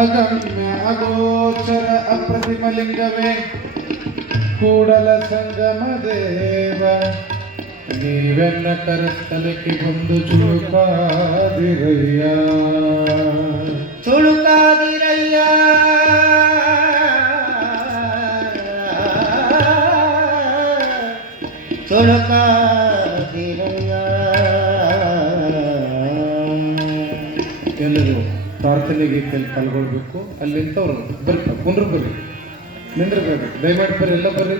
ಅಗಮ್ಯ ಅಗೋಚರ ಅಪ್ರತಿಮಲಿಂಗವೇ ಕೂಡಲ ಸಂಗಮ ದೇವ ನೀವೆನ್ನ ಕರಸ್ಥಲಕ್ಕೆ ಬಂದು ಚುಳುಕಾದಿರಯ್ಯ ಚುಳುಕಾದಿರಯ್ಯ ಚುಳುಕಾದಿರಯ್ಯ. ಎಲ್ಲರೂ ಪ್ರಾರ್ಥನೆಗೆ ಪಾಲ್ಗೊಳ್ಬೇಕು. ಅಲ್ಲಿಂತವ್ರು ಬರ್ರಿ, ಕುಂಡ್ರು ಬರ್ರಿ, ನಿಂದ್ರಬೇಡಿ, ದಯಮಾಡಿ ಬರ್ರಿ, ಎಲ್ಲ ಬರ್ರಿ.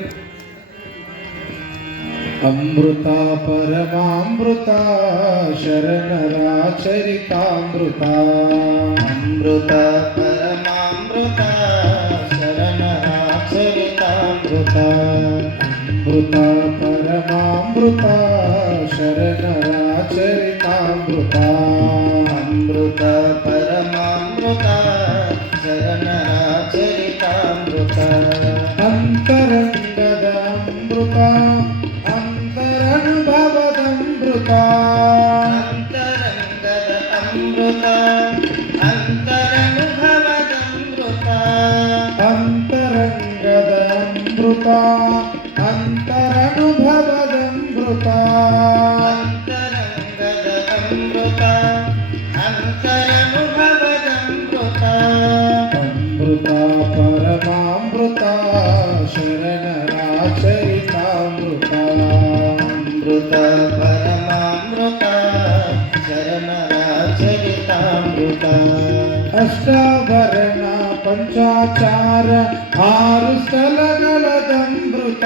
ಅಮೃತ ಪರಮಾಮೃತ ಶರಣರ ಚರಿತಾಮೃತ, ಅಮೃತ ಪರಮಾಮೃತ ಶರಣರ ಚರಿತಾಮೃತ, ಅಮೃತ ಪರಮಾಮೃತ ಶರಣರ ಚರಿತಾಮೃತ, ಅಮೃತ ಪರಮಾಮೃತ ಶರಣರ ಚರಿತಾಮೃತ. ಅಂತರಂಗದ ಅಮೃತ ಅಂತರನುಭವದಮೃತ, ಅಂತರಂಗದ ಅಮೃತ ಅಂತರನುಭವದಮೃತ, ಅಂತರಂಗದ ಅಮೃತ ಅಂತರನುಭವದಮೃತ, ಅಂತರಂಗದ ಅಮೃತ ಅಂತರನುಭವದಮೃತ. ಅಮೃತ ಪರಮಾಮೃತ ಶರಣರ ಚರಿತಾಮೃತ, ಅಮೃತ ಪರಮಾಮೃತ ಶರಣರ ಚರಿತಾಮೃತ. ಅಷ್ಟಾಭರಣ ಪಂಚಾಚಾರ ಆರು ಸ್ಥಳಗಳದಮೃತ,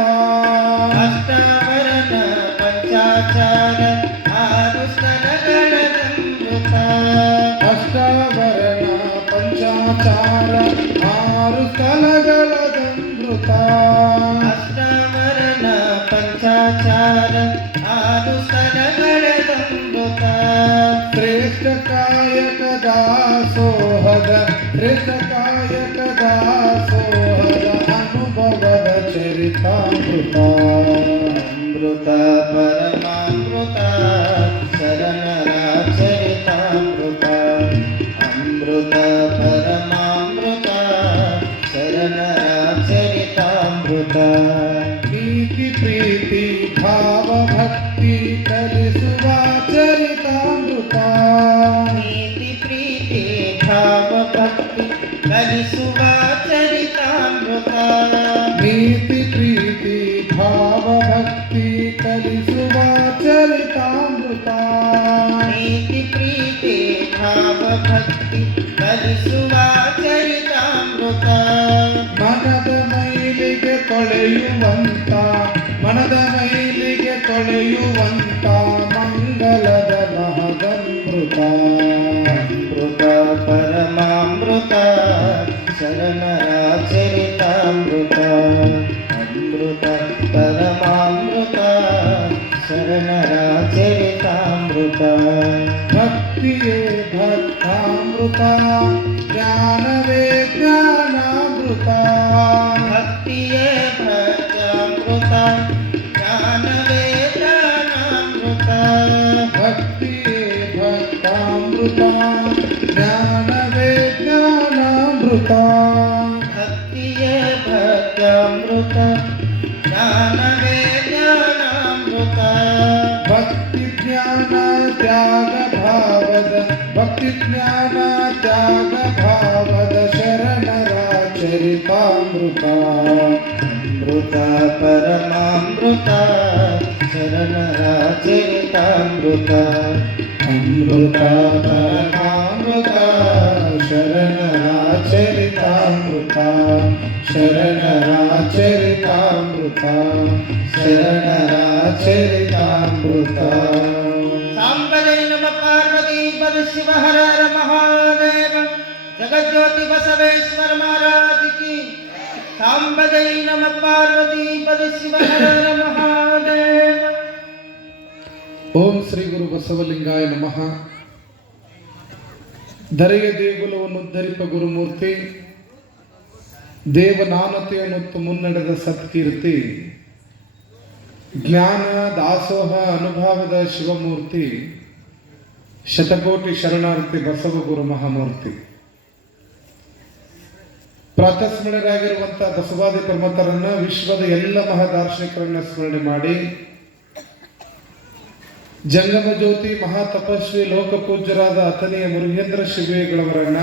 ಅಷ್ಟಾವರಣ ಪಂಚಾಚಾರ ಆರು ಸ್ಥಳಗಳದಮೃತ, ಅಷ್ಟಾಭರಣ ಪಂಚಾಚಾರ ಆರು ಸ್ಥಳಗಳದಮೃತ, ಅಷ್ಟಾವರಣ ಪಂಚಾಚಾರ ಆರು ಸ್ಥಳಗಳದಮೃತ. ಶ್ರೇಷ್ಠ ಕಾಯಕ ದಾಸೋಹದ ಶ್ರೇಷ್ಠ ಕಾಯಕ ದಾಸೋಹದ ಅನುಭವದ ಚರಿತಾಮೃತ, ಅಮೃತ ಪರಮಾಮೃತ ಶರಣರ ಚರಿತಾಮೃತ, ಅಮೃತ ಪರಮಾಮೃತ ಶರಣರ ಚರಿತಾಮೃತ. ನೀತಿ ಪ್ರೀತಿ ಭಾವ ಭಕ್ತಿ ಕಲಿಸುವ ಚರಿತಾಮೃತ, ನೀತಿ ಪ್ರೀತಿ ಭಾವ ಭಕ್ತಿ ಕಲಿಸುವ ಚರಿತಾಮೃತ, ನೀತಿ ಪ್ರೀತಿ ಭಾವ ಭಕ್ತಿ ಕಲಿಸುವ ಚರಿತಾಮೃತ, ನೀತಿ ಪ್ರೀತಿ ಭಾವ ಭಕ್ತಿ ಕಲಿಸುವ ಚರಿತಾಮೃತ. ಮನದ ಮೈಲಿಗೆ ತೊಳೆಯುವಂತ ಮನದ ಮೈಲಿಗೆ ತೊಳೆಯುವಂತ ಮಂಗಲದ ಮಹದಮೃತ, ಅಮೃತ ಪರಮಾಮೃತ ಶರಣರ ಚರಿತಾಮೃತ, ಅಮೃತ ಪರಮಾಮೃತ ಶರಣರ ಚರಿತಾಮೃತ. ಭಕ್ತಿಯೇ ಭಕ್ತಾಮೃತ ಜ್ಞಾನವೇ ಜ್ಞಾನಾಮೃತ, ಭಕ್ತಿಯೇ ಭಕ್ತಾಮೃತ ಜ್ಞಾನವೇ ಜ್ಞಾನಾಮೃತ, ಭಕ್ತಿಯೇ ಭಕ್ತಾಮೃತ ಜ್ಞಾನವೇ ಜ್ಞಾನಾಮೃತ, ಭಕ್ತಿಯೇ ಭಕ್ತಾಮೃತ ಜ್ಞಾನವೇ ಜ್ಞಾನಾಮೃತ. ಭಕ್ತಿ ಜ್ಞಾನ ತ್ಯಾಗ ಭಾವದ ಭಕ್ತಿ ಜ್ಞಾನ ತ್ಯಾಗ ಭಾವದ ಶರಣರ ಚರಿತಾಮೃತ, ಅಮೃತ ಪರಮಾಮೃತ ಶರಣರ ಚರಿತಾಮೃತ, ಅಮೃತ ಪರಮಾಮೃತ ಶರಣರ ಚರಿತಾಮೃತ, ಶರಣರ ಚರಿತಾಮೃತ, ಶರಣರ ಚರಿತಾಮೃತ. ಸಾಂಬನೇ ನಮ ಪಾರ್ವತಿ ಪದ ಶಿವ ಹರ ಹರ ಮಹಾದೇವ. ಜಗಜ್ಯೋತಿ ಬಸವೇಶ್ವರ ಮಹಾರಾಜ್ ಕಿ. ಸಾಂಬನೇ ನಮ ಪಾರ್ವತಿ ಪದ ಶಿವ ಹರ ಹರ ಮಹಾದೇವ. ಓಂ ಶ್ರೀ ಗುರು ಬಸವಲಿಂಗಾಯ ನಮಃ. ಧರೆಯ ದೇಗುಲವನ್ನು ಉದ್ಧರಿಪ ಗುರುಮೂರ್ತಿ, ದೇವನಾನತೆಯನ್ನುತ್ತು ಮುನ್ನಡೆದ ಸತ್ಕೀರ್ತಿ, ಜ್ಞಾನ ದಾಸೋಹ ಅನುಭವದ ಶಿವಮೂರ್ತಿ, ಶತಕೋಟಿ ಶರಣಾರ್ಥಿ ಬಸವ ಗುರು ಮಹಾಮೂರ್ತಿ. ಪ್ರಾತಸ್ಮರಣರಾಗಿರುವಂತಹ ಬಸವಾದಿ ಪ್ರಮಥರನ್ನ, ವಿಶ್ವದ ಎಲ್ಲ ಮಹಾದಾರ್ಶನಿಕರನ್ನ ಸ್ಮರಣೆ ಮಾಡಿ, ಜಂಗಮ ಜ್ಯೋತಿ ಮಹಾತಪಸ್ವಿ ಲೋಕಪೂಜ್ಯರಾದ ಅಥಣಿಯ ಮುರುಗೇಂದ್ರ ಶಿವೇಗಳವರನ್ನ,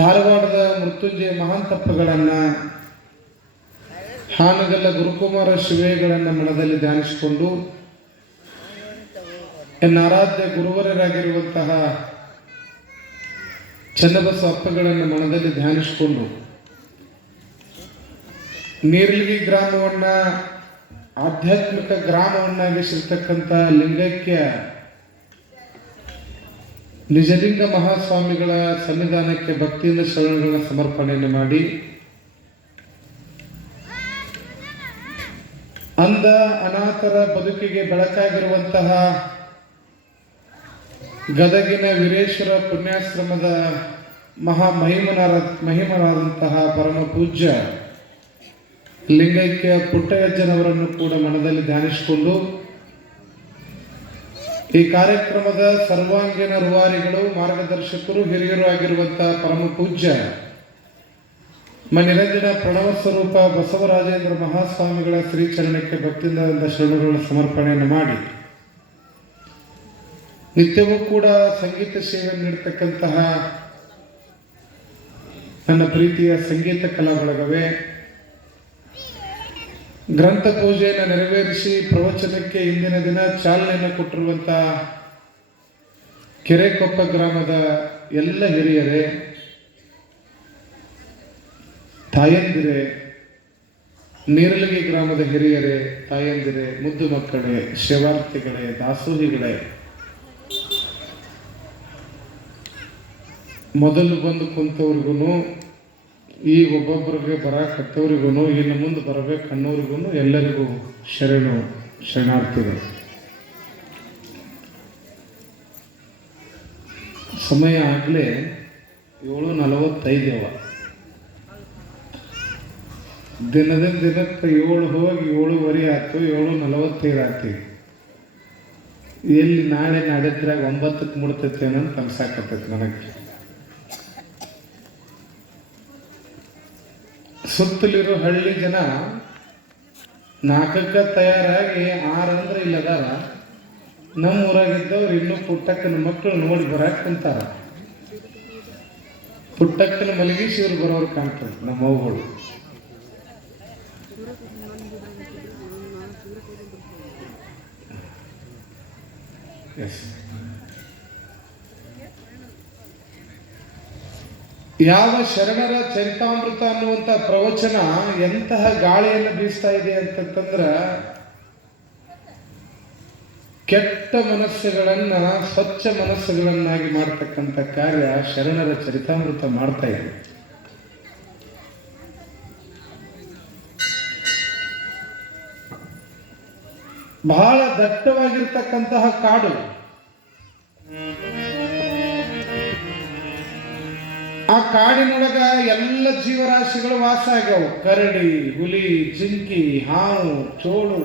ಧಾರವಾಡದ ಮೃತ್ಯುಂಜಯ ಮಹಾಂತಪ್ಪಗಳನ್ನ, ಹಾನಗಲ್ಲ ಗುರುಕುಮಾರ ಶಿವೇಗಳನ್ನ ಮನದಲ್ಲಿ ಧ್ಯಾನಿಸಿಕೊಂಡು, ಆರಾಧ್ಯ ಗುರುವರರಾಗಿರುವಂತಹ ಚನ್ನಬಸವ ಅಪ್ಪಗಳನ್ನು ಮನದಲ್ಲಿ ಧ್ಯಾನಿಸಿಕೊಂಡು, ನೀರ್ಲಿಗಿ ಗ್ರಾಮವನ್ನ ಆಧ್ಯಾತ್ಮಿಕ ಗ್ರಾಮವನ್ನಾಗಿಸಿರ್ತಕ್ಕಂಥ ಲಿಂಗೈಕ್ಯ ನಿಜಲಿಂಗ ಮಹಾಸ್ವಾಮಿಗಳ ಸನ್ನಿಧಾನಕ್ಕೆ ಭಕ್ತಿಯಿಂದ ಶರಣಗಳ ಸಮರ್ಪಣೆಯನ್ನು ಮಾಡಿ, ಅಂಧ ಅನಾಥರ ಬದುಕಿಗೆ ಬೆಳಕಾಗಿರುವಂತಹ ಗದಗಿನ ವೀರೇಶ್ವರ ಪುಣ್ಯಾಶ್ರಮದ ಮಹಿಮನಾದಂತಹ ಪರಮ ಪೂಜ್ಯ ಲಿಂಗೈಕ್ಯ ಪುಟ್ಟಯ್ಯಜ್ಜನವರನ್ನು ಕೂಡ ಮನದಲ್ಲಿ ಧ್ಯಾನಿಸಿಕೊಂಡು, ಈ ಕಾರ್ಯಕ್ರಮದ ಸರ್ವಾಂಗೀಣ ರೂವಾರಿಗಳು, ಮಾರ್ಗದರ್ಶಕರು, ಹಿರಿಯರು ಆಗಿರುವಂತಹ ಪರಮ ಪೂಜ್ಯ ನಿರಂಜನ ಪ್ರಣವ ಸ್ವರೂಪ ಬಸವರಾಜೇಂದ್ರ ಮಹಾಸ್ವಾಮಿಗಳ ಶ್ರೀಚರಣಕ್ಕೆ ಭಕ್ತಿಯಿಂದ ಶರಣುಗಳ ಸಮರ್ಪಣೆಯನ್ನು ಮಾಡಿ, ನಿತ್ಯವೂ ಕೂಡ ಸಂಗೀತ ಸೇವೆ ನೀಡತಕ್ಕಂತಹ ನನ್ನ ಪ್ರೀತಿಯ ಸಂಗೀತ ಕಲಾ ಬಳಗವೇ, ಗ್ರಂಥ ಪೂಜೆಯನ್ನು ನೆರವೇರಿಸಿ ಪ್ರವಚನಕ್ಕೆ ಇಂದಿನ ದಿನ ಚಾಲನೆಯನ್ನು ಕೊಟ್ಟಿರುವಂತಹ ಕೆರೆಕೊಪ್ಪ ಗ್ರಾಮದ ಎಲ್ಲ ಹಿರಿಯರೇ, ತಾಯಂದಿರೇ, ನೀರಲಗಿ ಗ್ರಾಮದ ಹಿರಿಯರೇ, ತಾಯಂದಿರೇ, ಮುದ್ದು ಮಕ್ಕಳೇ, ಶಿವಾರ್ಥಿಗಳೇ, ದಾಸೋಹಿಗಳೇ, ಮೊದಲು ಬಂದು ಕುಂತವ್ರಿಗೂ, ಈಗ ಒಬ್ಬೊಬ್ಬರಿಗೆ ಬರಕತ್ತವ್ರಿಗೂ, ಇನ್ನು ಮುಂದೆ ಬರಬೇಕು ಅನ್ನೋರಿಗೂ ಎಲ್ಲರಿಗೂ ಶರಣಾರ್ಥಿಗಳು. ಸಮಯ ಆಗಲೇ 7:45. ದಿನದಿಂದ ದಿನಕ್ಕೆ 7 ಹೋಗಿ 7:15 ಆಯ್ತು, 7:45 ಆಯ್ತು. ಎಲ್ಲಿ ನಾಳೆ ನಾಡಿದ್ರಾಗ 9ಕ್ಕೆ ಮುಡ್ತೈತೆ ಅನ್ನೋದು ಅನ್ಸಾಕತ್ತೈತಿ ನನಗೆ. ಸುತ್ತಲಿರೋ ಹಳ್ಳಿ ಜನ 4ಕ್ಕೆ ತಯಾರಾಗಿ 6 ಅಂದ್ರೆ ಇಲ್ಲದಾರ. ನಮ್ಮ ಊರಾಗಿದ್ದವ್ರು ಇನ್ನೂ ಪುಟ್ಟಕ್ಕನ ಮಕ್ಕಳು ನೋಡಿ ಬರಾಕ್ ಕುಂತಾರ. ಪುಟ್ಟಕ್ಕನ ಮಲಗಿಸಿ ಇವ್ರು ಬರೋರು ಕಾಣ್ತದೆ ನಮ್ಮ ಅವುಗಳು. ಯಾವ ಶರಣರ ಚರಿತಾಮೃತ ಅನ್ನುವಂಥ ಪ್ರವಚನ ಎಂತಹ ಗಾಳಿಯನ್ನು ಬೀಸ್ತಾ ಇದೆ ಅಂತಂದ್ರ, ಕೆಟ್ಟ ಮನಸ್ಸುಗಳನ್ನ ಸ್ವಚ್ಛ ಮನಸ್ಸುಗಳನ್ನಾಗಿ ಮಾಡತಕ್ಕಂಥ ಕಾರ್ಯ ಶರಣರ ಚರಿತಾಮೃತ ಮಾಡ್ತಾ ಇದೆ. ಬಹಳ ದಟ್ಟವಾಗಿರ್ತಕ್ಕಂತಹ ಕಾಡು. ಆ ಕಾಡಿನೊಳಗ ಎಲ್ಲ ಜೀವರಾಶಿಗಳು ವಾಸ ಆಗ್ಯಾವು. ಕರಡಿ, ಹುಲಿ, ಜಿಂಕಿ, ಹಾವು, ಚೋಳು,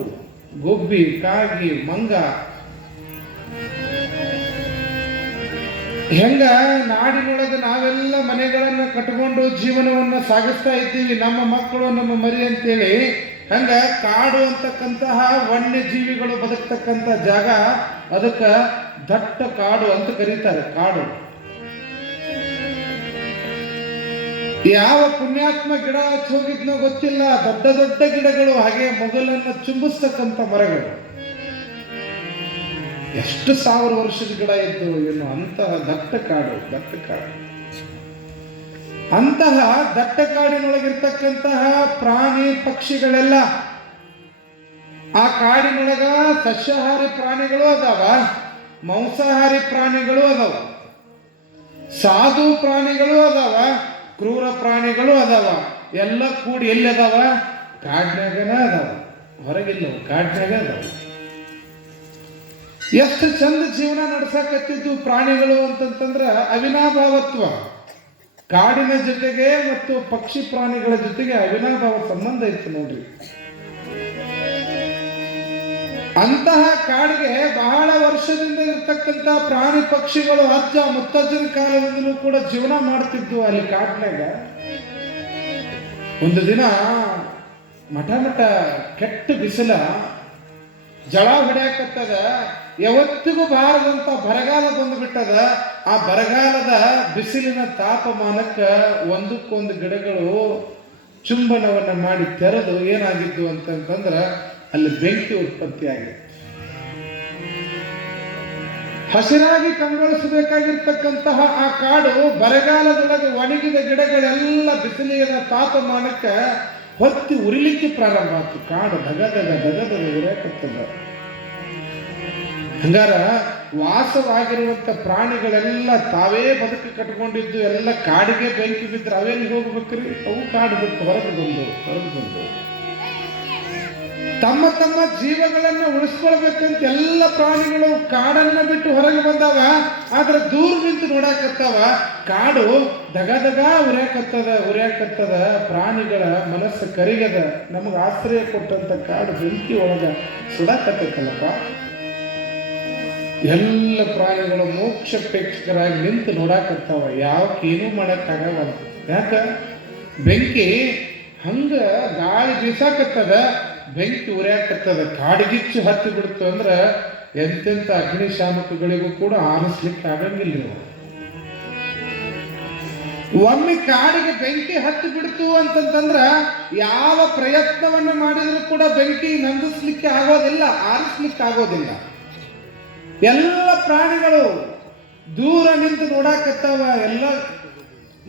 ಗುಬ್ಬಿ, ಕಾಗಿ, ಮಂಗ. ಹೆಂಗ ನಾಡಿನೊಳಗೆ ನಾವೆಲ್ಲ ಮನೆಗಳನ್ನ ಕಟ್ಕೊಂಡು ಜೀವನವನ್ನ ಸಾಗಿಸ್ತಾ ಇದ್ದೀವಿ, ನಮ್ಮ ಮಕ್ಕಳು ನಮ್ಮ ಮರಿ ಅಂತೇಳಿ, ಹಂಗ ಕಾಡು ಅಂತಕ್ಕಂತಹ ವನ್ಯ ಜೀವಿಗಳು ಬದುಕ್ತಕ್ಕಂಥ ಜಾಗ, ಅದಕ್ಕೆ ದಟ್ಟ ಕಾಡು ಅಂತ ಕರೀತಾರೆ. ಕಾಡು ಯಾವ ಪುಣ್ಯಾತ್ಮ ಗಿಡ ಹಚ್ಚಿ ಹೋಗಿದ್ನೋ ಗೊತ್ತಿಲ್ಲ, ದೊಡ್ಡ ದೊಡ್ಡ ಗಿಡಗಳು, ಹಾಗೆ ಮೊಗಲನ್ನು ಚುಂಬಿಸ್ತಕ್ಕಂಥ ಮರಗಳು, ಎಷ್ಟು 1000 ವರ್ಷದ ಗಿಡ ಇದ್ದು ಏನು. ಅಂತಹ ದಟ್ಟ ಕಾಡು. ಅಂತಹ ದಟ್ಟ ಕಾಡಿನೊಳಗಿರ್ತಕ್ಕಂತಹ ಪ್ರಾಣಿ ಪಕ್ಷಿಗಳೆಲ್ಲ, ಆ ಕಾಡಿನೊಳಗ ಸಸ್ಯಾಹಾರಿ ಪ್ರಾಣಿಗಳು ಅದಾವ, ಮಾಂಸಾಹಾರಿ ಪ್ರಾಣಿಗಳು ಅದಾವ, ಸಾಧು ಪ್ರಾಣಿಗಳು ಅದಾವ, ಕ್ರೂರ ಪ್ರಾಣಿಗಳು ಅದಾವ. ಎಲ್ಲ ಕೂಡಿ ಎಲ್ಲಿ ಅದಾವ? ಕಾಡ್ನಾಗನ ಅದಾವ, ಹೊರಗಿಲ್ಲ, ಕಾಡ್ನಾಗ ಅದಾವ. ಎಷ್ಟು ಚಂದ ಜೀವನ ನಡೆಸಕತ್ತಿದ್ದು ಪ್ರಾಣಿಗಳು ಅಂತಂತಂದ್ರ ಅವಿನಾಭಾವತ್ವ. ಕಾಡಿನ ಜೊತೆಗೆ ಮತ್ತು ಪಕ್ಷಿ ಪ್ರಾಣಿಗಳ ಜೊತೆಗೆ ಅವಿನಾಭಾವ ಸಂಬಂಧ ಇತ್ತು ನೋಡ್ರಿ. ಅಂತಹ ಕಾಡಿಗೆ ಬಹಳ ವರ್ಷದಿಂದ ಇರ್ತಕ್ಕಂಥ ಪ್ರಾಣಿ ಪಕ್ಷಿಗಳು ಅಜ್ಜ ಮುತ್ತಜ್ಜನ ಕಾಲದಿಂದಲೂ ಕೂಡ ಜೀವನ ಮಾಡ್ತಿದ್ವು ಅಲ್ಲಿ ಕಾಡಿನಾಗ. ಒಂದು ದಿನ ಮಠ ಕೆಟ್ಟ ಬಿಸಿಲ ಜಳ ಹೊಡ್ಯಾಕತ್ತದ, ಯಾವತ್ತಿಗೂ ಬಾರದಂತ ಬರಗಾಲ ಬಂದುಬಿಟ್ಟದ. ಆ ಬರಗಾಲದ ಬಿಸಿಲಿನ ತಾಪಮಾನಕ್ಕೆ ಒಂದಕ್ಕೊಂದು ಗಿಡಗಳು ಚುಂಬನವನ್ನ ಮಾಡಿ ತೆರೆದು ಏನಾಗಿದ್ದು ಅಂತಂದ್ರೆ ಅಲ್ಲಿ ಬೆಂಕಿ ಉತ್ಪತ್ತಿ ಆಗಿತ್ತು. ಹಸಿರಾಗಿ ಕಂಗೊಳಿಸಬೇಕಾಗಿರ್ತಕ್ಕಂತಹ ಆ ಕಾಡು ಬರಗಾಲದೊಳಗೆ ಒಣಗಿದ ಗಿಡಗಳೆಲ್ಲ ಬಿಸಿಲಿನ ತಾಪಮಾನಕ್ಕೆ ಹೊತ್ತಿ ಉರಿಲಿಕ್ಕೆ ಪ್ರಾರಂಭ ಆಯ್ತು. ಕಾಡು ದಗದಗ ಉರಿಯಾಕತ್ತದ. ಹಂಗಾರ ವಾಸವಾಗಿರುವಂತ ಪ್ರಾಣಿಗಳೆಲ್ಲ ತಾವೇ ಬದುಕು ಕಟ್ಕೊಂಡಿದ್ದು ಎಲ್ಲ ಕಾಡಿಗೆ ಬೆಂಕಿ ಬಿದ್ದರೆ ಅವೆಲ್ಲಿ ಹೋಗ್ಬೇಕ್ರಿ? ಅವು ಕಾಡು ಬಿಟ್ಟು ಹೊರಗೆ ಬಂದು ತಮ್ಮ ತಮ್ಮ ಜೀವಗಳನ್ನು ಉಳಿಸ್ಕೊಳ್ಬೇಕಂತ ಎಲ್ಲ ಪ್ರಾಣಿಗಳು ಕಾಡನ್ನ ಬಿಟ್ಟು ಹೊರಗೆ ಬಂದಾವ. ಆದ್ರೆ ದೂರ ನಿಂತು ನೋಡಾಕತ್ತಾವ. ಕಾಡು ದಗದಗ ಉರಿಯಾಕತ್ತದ. ಪ್ರಾಣಿಗಳ ಮನಸ್ಸು ಕರಿಗದ. ನಮಗೆ ಆಶ್ರಯ ಕೊಟ್ಟಂತ ಕಾಡು ಬೆಂಕಿ ಒಳಗ ಸುಡಾಕತ್ತಲ್ಲಪ್ಪ. ಎಲ್ಲ ಪ್ರಾಣಿಗಳು ಮೋಕ್ಷಪೇಕ್ಷಕರಾಗಿ ನಿಂತು ನೋಡಾಕತ್ತಾವ. ಯಾವಕ್ಕೇನೂ ಮಾಡಕ್ಕಾಗಲ್ಲ. ಯಾಕ? ಬೆಂಕಿ ಹಂಗ ಗಾಳಿ ಬೀಸಾಕತ್ತದ, ಬೆಂಕಿ ಉರಿಯಾಕತ್ತದ. ಕಾಡಿಗಿಚ್ಚು ಹತ್ತಿ ಬಿಡ್ತು ಅಂದ್ರೆ ಎಂತೆಂಥ ಅಗ್ನಿಶಾಮಕಗಳಿಗೂ ಕೂಡ ಆರಿಸ್ಲಿಕ್ಕೆ ಆಗಂಗಿಲ್ಲ. ಒಮ್ಮೆ ಕಾಡಿಗೆ ಬೆಂಕಿ ಹತ್ತಿ ಬಿಡ್ತು ಅಂತಂದ್ರ ಯಾವ ಪ್ರಯತ್ನವನ್ನು ಮಾಡಿದ್ರು ಕೂಡ ಬೆಂಕಿ ನಂದಿಸ್ಲಿಕ್ಕೆ ಆಗೋದಿಲ್ಲ, ಆರಿಸ್ಲಿಕ್ಕೆ ಆಗೋದಿಲ್ಲ. ಎಲ್ಲ ಪ್ರಾಣಿಗಳು ದೂರ ನಿಂತು ನೋಡಾಕತ್ತಾವ. ಎಲ್ಲ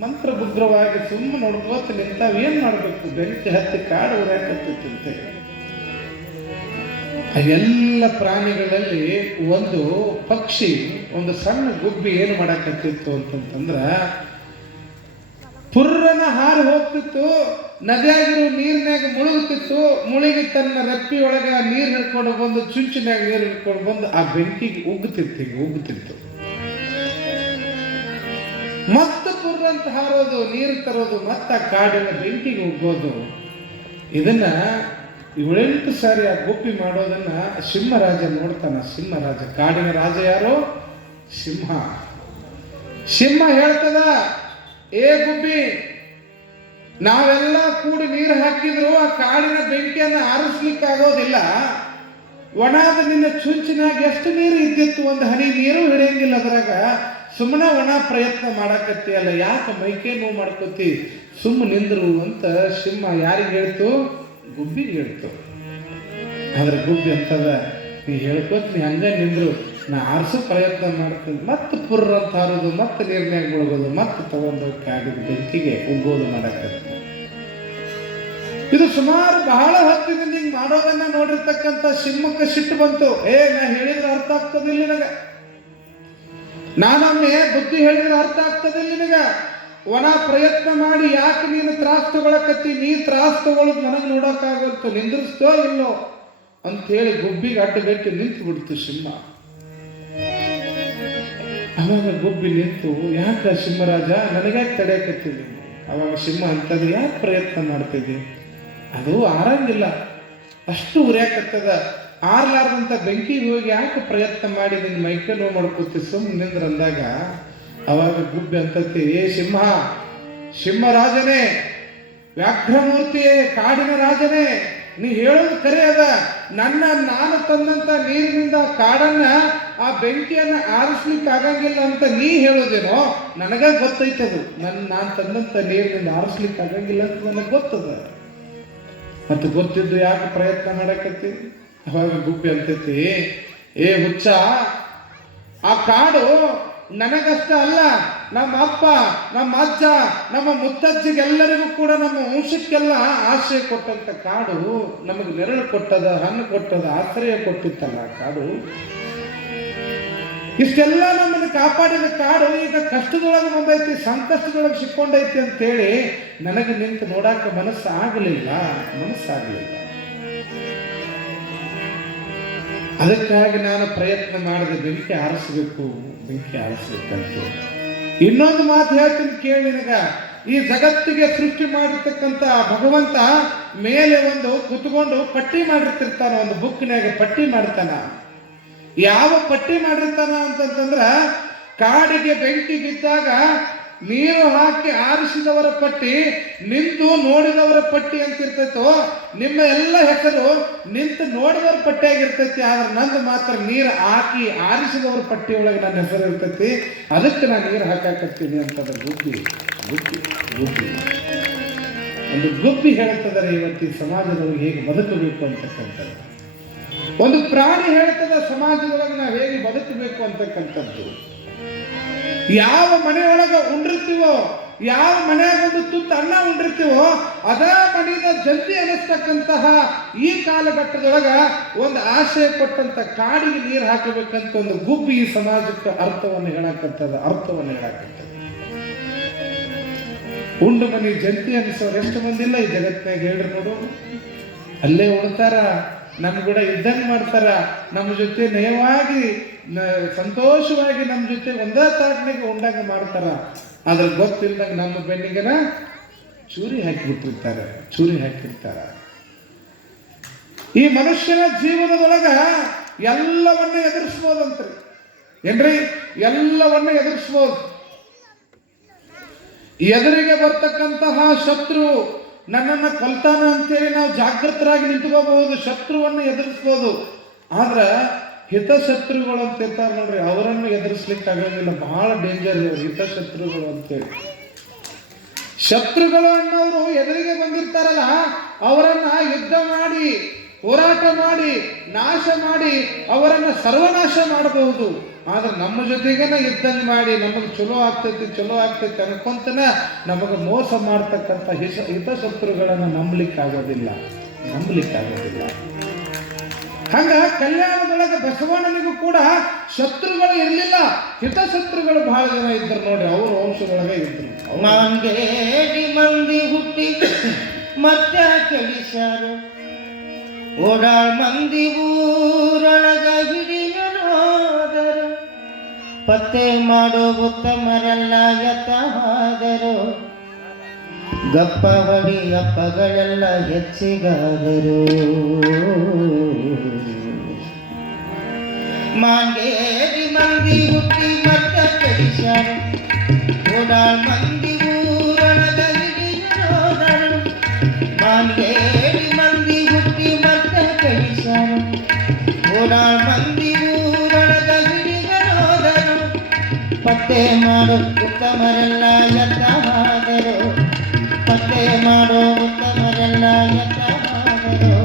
ಮಂತ್ರಭುದ್ರವಾಗಿ ಸುಮ್ಮನೆ ನೋಡ್ಕೋತ ನಿಂತಾವ. ಏನ್ ಮಾಡ್ಬೇಕು? ಬೆಂಕಿ ಹತ್ತಿ ಕಾಡು ಉರಿಯಾಕತ್ತಂತೆ. ಎಲ್ಲ ಪ್ರಾಣಿಗಳಲ್ಲಿ ಒಂದು ಪಕ್ಷಿ, ಒಂದು ಸಣ್ಣ ಗುಬ್ಬಿ ಏನು ಮಾಡಾಕತ್ತಿತ್ತು ಅಂತಂದ್ರ ಪುರ್ರನ ಹಾರಿ ಹೋಗ್ತಿತ್ತು. ನದಿಯಾಗಿರೋ ನೀರಿನಾಗ ಮುಳುಗುತ್ತಿತ್ತು. ಮುಳುಗಿ ತನ್ನ ರೆಪ್ಪಿ ಒಳಗ ನೀರು ಹಿಡ್ಕೊಂಡು ಬಂದು ಚುಂಚಿನಾಗ ನೀರು ಹಿಡ್ಕೊಂಡು ಬಂದು ಆ ಬೆಂಕಿಗೆ ಉಗ್ಗುತ್ತಿತ್ತು. ಮತ್ತೆ ಪುರ್ರಂತ ಹಾರೋದು, ನೀರು ತರೋದು, ಮತ್ತೆ ಆ ಕಾಡಿನ ಬೆಂಕಿಗೆ ಉಗ್ಗೋದು. ಇದನ್ನ 7 ಸಾರಿ ಆ ಗುಬ್ಬಿ ಮಾಡೋದನ್ನ ಸಿಂಹರಾಜ ನೋಡ್ತಾನ. ಸಿಂಹರಾಜ, ಕಾಡಿನ ರಾಜ ಯಾರು? ಸಿಂಹ. ಸಿಂಹ ಹೇಳ್ತದ, ಏ ಗುಬ್ಬಿ, ನಾವೆಲ್ಲ ಕೂಡಿ ನೀರು ಹಾಕಿದ್ರು ಆ ಕಾಡಿನ ಬೆಂಕಿಯನ್ನು ಆರಿಸ್ಲಿಕ್ಕೆ ಆಗೋದಿಲ್ಲ. ಒಣಾದ ನಿನ್ನ ಚುಂಚಿನಾಗ ಎಷ್ಟು ನೀರು ಇದ್ದಿತ್ತು? ಒಂದು ಹನಿ ನೀರು ಹಿಡಿಯಂಗಿಲ್ಲ ಅದ್ರಾಗ. ಸುಮ್ಮನೆ ಒಣ ಪ್ರಯತ್ನ ಮಾಡಾಕತ್ತಿ ಅಲ್ಲ, ಯಾಕೆ ಮೈಕೇ ನೋವು ಮಾಡ್ಕೋತಿ? ಸುಮ್ಮ ನಿಂದ್ರು ಅಂತ ಸಿಂಹ ಯಾರಿಗೆ ಹೇಳ್ತು? ಗುಬ್ಬಿಗೆ ಹೇಳ್ತು. ಆದ್ರೆ ಗುಬ್ಬಿ ಅಂತದ, ನೀ ಹೇಳ್ಕೋತ ನೀ ಹಂಗ ನಿಂದ್ರು, ನಾ ಆರಿಸೋ ಪ್ರಯತ್ನ ಮಾಡ್ತೀನಿ. ಮತ್ತೆ ಪುರ್ರ ಅಂತ ಹಾರೋದು, ಮತ್ತೆ ನೀರಿನಾಗ ಮುಳುಗೋದು, ಮತ್ತೆ ತಗೊಂಡು ಕಾಡಿನ ಬೆಂಕಿಗೆ ಉಗ್ಗೋದು ಮಾಡಾಕತ್ತ. ಇದು ಸುಮಾರು ಬಹಳ ಹೊತ್ತಿನಿಂದ ಹಿಂಗ್ ಮಾಡೋದನ್ನ ನೋಡಿರ್ತಕ್ಕಂಥ ಸಿಂಹಕ್ಕೆ ಸಿಟ್ಟು ಬಂತು. ನಾ ಹೇಳಿದ್ರೆ ಅರ್ಥ ಆಗ್ತದಿಲ್ಲ ನಿನಗ, ನಾನೊಮ್ಮೆ ಬುದ್ಧಿ ಹೇಳಿದ್ರೆ ಅರ್ಥ ಆಗ್ತದಿಲ್ಲ ನಿನಗ. ಒಣ ಪ್ರಯತ್ನ ಮಾಡಿ ಯಾಕೆ ನೀನು ತ್ರಾಸ್ ತಗೊಳಕತ್ತಿ? ನೀ ತ್ರಾಸ್ ತಗೊಳ್ಳೋದು ನನಗೆ ನೋಡೋಕ್ಕಾಗಲ್ತು, ನಿಂದಿರಿಸ್ತೋ ಇಲ್ಲೋ ಅಂತ ಹೇಳಿ ಗುಬ್ಬಿಗೆ ಅಡ್ಡಗಟ್ಟಿ ನಿಂತು ಬಿಡ್ತು ಸಿಂಹ. ಅವಾಗ ಗುಬ್ಬಿ ನಿಂತು, ಯಾಕೆ ಸಿಂಹರಾಜ ನನಗ್ಯಾಕೆ ತಡೆಯಕತ್ತೀವಿ? ಅವಾಗ ಸಿಂಹ ಅಂತಂದ್ರೆ, ಯಾಕೆ ಪ್ರಯತ್ನ ಮಾಡ್ತಿದ್ವಿ? ಅದು ಆರಂಗಿಲ್ಲ, ಅಷ್ಟು ಉರಿಯಾಕತ್ತದ. ಆರ್ಲಾರ್ದಂತ ಬೆಂಕಿಗೆ ಹೋಗಿ ಯಾಕೆ ಪ್ರಯತ್ನ ಮಾಡಿ ನಿನ್ನ ಮೈಕೈ ನೋವು ಮಾಡ್ಕೋತಿ? ಸುಮ್ಮನೆ ನಿಂದ್ರ ಅಂದಾಗ ಅವಾಗ ಗುಬ್ಬಿ ಅಂತತಿ, ಸಿಂಹರಾಜನೇ, ವ್ಯಾಘ್ರಮೂರ್ತಿಯೇ, ಕಾಡಿನ ರಾಜನೇ, ನೀ ಹೇಳೋದು ಕರೆ ಅದ. ನಾನು ತಂದಂತ ನೀರಿನಿಂದ ಕಾಡನ್ನ, ಆ ಬೆಂಕಿಯನ್ನ ಆರಿಸ್ಲಿಕ್ಕೆ ಆಗಂಗಿಲ್ಲ ಅಂತ ನೀ ಹೇಳೋದೇನೋ? ನನಗ ಗೊತ್ತೈತದು. ನಾನು ತಂದಂತ ನೀರಿನಿಂದ ಆರಿಸ್ಲಿಕ್ಕೆ ಆಗಂಗಿಲ್ಲ ಅಂತ ನನಗೆ ಗೊತ್ತದ. ಮತ್ತೆ ಗೊತ್ತಿದ್ದು ಯಾಕೆ ಪ್ರಯತ್ನ ಮಾಡಕತ್ತಿ? ಅವಾಗ ಗುಬ್ಬಿ ಅಂತೈತಿ, ಏ ಹುಚ್ಚ, ಆ ಕಾಡು ನನಗಷ್ಟ ಅಲ್ಲ, ನಮ್ಮ ಅಪ್ಪ, ನಮ್ಮ ಅಜ್ಜ, ನಮ್ಮ ಮುತ್ತಜ್ಜಿಗೆಲ್ಲರಿಗೂ ಕೂಡ, ನಮ್ಮ ವಂಶಕ್ಕೆಲ್ಲ ಆಶ್ರಯ ಕೊಟ್ಟಂತ ಕಾಡು, ನಮಗೆ ನೆರಳು ಕೊಟ್ಟದ, ಹಣ್ಣು ಕೊಟ್ಟದ, ಆಶ್ರಯ ಕೊಟ್ಟಿತ್ತಲ್ಲ ಕಾಡು. ಇಷ್ಟೆಲ್ಲ ನಮ್ಮನ್ನು ಕಾಪಾಡಿದ ಕಾಡು ಈಗ ಕಷ್ಟದೊಳಗೆ ಬಂದೈತಿ, ಸಂಕಷ್ಟದೊಳಗೆ ಸಿಕ್ಕೊಂಡೈತಿ ಅಂತೇಳಿ ನನಗೆ ನಿಂತು ನೋಡಾಕ ಮನಸ್ಸಾಗಲಿಲ್ಲ. ಅದಕ್ಕಾಗಿ ನಾನು ಪ್ರಯತ್ನ ಮಾಡಿದೆ, ಬೆಂಕಿ ಆರಿಸ್ಬೇಕಂತ. ಇನ್ನೊಂದು ಮಾತು ಹೇಳ್ತೀನಿ ಕೇಳಿ ನಿನಗ, ಈ ಜಗತ್ತಿಗೆ ಸೃಷ್ಟಿ ಮಾಡಿರ್ತಕ್ಕಂಥ ಭಗವಂತ ಮೇಲೆ ಒಂದು ಕುತ್ಕೊಂಡು ಪಟ್ಟಿ ಮಾಡಿರ್ತಿರ್ತಾನ, ಒಂದು ಬುಕ್ನಾಗ ಪಟ್ಟಿ ಮಾಡ್ತಾನ. ಯಾವ ಪಟ್ಟಿ ಮಾಡಿರ್ತಾನ ಅಂತಂದ್ರ, ಕಾಡಿಗೆ ಬೆಂಕಿ ಬಿದ್ದಾಗ ನೀರು ಹಾಕಿ ಆರಿಸಿದವರ ಪಟ್ಟಿ, ನಿಂತು ನೋಡಿದವರ ಪಟ್ಟಿ ಅಂತ ಇರ್ತೈತೋ, ನಿಮ್ಮ ಎಲ್ಲ ಹೆಸರು ನಿಂತು ನೋಡಿದವರ ಪಟ್ಟಿ ಆಗಿರ್ತೈತಿ. ಆದ್ರೆ ನಂದು ಮಾತ್ರ ನೀರು ಹಾಕಿ ಆರಿಸಿದವರ ಪಟ್ಟಿ ಒಳಗೆ ನನ್ನ ಹೆಸರು ಇರ್ತೈತಿ. ಅದಕ್ಕೆ ನಾನು ನೀರು ಹಾಕಾಕತ್ತೀನಿ ಅಂತಂದ್ರೆ ಗುಬ್ಬಿ ಗುಬ್ಬಿ ಗುಬ್ಬಿ ಒಂದು ಗುಬ್ಬಿ ಹೇಳ್ತದರೆ ಇವತ್ತು ಈ ಸಮಾಜದೊಳಗೆ ಹೇಗೆ ಬದುಕಬೇಕು ಅಂತಕ್ಕಂಥದ್ದು. ಒಂದು ಪ್ರಾಣಿ ಹೇಳ್ತದ ಸಮಾಜದೊಳಗೆ ನಾವು ಹೇಗೆ ಬದುಕಬೇಕು ಅಂತಕ್ಕಂಥದ್ದು. ಯಾವ ಮನೆಯೊಳಗೆ ಉಂಡಿರ್ತೀವೋ, ಯಾವ ಮನೆಯಾಗ ಒಂದು ತುತ್ತು ಅನ್ನ ಉಂಡಿರ್ತೀವೋ, ಅದೇ ಮನೆಯಿಂದ ಜಲ್ದಿ ಅನಿಸ್ತಕ್ಕಂತಹ ಈ ಕಾಲಘಟ್ಟದೊಳಗ ಒಂದು ಆಶಯ ಕೊಟ್ಟಂತ ಕಾಡಿಗೆ ನೀರು ಹಾಕಬೇಕಂತ ಒಂದು ಗುಬ್ಬಿ ಈ ಸಮಾಜಕ್ಕೆ ಅರ್ಥವನ್ನು ಹೇಳಕತ್ತದ. ಉಂಡು ಮನೆ ಜಂತಿ ಅನಿಸೋರು ಎಷ್ಟು ಮಂದಿಲ್ಲ ಈ ಜಗತ್ತಿನಾಗ, ಹೇಳ್ರಿ ನೋಡು. ಅಲ್ಲೇ ಉಣ್ತಾರ, ನಮ್ಮ ಕೂಡ ಇದ್ದಂಗೆ ಮಾಡ್ತಾರ, ನಮ್ಮ ಜೊತೆ ನಯವಾಗಿ ಸಂತೋಷವಾಗಿ ನಮ್ಮ ಜೊತೆ ಒಂದೇ ತಾಟ್ನಾಗ ಉಂಡಂಗ ಮಾಡ್ತಾರ. ಆದ್ರೆ ಗೊತ್ತಿಲ್ದಂಗ ನಮ್ಮ ಬೆನ್ನಿಗೆನ ಚೂರಿ ಹಾಕಿರ್ತಾರ. ಈ ಮನುಷ್ಯನ ಜೀವನದೊಳಗ ಎಲ್ಲವನ್ನ ಎದುರಿಸ್ಬೋದಂತ್ರಿ. ಏನ್ರಿ? ಎಲ್ಲವನ್ನ ಎದುರಿಸ್ಬೋದು. ಎದುರಿಗೆ ಬರ್ತಕ್ಕಂತಹ ಶತ್ರು ನನ್ನನ್ನು ಕೊಲ್ತಾನ ಅಂತೇಳಿ ನಾವು ಜಾಗೃತರಾಗಿ ನಿಂತ್ಕೋಬಹುದು, ಶತ್ರುವನ್ನು ಎದುರಿಸ್ಬೋದು. ಆದ್ರೆ ಹಿತಶತ್ರುಗಳು ಅಂತ ಇರ್ತಾರೆ ನೋಡ್ರಿ, ಅವರನ್ನು ಎದುರಿಸ್ಲಿಕ್ಕೆ ಆಗೋದಿಲ್ಲ. ಬಹಳ ಡೇಂಜರ್ ಇವರು ಹಿತಶತ್ರುಗಳು ಅಂತೇಳಿ. ಶತ್ರುಗಳು ಅನ್ನೋರು ಎದುರಿಗೆ ಬಂದಿರ್ತಾರಲ್ಲ, ಅವರನ್ನ ಯುದ್ಧ ಮಾಡಿ, ಹೋರಾಟ ಮಾಡಿ, ನಾಶ ಮಾಡಿ ಅವರನ್ನ ಸರ್ವನಾಶ ಮಾಡಬಹುದು. ಆದ್ರೆ ನಮ್ಮ ಜೊತೆಗೇನ ಯುದ್ಧಂಗ್ ಮಾಡಿ ನಮಗೆ ಚಲೋ ಆಗ್ತೈತಿ ಅನ್ಕೊಂತನ ನಮಗೆ ಮೋಸ ಮಾಡ್ತಕ್ಕಂಥ ಹಿತಶತ್ರುಗಳನ್ನು ನಂಬಲಿಕ್ಕಾಗೋದಿಲ್ಲ. ಹಂಗ ಕಲ್ಯಾಣದೊಳಗೆ ಬಸವಣ್ಣನಿಗೂ ಕೂಡ ಶತ್ರುಗಳು ಇರಲಿಲ್ಲ, ಹಿತಶತ್ರುಗಳು ಬಹಳ ಜನ ಇದ್ರು ನೋಡಿ. ಅವ್ರ ವಂಶದೊಳಗೆ ಇದ್ರು. ಮಾಂಗೇಡಿ ಮಂದಿ ಹುಟ್ಟಿ ಮತ್ತೆ ಕೆಡಿಸ್ಯಾರು, ಓಡಾಳ್ ಮಂದಿ ಊರೊಳಗ ಹಿಡಿಯನೋದರು, ಪತ್ತೆ ಮಾಡೋ ಉತ್ತಮರೆಲ್ಲ ಯತವಾದರು, ಗಪ್ಪ ಹೊಡಿ ಅಪ್ಪಗಳೆಲ್ಲ ಹೆಚ್ಚಿಗಾದರು. ಮಾಂಗೇರಿ ಮಂದಿ ಹುಟ್ಟಿ ಮತ್ತೆ ಕೆಡಿಸ್ಯಾರು, ಓಡಾಳ್ ಮಂದಿ ಊರೊಳಗ ಹಿಡಿಯನೋದರು, ಮಾಂಗೇರಿ ಮಂದಿ ಹುಟ್ಟಿ ಮತ್ತೆ ಕೆಡಿಸ್ಯಾರು, ಓಡಾಳ್ ಮಂದಿ ಊರೊಳಗ ಹಿಡಿಯನೋದರು, ಪತ್ತೆ ಮಾಡೋ ಉತ್ತಮರೆಲ್ಲ ಯತವಾದರು, ಪತ್ತೆ ಮಾಡೋ ಉತ್ತಮರೆಲ್ಲ ಯತವಾದರು,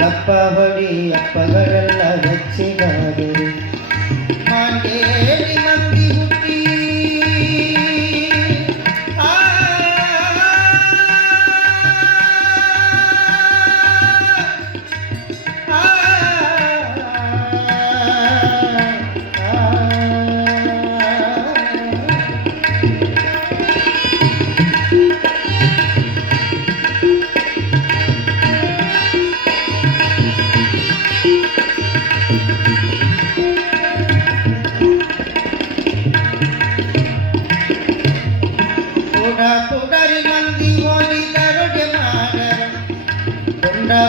ಗಪ್ಪ ಹೊಡಿ ಅಪ್ಪಗಳೆಲ್ಲ ಹೆಚ್ಚಿಗಾದರು. ಮಾಂಗೇರಿ ಮಂದಿ ಹುಟ್ಟಿ ಕುಡರಿ ಮಂದಿ ಹೋಗಿ ದರೋಡೆ ಮಾಡರು,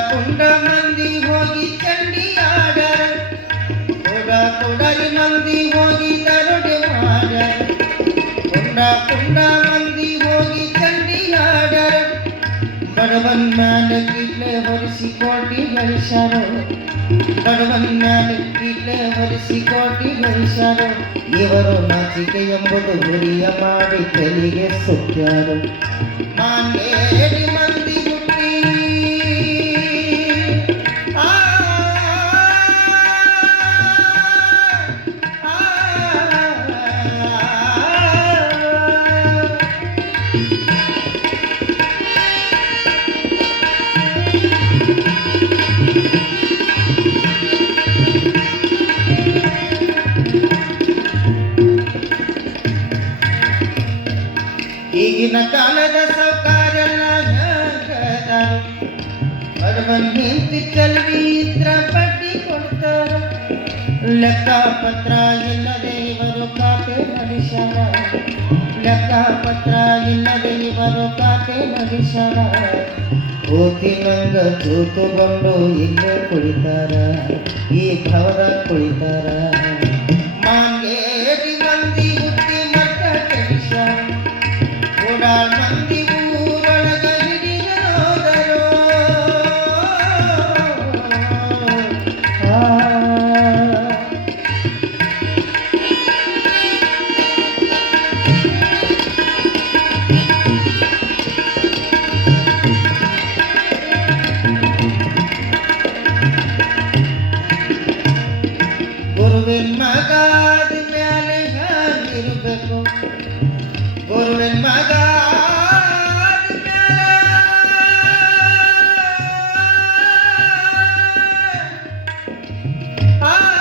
ಕುಂಡ ಮಂದಿ ಹೋಗಿ ಚಂಡಿ ಆಡರು, ಕುಡರಿ ಮಂದಿ ಹೋಗಿ ದರೋಡೆ ಮಾಡರು, ಕುಂಡ ಮಂದಿ ಹೋಗಿ ಚಂಡಿ ಆಡರು, ಬಡವನ್ ಮ್ಯಾಲೆ ಕಿಟ್ಲೆ ಹೊರಿಸಿ ಕೋಟಿ ಗಳಿಸ್ಯಾರು, ಬಡವನ್ ಮ್ಯಾಲೆ ಕಿಟ್ಲೆ ಹೊರಿಸಿ ಕೋಟಿ ಗಳಿಸ್ಯಾರು, ಇವರು ನಾಚಿಕೆ ಎಂಬುದು ಹುರಿಯ ಮಾಡಿ ತೆಲಿಗೆ ಸುತ್ಯಾರು. ಮಾಂಗೇರಿ ಮಂದಿ ಹುಟ್ಟಿ ಈಗಿನ ಕಾಲದ ಸೌಕರ್ಯೆಲ್ಲ ಜಗದರು, ಬಡವನ್ ನಿಂತು ಚಲ್ವಿ ಇದ್ರ ಬಡ್ಡಿ ಕೊಡ್ತಾರ, ಲೆಕ್ಕ ಪತ್ರ ಇಲ್ಲದೆ ಇವರು ಖಾತೆ ನಡೆಸ್ಯಾರ, ಲೆಕ್ಕ ಪತ್ರ ಇಲ್ಲದೆ ಶಿವರು ಕಾಟೆ ನಡೆಸಣ ಓತಿನಂಗ ಜೋತುಗೊಂಡು ಇಲ್ಲೇ ಕುಳಿತಾರ ಈ ಭಾವದ ಕುಳಿತಾರ ಮಾಂಗೇರಿ ಮಂದಿ ಹುಟ್ಟಿ ಮಟ್ಟ ಕೆಡಿಸ ಓಡಾಳ್ ಮಂದಿ ಊರೊಳಗ ಹಿಡಿದರೋದರು ಗುರುವಿನ ಮಗ ಆದ ಮ್ಯಾಲೆ ಹ್ಯಾಂಗಿರ್ಬೇಕು ಗುರುವಿನ ಮಗ ಆದ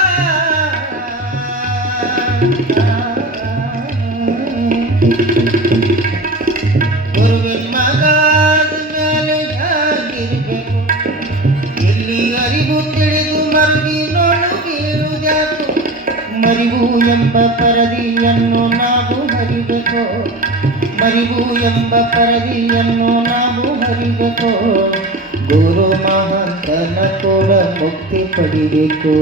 ಗುರುವಿನ ಮಗ ಆದ ಮ್ಯಾಲೆ ಹ್ಯಾಂಗಿರ್ಬೇಕು ಇಲ್ಲಿ ಅರಿವು ತಿಳಿದು ಮರಳಿ ನೋಡು ಬೀಳುವುದ್ಯಾಕು ಮರಿವು ಎಂಬ ಪರದಿಯನ್ನು ನಾವು ಹರಿಬೇಕು ಮರಿವು ಎಂಬ ಪರದಿಯನ್ನು ನಾವು ಹರಿಬೇಕು ಗುರು ಮಹಂತನ ಕೂಡ ಮುಕ್ತಿ ಪಡಿಬೇಕು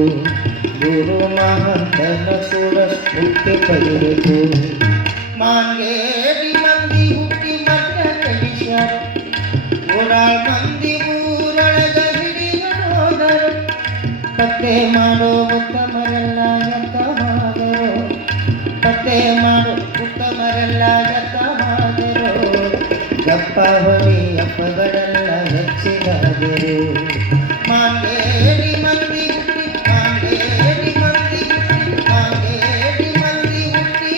ಗುರು ಮಹಂತನ ಕೂಡ ಮುಕ್ತಿ ಪಡಿಬೇಕು ಮಾಂಗೇರಿ ಮಂದಿ ಹುಟ್ಟಿ ಮಟ್ಟ ಕಡಿಸ್ಯಾರ ಓಡಾಳ್ ಮಂದಿ ಊರೊಳಗ ಹಿಡಿದರೋದರು ಪತ್ತೆ ಮಾಡೋ ಉತ್ತಮರೆಲ್ಲ ಎತ್ತವಾದರು ಪತ್ತೆ ಮಾಡೋ ಉತ್ತಮರೆಲ್ಲ ಎತ್ತವಾದರು ಗಪ್ಪ ಹೊಳಿ ಅಪ್ಪಗಳೆಲ್ಲ ಹೆಚ್ಚಿಗಾದರು ಮಾಂಗೇರಿ ಮಂದಿ ಹುಟ್ಟಿ ಮಾಂಗೇರಿ ಮಂದಿ ಹುಟ್ಟಿ ಮಾಂಗೇರಿ ಮಂದಿ ಹುಟ್ಟಿ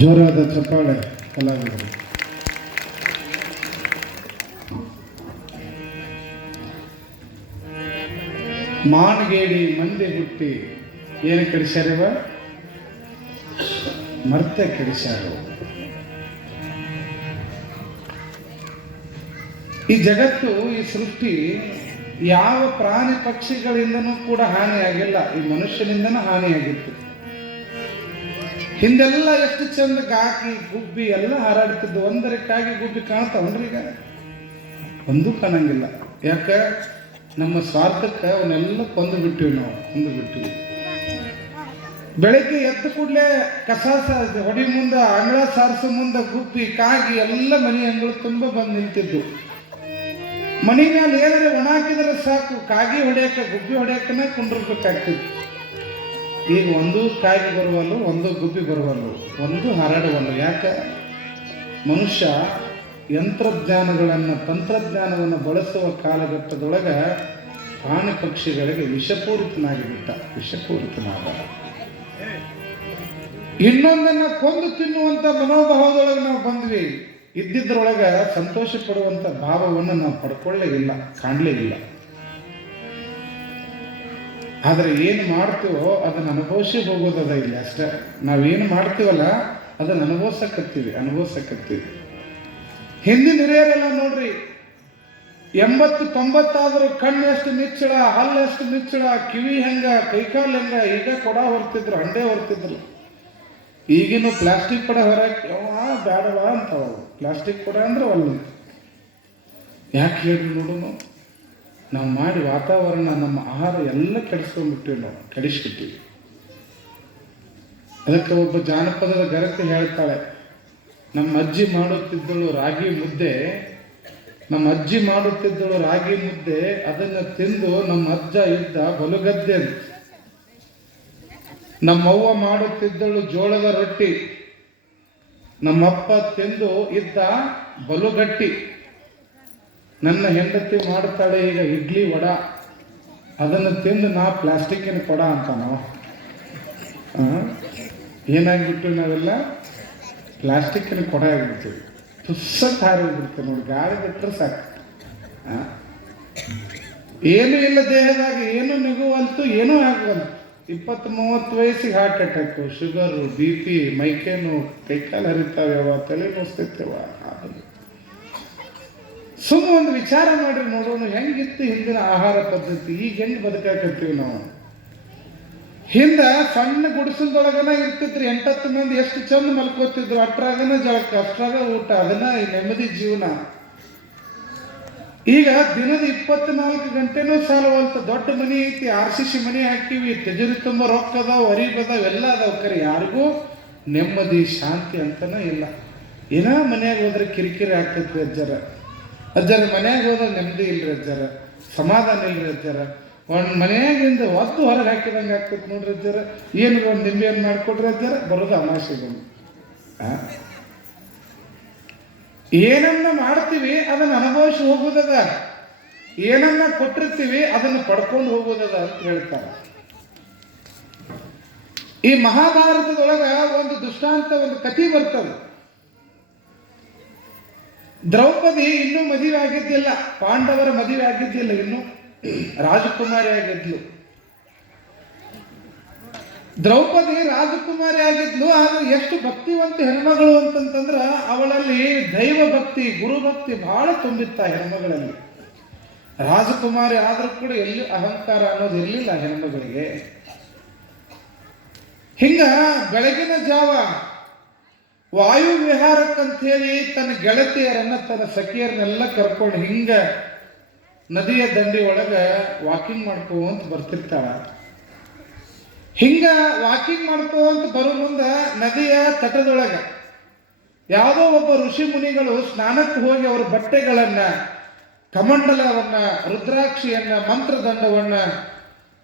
ಜೋರಾದ ಚಪ್ಪಾಳೆ ಕಲಾವಿದರು. ಮಾನ್ಗೇಡಿ ಮಂದಿ ಹುಟ್ಟಿ ಏನು ಕೆಡಿಸ್ಯಾರವ ಮರ್ತೆ ಕೆಡಿಸ್ಯಾರ. ಈ ಜಗತ್ತು ಈ ಸೃಷ್ಟಿ ಯಾವ ಪ್ರಾಣಿ ಪಕ್ಷಿಗಳಿಂದನೂ ಕೂಡ ಹಾನಿಯಾಗಿಲ್ಲ, ಈ ಮನುಷ್ಯನಿಂದನೂ ಹಾನಿಯಾಗಿತ್ತು. ಹಿಂದೆಲ್ಲ ಎಷ್ಟು ಚಂದ ಗಾಕಿ ಗುಬ್ಬಿ ಎಲ್ಲ ಹಾರಾಡ್ತಿದ್ದು, ಒಂದರಕ್ಕಾಗಿ ಗುಬ್ಬಿ ಕಾಣ್ತಾವನ್ರಿ ಈಗ ಒಂದೂ ಕಾಣಂಗಿಲ್ಲ. ಯಾಕೆ ನಮ್ಮ ಸ್ವಾರ್ಥಕ್ಕೆ ಅವನ್ನೆಲ್ಲ ಕೊಂದು ಬಿಟ್ಟಿವಿ ನಾವು, ಕೊಂದು ಬಿಟ್ಟಿವಿ. ಬೆಳಗ್ಗೆ ಎದ್ದು ಕೂಡಲೇ ಕಸ ಹೊಡಿ ಮುಂದೆ ಅಂಗಳ ಸಾರಿಸೋ ಮುಂದೆ ಗುಬ್ಬಿ ಕಾಗಿ ಎಲ್ಲ ಮನೆ ಅಂಗಳು ತುಂಬ ಬಂದು ನಿಂತಿದ್ದು. ಮನೆ ಮೇಲೆ ಏನಾದ್ರೆ ಒಣ ಹಾಕಿದ್ರೆ ಸಾಕು, ಕಾಗಿ ಹೊಡೆಯಕ್ಕೆ ಗುಬ್ಬಿ ಹೊಡೆಯಕ್ಕನೇ ಕುಂಡಿರ್ಬೇಕಾಗ್ತಿತ್ತು. ಈಗ ಒಂದು ಕಾಗಿ ಬರುವಲ್ಲು, ಒಂದು ಗುಬ್ಬಿ ಬರುವಲ್ಲು, ಒಂದು ಹಾರಾಡುವಲ್ಲು. ಯಾಕೆ ಮನುಷ್ಯ ಯಂತ್ರಜ್ಞಾನಗಳನ್ನು ತಂತ್ರಜ್ಞಾನವನ್ನು ಬಳಸುವ ಕಾಲಘಟ್ಟದೊಳಗೆ ಪ್ರಾಣಿ ಪಕ್ಷಿಗಳಿಗೆ ವಿಷಪೂರಿತನಾಗಿಬಿಟ್ಟ, ವಿಷಪೂರಿತನಾದ. ಇನ್ನೊಂದನ್ನು ಕೊಂದು ತಿನ್ನುವಂಥ ಮನೋಭಾವದೊಳಗೆ ನಾವು ಬಂದ್ವಿ. ಇದ್ದಿದ್ರೊಳಗೆ ಸಂತೋಷ ಪಡುವಂಥ ಭಾವವನ್ನು ನಾವು ಪಡ್ಕೊಳ್ಳೇ ಇಲ್ಲ, ಕಾಣಲೇ ಇಲ್ಲ. ಆದರೆ ಏನು ಮಾಡ್ತೀವೋ ಅದನ್ನು ಅನುಭವಿಸಿ ಹೋಗೋದದ ಇಲ್ಲ ಅಷ್ಟೇ. ನಾವೇನು ಮಾಡ್ತೀವಲ್ಲ ಅದನ್ನು ಅನುಭವಿಸಕತ್ತೀವಿ. ಹಿಂದಿನ ಹಿರಿಯರೆಲ್ಲ ನೋಡ್ರಿ, 80-90 ಆದರೂ ಕಣ್ಣು ಎಷ್ಟು ನಿಚ್ಚಳ, ಹಲ್ಲು ಎಷ್ಟು ನಿಚ್ಚಳ, ಕಿವಿ ಹೆಂಗ, ಕೈಕಾಲು ಹೆಂಗ, ಈಗ ಕೊಡ ಹೊರ್ತಿದ್ರು, ಹಂಡೆ ಹೊರ್ತಿದ್ರು. ಈಗಿನ ಪ್ಲಾಸ್ಟಿಕ್ ಕೊಡ ಹೊರಕ್ಕೆ ಬೇಡವಾ ಅಂತಾವ. ಪ್ಲಾಸ್ಟಿಕ್ ಕೊಡ ಅಂದ್ರೆ ಒಳ್ಳೆ. ಯಾಕೆ ಹೇಳ್ರಿ ನೋಡೋಣ, ನಾವು ಮಾಡಿ ವಾತಾವರಣ, ನಮ್ಮ ಆಹಾರ ಎಲ್ಲ ಕೆಡಿಸ್ಕೊಂಡ್ಬಿಟ್ಟಿವಿ, ನಾವು ಕೆಡಿಸ್ಬಿಟ್ಟಿವಿ. ಅದಕ್ಕೆ ಒಬ್ಬ ಜಾನಪದದ ಗರತಿ ಹೇಳ್ತಾಳೆ, ನಮ್ಮ ಅಜ್ಜಿ ಮಾಡುತ್ತಿದ್ದಳು ರಾಗಿ ಮುದ್ದೆ, ಅದನ್ನು ತಿಂದು ನಮ್ಮ ಅಜ್ಜ ಇದ್ದ ಬಲುಗದ್ದೆ ಅಂತ. ನಮ್ಮವ್ವ ಮಾಡುತ್ತಿದ್ದಳು ಜೋಳದ ರೊಟ್ಟಿ, ನಮ್ಮಪ್ಪ ತಿಂದು ಇದ್ದ ಬಲುಗಟ್ಟಿ. ನನ್ನ ಹೆಂಡತಿ ಮಾಡ್ತಾಳೆ ಈಗ ಇಡ್ಲಿ ವಡ, ಅದನ್ನು ತಿಂದು ನಾ ಪ್ಲಾಸ್ಟಿಕ್ಕಿನ ಕೊಡ ಅಂತ ನಾವು ಏನಾಗ್ಬಿಟ್ಟು ನಾವೆಲ್ಲ ಪ್ಲಾಸ್ಟಿಕ್ಕಿನ ಕೊಡ ಆಗಿಬಿಡ್ತೀವಿ. ತುಸ್ಸಕ್ಕೆ ಹಾರಿಬಿಡ್ತೀವಿ ನೋಡಿ, ಗಾಳಿ ಬಿಟ್ಟರೆ ಸಾಕು. ಏನೂ ಇಲ್ಲ ದೇಹದಾಗ, ಏನೂ ನಿಗುವಲ್ತು, ಏನೂ ಆಗುವಲ್ತು. 20-30 ವಯಸ್ಸಿಗೆ ಹಾರ್ಟ್ ಅಟ್ಯಾಕು, ಶುಗರು, BP, ಮೈಕೇನು, ಕೈಕಾಲು ಹರಿತಾವ್ಯವ, ತಲೆ ನೋಸ್ತೈತವ. ಸುಮ್ಮನೆ ಒಂದು ವಿಚಾರ ಮಾಡಿ ನೋಡೋಣ, ಹೆಂಗಿತ್ತು ಹಿಂದಿನ ಆಹಾರ ಪದ್ಧತಿ, ಈಗ ಹೆಂಗೆ ಬದುಕಾಕತ್ತೀವಿ ನಾವು. ಹಿಂದ ಸಣ್ಣ ಗುಡಿಸಲ್ದೊಳಗನ ಇರ್ತಿದ್ರು 8-10 ಮಂದಿ ಎಷ್ಟು ಚಂದ ಮಲ್ಕೋತಿದ್ರು. ಅಷ್ಟ್ರಾಗನ ಜಳಕ, ಅಷ್ಟ್ರಾಗ ಊಟ, ಅದನ್ನ ಈ ನೆಮ್ಮದಿ ಜೀವನ. ಈಗ ದಿನದ 24 ಗಂಟೆನೂ ಸಾಲವಲ್ತ. ದೊಡ್ಡ ಮನಿ ಐತಿ, RCC ಮನಿ ಹಾಕಿವಿ, ತಿಜೋರಿ ತುಂಬ ರೊಕ್ಕ ಅದಾವ, ಅರಿಬದಾವ, ಎಲ್ಲ ಅದಾವ. ಕರೆ ಯಾರಿಗೂ ನೆಮ್ಮದಿ ಶಾಂತಿ ಅಂತನ ಇಲ್ಲ. ಏನೋ ಮನ್ಯಾಗ ಹೋದ್ರೆ ಕಿರಿಕಿರಿ ಆಗ್ತೈತಿ ಅಜ್ಜರ ಮನ್ಯಾಗ ಹೋದ್ರೆ ನೆಮ್ಮದಿ ಇಲ್ರಿ ಅಜ್ಜರ, ಸಮಾಧಾನ ಇಲ್ರಿ ಅಜ್ಜರ. ಒಂದು ಮನೆಯಾಗಿಂದ ಒದ್ದು ಹೊರಗೆ ಹಾಕಿದಂಗೆ ಆಗ್ತೈತಿ ನೋಡ್ರಿ ಅಜ್ಜರ. ಏನು ಒಂದು ನಿಂಬೆಯನ್ನು ಮಾಡಿಕೊಡ್ರಿ ಅಜ್ಜರ, ಬರೋದು ಅಮಾಸೆಗಳು. ಏನನ್ನ ಮಾಡ್ತೀವಿ ಅದನ್ನು ಅನುಭವಿಸಿ ಹೋಗೋದದ, ಏನನ್ನ ಕೊಟ್ಟಿರ್ತೀವಿ ಅದನ್ನು ಪಡ್ಕೊಂಡು ಹೋಗೋದದ ಅಂತ ಹೇಳ್ತಾರೆ. ಈ ಮಹಾಭಾರತದೊಳಗ ಒಂದು ದುಷ್ಟಾಂತ, ಒಂದು ಕಥೆ ಬರ್ತದೆ. ದ್ರೌಪದಿ ಇನ್ನೂ ಮದುವೆ ಆಗಿದ್ದಿಲ್ಲ, ಪಾಂಡವರ ಮದುವೆ ಆಗಿದ್ದಿಲ್ಲ, ಇನ್ನು ರಾಜಕುಮಾರಿ ಆಗಿದ್ಲು. ದ್ರೌಪದಿ ರಾಜಕುಮಾರಿ ಆಗಿದ್ಲು. ಆದ್ರೆ ಎಷ್ಟು ಭಕ್ತಿವಂತ ಹೆಣ್ಮಗಳು ಅಂತಂತಂದ್ರ ಅವಳಲ್ಲಿ ದೈವ ಭಕ್ತಿ, ಗುರುಭಕ್ತಿ ಬಹಳ ತುಂಬಿತ್ತ ಹೆಣ್ಮಗಳಲ್ಲಿ. ರಾಜಕುಮಾರಿ ಆದ್ರೂ ಕೂಡ ಎಲ್ಲಿ ಅಹಂಕಾರ ಅನ್ನೋದು ಇರಲಿಲ್ಲ ಹೆಣ್ಮಗಳಿಗೆ. ಹಿಂಗ ಬೆಳಗಿನ ಜಾವ ವಾಯು ವಿಹಾರಕ್ಕಂತ ಹೇಳಿ ತನ್ನ ಗೆಳತಿಯರನ್ನ, ತನ್ನ ಸಖಿಯರನ್ನೆಲ್ಲ ಕರ್ಕೊಂಡು ಹಿಂಗ ನದಿಯ ದಂಡಿ ಒಳಗ ವಾಕಿಂಗ್ ಮಾಡ್ಕೋಂತ ಬರ್ತಿರ್ತಾಳ. ಹಿಂಗ ವಾಕಿಂಗ್ ಮಾಡ್ಕೋಂತ ಬರೋ ಮುಂದ ನದಿಯ ತಟದೊಳಗ ಯಾವುದೋ ಒಬ್ಬ ಋಷಿ ಮುನಿಗಳು ಸ್ನಾನಕ್ಕೆ ಹೋಗಿ ಅವರ ಬಟ್ಟೆಗಳನ್ನ, ಕಮಂಡಲವನ್ನ, ರುದ್ರಾಕ್ಷಿಯನ್ನ, ಮಂತ್ರದಂಡವನ್ನ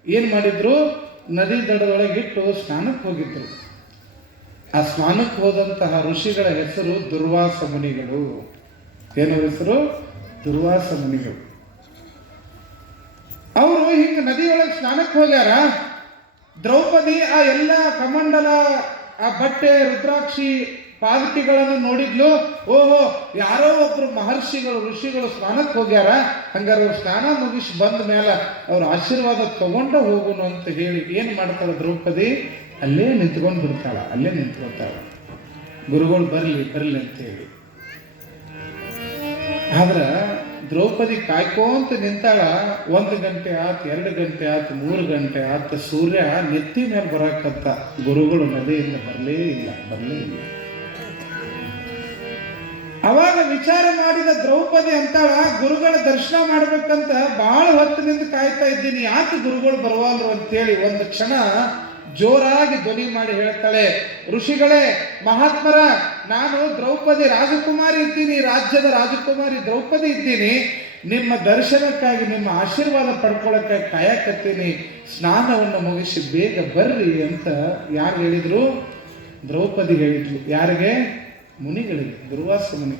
ಏನ್ ಮಾಡಿದ್ರು, ನದಿ ದಡದೊಳಗೆ ಇಟ್ಟು ಸ್ನಾನಕ್ಕೆ ಹೋಗಿದ್ರು. ಆ ಸ್ನಾನಕ್ಕೆ ಹೋದಂತಹ ಋಷಿಗಳ ಹೆಸರು ದುರ್ವಾಸ ಮುನಿಗಳು. ಏನೋ ಹೆಸರು? ದುರ್ವಾಸ ಮುನಿಗಳು. ಅವರು ಹಿಂಗ ನದಿಯೊಳಗೆ ಸ್ನಾನಕ್ಕೆ ಹೋಗ್ಯಾರ. ದ್ರೌಪದಿ ಆ ಎಲ್ಲ ಕಮಂಡಲ, ಆ ಬಟ್ಟೆ, ರುದ್ರಾಕ್ಷಿ, ಪಾದಕಿಗಳನ್ನು ನೋಡಿದ್ಲು. ಓಹೋ, ಯಾರೋ ಒಬ್ರು ಮಹರ್ಷಿಗಳು, ಋಷಿಗಳು ಸ್ನಾನಕ್ಕೆ ಹೋಗ್ಯಾರ, ಹಂಗಾರ ಅವ್ರು ಸ್ನಾನ ಮುಗಿಸಿ ಬಂದ ಮೇಲೆ ಅವ್ರ ಆಶೀರ್ವಾದ ತಗೊಂಡ ಹೋಗುನು ಅಂತ ಹೇಳಿ ಏನ್ ಮಾಡ್ತಾಳ ದ್ರೌಪದಿ, ಅಲ್ಲೇ ನಿಂತ್ಕೊಂಡು ಬಿಡ್ತಾಳ, ಅಲ್ಲೇ ನಿಂತ್ಕೊತಾಳ. ಗುರುಗಳು ಬರ್ಲಿ ಬರ್ಲಿ ಅಂತ ಹೇಳಿ. ಆದ್ರ ದ್ರೌಪದಿ ಕಾಯ್ಕೋಂತ ನಿಂತಾಳ. 1 ಗಂಟೆ ಆತು, 2 ಗಂಟೆ ಆತು, 3 ಗಂಟೆ ಆತು. ಸೂರ್ಯ ನೆತ್ತಿ ಮೇಲೆ ಬರಕತ್ತ. ಗುರುಗಳು ನದಿಯಿಂದ ಬರಲೇ ಇಲ್ಲ. ಅವಾಗ ವಿಚಾರ ಮಾಡಿದ ದ್ರೌಪದಿ ಅಂತಾಳ, ಗುರುಗಳ ದರ್ಶನ ಮಾಡ್ಬೇಕಂತ ಬಹಳ ಹೊತ್ತಿನಿಂದ ಕಾಯ್ತಾ ಇದ್ದೀನಿ, ಯಾಕೆ ಗುರುಗಳು ಬರವಾಲ್ರು ಅಂತೇಳಿ ಒಂದು ಕ್ಷಣ ಜೋರಾಗಿ ಧ್ವನಿ ಮಾಡಿ ಹೇಳ್ತಾಳೆ, ಋಷಿಗಳೇ, ಮಹಾತ್ಮರ, ನಾನು ದ್ರೌಪದಿ ರಾಜಕುಮಾರಿ ಇದ್ದೀನಿ, ರಾಜ್ಯದ ರಾಜಕುಮಾರಿ ದ್ರೌಪದಿ ಇದ್ದೀನಿ. ನಿಮ್ಮ ದರ್ಶನಕ್ಕಾಗಿ, ನಿಮ್ಮ ಆಶೀರ್ವಾದ ಪಡ್ಕೊಳ್ಳೋಕ್ಕಾಗಿ ಕಾಯಕತ್ತೀನಿ. ಸ್ನಾನವನ್ನು ಮುಗಿಸಿ ಬೇಗ ಬರ್ರಿ ಅಂತ ಯಾರು ಹೇಳಿದ್ರು? ದ್ರೌಪದಿ ಹೇಳಿದ್ಲು. ಯಾರಿಗೆ? ಮುನಿಗಳಿಗೆ, ದುರ್ವಾಸ ಮುನಿ.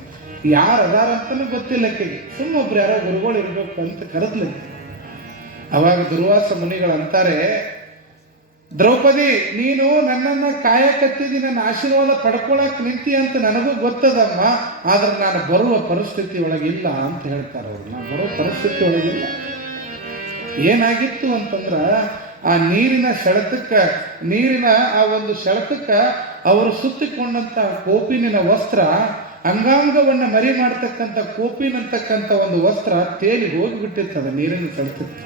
ಯಾರು ಅದಾರ ಅಂತಲೂ ಗೊತ್ತಿಲ್ಲ ಆಕೆಗೆ. ಸುಮ್ಮೊಬ್ರು ಯಾರೋ ಗುರುಗಳು ಇರಬೇಕು ಅಂತ ಕರೆದ್ಲಕ್ಕೆ. ಅವಾಗ ದುರ್ವಾಸ ಮುನಿಗಳು ಅಂತಾರೆ, ದ್ರೌಪದಿ, ನೀನು ನನ್ನನ್ನು ಕಾಯಕತ್ತಿದಿ, ನನ್ನ ಆಶೀರ್ವಾದ ಪಡ್ಕೊಳಕ್ ನಿಂತಿ ಅಂತ ನನಗೂ ಗೊತ್ತದಮ್ಮ. ಆದ್ರೆ ನಾನು ಬರುವ ಪರಿಸ್ಥಿತಿ ಒಳಗಿಲ್ಲ ಅಂತ ಹೇಳ್ತಾರೆ ಅವರು. ನಾನು ಬರೋ ಪರಿಸ್ಥಿತಿ ಒಳಗಿಲ್ಲ. ಏನಾಗಿತ್ತು ಅಂತಂದ್ರ, ಆ ನೀರಿನ ಸೆಳೆತಕ್ಕ, ನೀರಿನ ಆ ಒಂದು ಸೆಳೆತಕ್ಕ ಅವರು ಸುತ್ತಿಕೊಂಡಂತ ಕೋಪಿನಿನ ವಸ್ತ್ರ, ಅಂಗಾಂಗವನ್ನು ಮರಿ ಮಾಡ್ತಕ್ಕಂಥ ಕೋಪಿನ್ ಅಂತಕ್ಕಂಥ ಒಂದು ವಸ್ತ್ರ ತೇಲಿ ಹೋಗಿಬಿಟ್ಟಿರ್ತದ ನೀರಿನ ಸೆಳೆತಕ್ಕೆ.